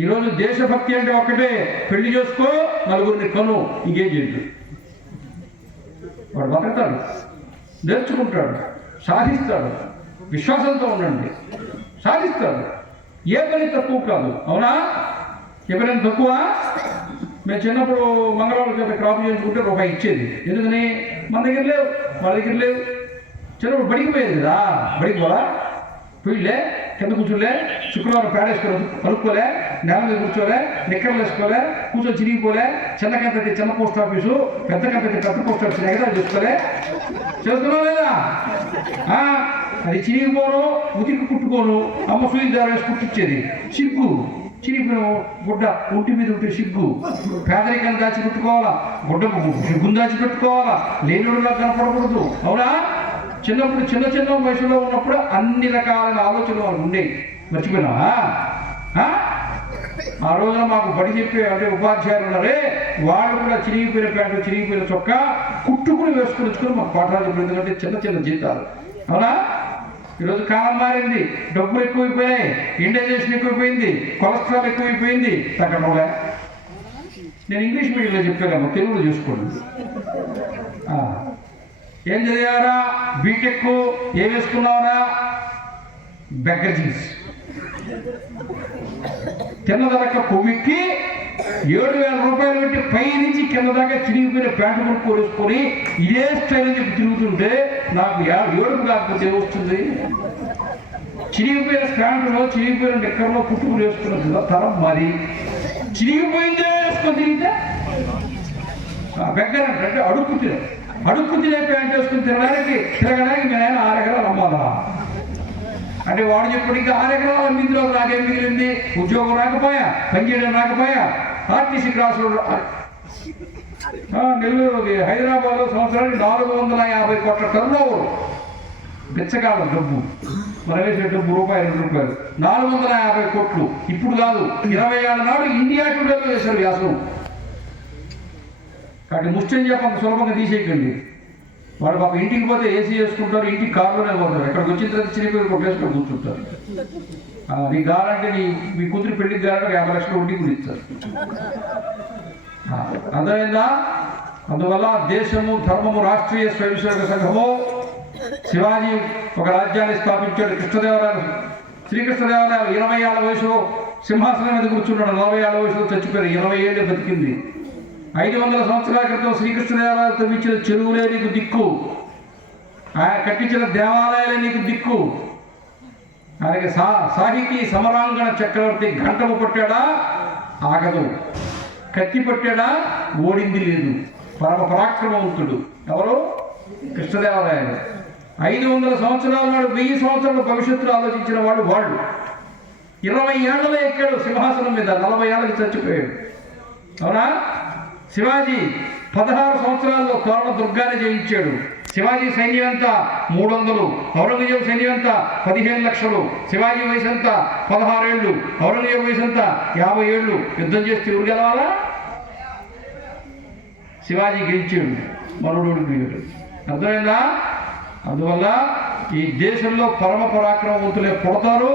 ఈరోజు దేశభక్తి అంటే ఒక్కటే, పెళ్లి చేసుకో, నలుగురిని కను, ఇంకేం చేయడు. వాడు బతకతాడు, నేర్చుకుంటాడు, సాధిస్తాడు. విశ్వాసంతో ఉండండి, సాధిస్తాడు. ఏ పని తక్కువ కాదు. అవునా? ఎప్పుడైనా తక్కువ? మేము చిన్నప్పుడు మంగళవారం చేత క్రాప్ చేయించుకుంటే రూపాయి ఇచ్చేది. ఎందుకని? మన దగ్గర లేవు, వాళ్ళ దగ్గర లేవు. చిన్నప్పుడు బడికి పోయేది కదా, బడికి పోలా, పోయిలే, కింద కూర్చోలే, శుక్రవారం పేడేసుకోలేదు, కలుపుకోలే, నేల మీద కూర్చోలే, నిక్కర్లు వేసుకోలే, కూర్చొని చిరిగిపోలే, చిన్న కంపెనీ చిన్న పోస్ట్ ఆఫీసు, పెద్ద కంపెనీ పెద్ద పోస్ట్ ఆఫీసు ఎగదా చేసుకోలే. చేస్తున్నావు లేదా? అది చిరిగిపోను, ఉతికి కుట్టుకోను, అమ్మ సూయి దారి వేసి కుట్టించేది. సిగ్గు, చిరిగిపోయిన గుడ్డ ఒంటి మీద ఉంటే సిగ్గు. పేదరికాన్ని దాచి పెట్టుకోవాలా, గుడ్డ సిగ్గును దాచి పెట్టుకోవాలా, లేనుడుగా కనపడకూడదు. అవునా? చిన్నప్పుడు చిన్న వయసులో ఉన్నప్పుడు అన్ని రకాలైన ఆలోచనలు వాళ్ళు ఉండేవి. మర్చిపోయినావా? ఆ రోజున మాకు బడి చెప్పే అంటే ఉపాధ్యాయులు ఉన్నారే, వాళ్ళు కూడా చిరిగిపోయిన ప్యాంటు, చిరిగిపోయిన చొక్క కుట్టుకుని వేసుకుని వచ్చుకుని మాకు పాఠాలు చెప్పారు. ఎందుకంటే చిన్న జీతాలు. అవునా? ఈరోజు కాలం మారింది, డబ్బులు ఎక్కువైపోయాయి, ఇండైజేషన్ ఎక్కువైపోయింది, కొలెస్ట్రాల్ ఎక్కువైపోయింది. తగ్గడంలే నేను ఇంగ్లీష్ మీడియంలో చెప్పాను, తెలుగులో చూసుకోండి. ఏం చదివారా? బీటెక్. ఏం వేసుకున్నావురా? Beggar jeans. తిన్నదనక కొవ్వికి 7,000 రూపాయలు పెట్టి పై నుంచి కింద దాకా చిరిగిపోయిన ప్యాంటు కొనుక్కొని వేసుకొని ఇదే స్టైల్ అని చెప్పి తిరుగుతుంటే నాకు ఏడుపు కాకపోతే ఏమొస్తుంది? చిరిగిపోయిన ప్యాంటులో చిరిగిపోయిన నిక్కర్లో పుట్టుకుని వేసుకున్న తరం మరి చిరిగిపోయిందే వేసుకొని తిరిగితే బెగ్గర్ అంటే అడుక్కు తినే ప్యాంట్ వేసుకుని తిరగడానికి మీ ఆయన 6 ఎకరాలు అమ్మాలా అంటే వాడు చెప్పాడు ఇంకా 6 ఎకరాలు అమ్మిందిలో నాకేం మిగిలింది? ఉద్యోగం రాకపోయా, పనిచేయడం రాకపోయా. ఆర్టీసీ క్రాస్ రోడ్ నెల్లూరు హైదరాబాద్లో సంవత్సరానికి 450 కోట్ల టర్నోవర్. బిచ్చకాలం డబ్బు, మనం వేసే డబ్బు రూపాయలు 2 రూపాయలు. 450 కోట్లు. ఇప్పుడు కాదు, 20 ఏళ్ళ నాడు ఇండియా టుడేలో వేశారు వ్యాసం. కాబట్టి ముష్టం చెప్పంత సులభంగా తీసేయకండి. వాళ్ళు పాప ఇంటికి పోతే ఏసీ వేసుకుంటారు, ఇంటికి కారులోనే పోతారు. ఎక్కడికి వచ్చిన తర్వాత చిరిగిపోయి కొట్టేసుకొని కూర్చుంటారు. నీకు కావాలంటే మీ కూతురు పెళ్లికి కావాలంటే 50 లక్షలు వడ్డీ కూడా ఇస్తారు. అర్థమైందా? అందువల్ల దేశము, ధర్మము, రాష్ట్రీయ స్వయంసేవక సంఘము శివాజీ ఒక రాజ్యాన్ని స్థాపించాడు. శ్రీకృష్ణదేవరాయలు 20 ఏళ్ల వయసులో సింహాసనం మీద కూర్చున్నాడు. 40 ఏళ్ల వయసులో చచ్చిపోయారు. 20 ఏళ్ళే బతికింది. 500 సంవత్సరాల క్రితం శ్రీకృష్ణదేవరాయలు తవ్వించిన చెరువులే నీకు దిక్కు, ఆయన కట్టించిన దేవాలయాలే నీకు దిక్కు. అలాగే సాహితీ సమరాంగణ చక్రవర్తి గంటము పట్టాడా? ఆగదు. కత్తి పట్టాడా? ఓడింది లేదు. పరమ పరాక్రమవంతుడు ఎవరు? కృష్ణదేవరాయలు. 500 సంవత్సరాల నాడు 1000 సంవత్సరాల భవిష్యత్తులో ఆలోచించిన వాళ్ళు. 20 ఏళ్లలో ఎక్కాడు సింహాసనం మీద, 40 ఏళ్ళకి చచ్చిపోయాడు. అవునా? శివాజీ 16 సంవత్సరాల్లో తోరణ దుర్గాన్ని జయించాడు. శివాజీ సైన్యం ఎంత? 300. ఔరంగజేబు సైన్యం ఎంత? 15 లక్షలు. శివాజీ వయసు ఎంత? 16 ఏళ్ళు. ఔరంగజేబు వయసు ఎంత? 50 ఏళ్ళు. యుద్ధం చేస్తే ఎవరు గెలవాలా? శివాజీ గెలిచాడు, మనోడు ఓడిపోయాడు. అర్థమైందా? అందువల్ల ఈ దేశంలో పరమ పరాక్రమవంతులే పుడతారు,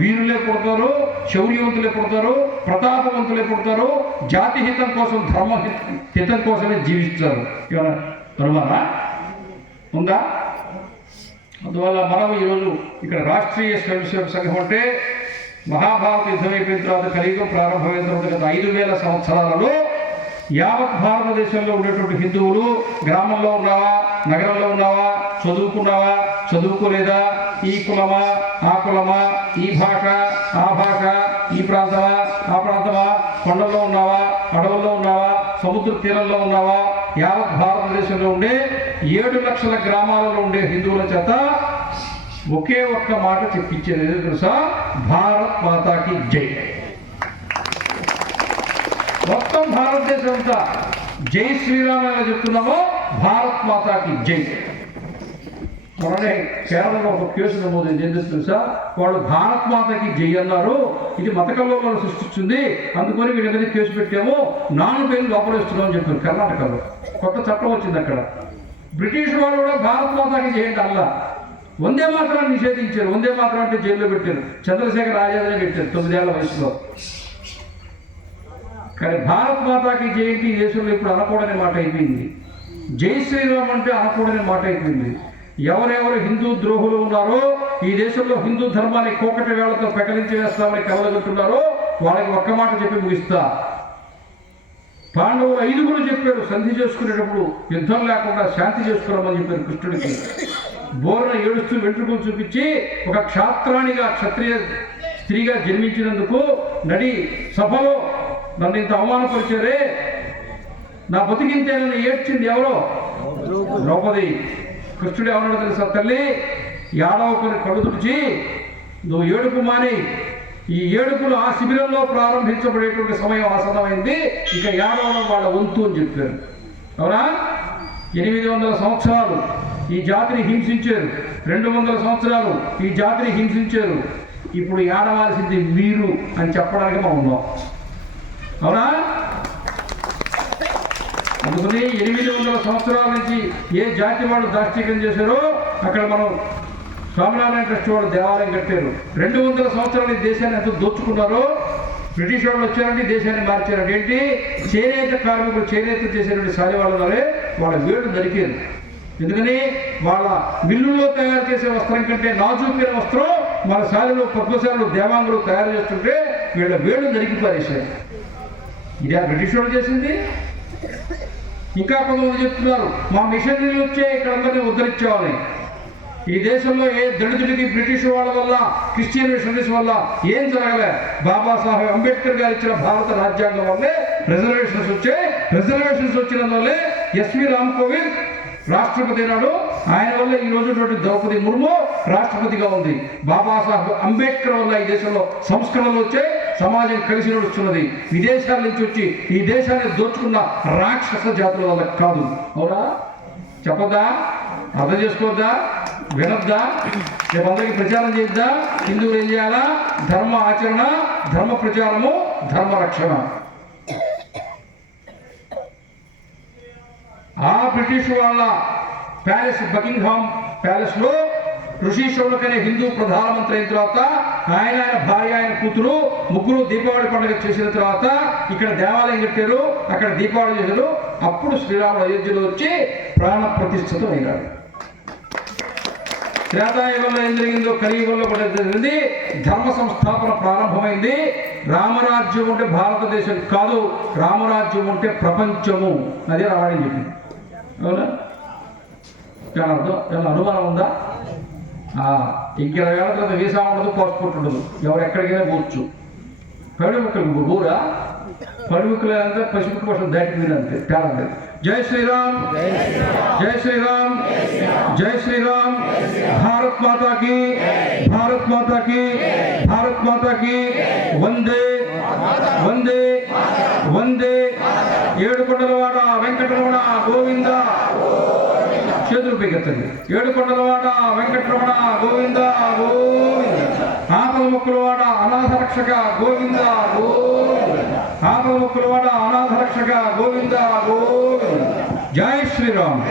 వీరులే పుడతారు, శౌర్యవంతులే పుడతారు, ప్రతాపవంతులే పుడతారు. జాతి హితం కోసం, ధర్మ హితం కోసమే జీవిస్తారు. ఏమైనా అనుమానా ఉందా? అందువల్ల మనం ఈరోజు ఇక్కడ రాష్ట్రీయ స్వయంసేవక సంఘం అంటే మహాభారత యుద్ధం అయిపోయిన తర్వాత కలియుగం ప్రారంభమైన తర్వాత గత 5000 సంవత్సరాలలో యావత్ భారతదేశంలో ఉండేటువంటి హిందువులు గ్రామంలో ఉన్నావా, నగరంలో ఉన్నావా, చదువుకున్నావా, చదువుకోలేదా, ఈ కులమా, ఆ కులమా, ఈ భాష, ఆ భాష, ఈ ప్రాంతమా, ఆ ప్రాంతమా, కొండల్లో ఉన్నావా, అడవుల్లో ఉన్నావా, సముద్ర తీరంలో ఉన్నావా, యావత్ భారతదేశంలో ఉండే 7 లక్షల గ్రామాలలో ఉండే హిందువుల చేత ఒకే ఒక్క మాట చెప్పించేది ఏదో తెలుసా? భారత్ మాతాకి జై. మొత్తం భారతదేశం అంతా జై శ్రీరామ్ అని చెప్తున్నామో భారత్ మాతాకి జై. మొన్ననే కేరళలో ఒక కేసు నమోదైంది. ఏం తెలుసా? వాళ్ళు భారత్ మాతకి జై అన్నారు. ఇది మత కల్లోలను సృష్టిస్తుంది, అందుకని వీళ్ళ మీద కేసు పెట్టాము, 4 పేర్లు లోపలేస్తున్నామని చెప్పారు. కర్ణాటకలో కొత్త చట్టం వచ్చింది అక్కడ. బ్రిటిష్ వాళ్ళు కూడా భారత్ మాతాకి జై అంటే అల్లా. వందే మాత్రాన్ని నిషేధించారు. వందే మాత్రం అంటే జైల్లో పెట్టారు. చంద్రశేఖర్ ఆజాద్నే పెట్టారు 9 ఏళ్ల వయసులో. కానీ భారత్ మాతాకి జై అంటే ఈ దేశంలో ఇప్పుడు అనకూడని మాట అయిపోయింది. జై శ్రీరామ్ అంటే అనకూడని మాట అయిపోయింది. ఎవరెవరు హిందూ ద్రోహులు ఉన్నారో, ఈ దేశంలో హిందూ ధర్మాన్ని కోకటి వేళ్లతో పెకలించి వేస్తామని కలగలుగుతున్నారో వాళ్ళకి ఒక్క మాట చెప్పి ముగిస్తా. పాండవులు 5 చెప్పారు సంధి చేసుకునేటప్పుడు యుద్ధం లేకుండా శాంతి చేసుకున్నామని చెప్పారు కృష్ణుడికి. బోర్న ఏడుస్తూ వెంట్రుకలు చూపించి ఒక క్షాత్రానిగా, క్షత్రియ స్త్రీగా జన్మించినందుకు నడి సభలో నన్ను ఇంత అవమానపరిచారే, నా బతికింతేనని ఏడ్చింది ఎవరో? ద్రౌపది. కృష్ణుడు ఏమన్నాడు తెలుసా? తల్లి, యాదవకుని కళ్ళు తుడిచి నువ్వు ఏడుపు మాని, ఈ ఏడుపులు ఆ శిబిరంలో ప్రారంభించబడేటువంటి సమయం ఆసన్నమైంది, ఇక యాదవులు వాళ్ళ వంతు అని చెప్పారు. అవునా? 800 సంవత్సరాలు ఈ జాతిని హింసించారు, 200 సంవత్సరాలు ఈ జాతిని హింసించారు. ఇప్పుడు ఏడవాల్సింది వీరు అని చెప్పడానికి మనం ఉన్నాం. అవునా? అందుకని 800 సంవత్సరాల నుంచి ఏ జాతి వాళ్ళు దాష్టీకం చేశారో అక్కడ మనం స్వామినారాయణ ట్రస్ట్ వాళ్ళు దేవాలయం కట్టారు. 200 సంవత్సరాలు ఈ దేశాన్ని ఎంత దోచుకున్నారో బ్రిటిష్ వాళ్ళు వచ్చారంటే దేశాన్ని మార్చారంటే ఏంటి? చేనేత కార్మికులు చేనేత చేసేటువంటి సాలివాళ్ళ వల్లే వాళ్ళ వేళ్ళు దొరికేది. ఎందుకని వాళ్ళ మిల్లుల్లో తయారు చేసే వస్త్రం కంటే నాజూకైన వస్త్రం మన శాలలో పద్మశాలలో దేవాంగులు తయారు చేస్తుంటే వీళ్ళ వేళ్ళు దొరికి పారేశారు. ఇదే బ్రిటిష్ వాళ్ళు చేసింది. ఇంకా కొంతమంది చెప్తున్నారు మా మిషనరీలు వచ్చే ఇక్కడ అందరినీ ఉద్ధరించామని. ఈ దేశంలో ఏ దళితుడికి బ్రిటిష్ వాళ్ళ వల్ల క్రిస్టియన్ మిషనరీస్ వల్ల ఏం జరగలే. బాబాసాహెబ్ అంబేద్కర్ గారు ఇచ్చిన భారత రాజ్యాంగం వల్లే రిజర్వేషన్స్ వచ్చాయి. రిజర్వేషన్స్ వచ్చినందువల్లే ఎస్వి రామ్ కోవింద్ రాష్ట్రపతి నాడు ఆయన వల్ల ఈ రోజు ద్రౌపది ముర్ము రాష్ట్రపతిగా ఉంది. బాబాసాహెబ్ అంబేద్కర్ వల్ల ఈ దేశంలో సంస్కరణలు వచ్చాయి. సమాజం కలిసి నడుస్తున్నది. విదేశాల నుంచి వచ్చి ఈ దేశాన్ని దోచుకున్న రాక్షస జాతుల వల్ల కాదు. అవునా? చెప్పొద్దా? అర్థం చేసుకోవద్దా? వినొద్దా? రేపు అందరికీ ప్రచారం చేద్దా? హిందువులు ఏం చేయాలా? ధర్మ ఆచరణ, ధర్మ ప్రచారము, ధర్మ రక్షణ. ఆ బ్రిటిష్ వాళ్ళ ప్యాలెస్ బకింగ్హామ్ ప్యాలెస్ లో ఋషి శౌనక్ అనే హిందూ ప్రధానమంత్రి అయిన తర్వాత ఆయన భార్య ఆయన కూతురు ముగ్గురు దీపావళి పండుగ చేసిన తర్వాత ఇక్కడ దేవాలయం కట్టారు. అక్కడ దీపావళి చేశారు. అప్పుడు శ్రీరాముడు అయోధ్యలో వచ్చి ప్రాణ ప్రతిష్ఠితం అయినాడు. త్రేతాయుగంలో ఏం జరిగిందో కలియుగంలో కూడా జరిగింది. ధర్మ సంస్థాపన ప్రారంభమైంది. రామరాజ్యం ఉంటే భారతదేశం కాదు, రామరాజ్యం ఉంటే ప్రపంచము. అదే రావడం చెప్పింది. అవునా? కానీ అర్థం ఏమన్నా అనుమానం ఉందా? ఇంక 20 ఏళ్ళ తర్వాత వీసా ఉండదు, పాస్పోర్ట్ ఉండదు, ఎవరు ఎక్కడికైనా పోవచ్చు. పడిముక్కలు ఊరా పడిముక్కలు అంతా పసిముక్క కోసం దాటిపోయిన అంతే, తేడా లేదు. జై శ్రీరామ్, జై శ్రీరామ్, జై శ్రీరామ్. భారత్ మాతాకి, భారత్ మాతాకి, భారత్ మాతాకి. వందే వందే వందే. ఏడుకొండలవాడ వెంకటరమణ గోవింద. చేతులు పైకెత్తండి. ఏడుకొండలవాడ వెంకటరమణ గోవింద గోవింద. ఆపద మొక్కులవాడ అనాథ రక్షక గోవింద గోవింద. ఆపద మొక్కులవాడ అనాథ రక్షక గోవింద గోవింద. జై శ్రీరామ్.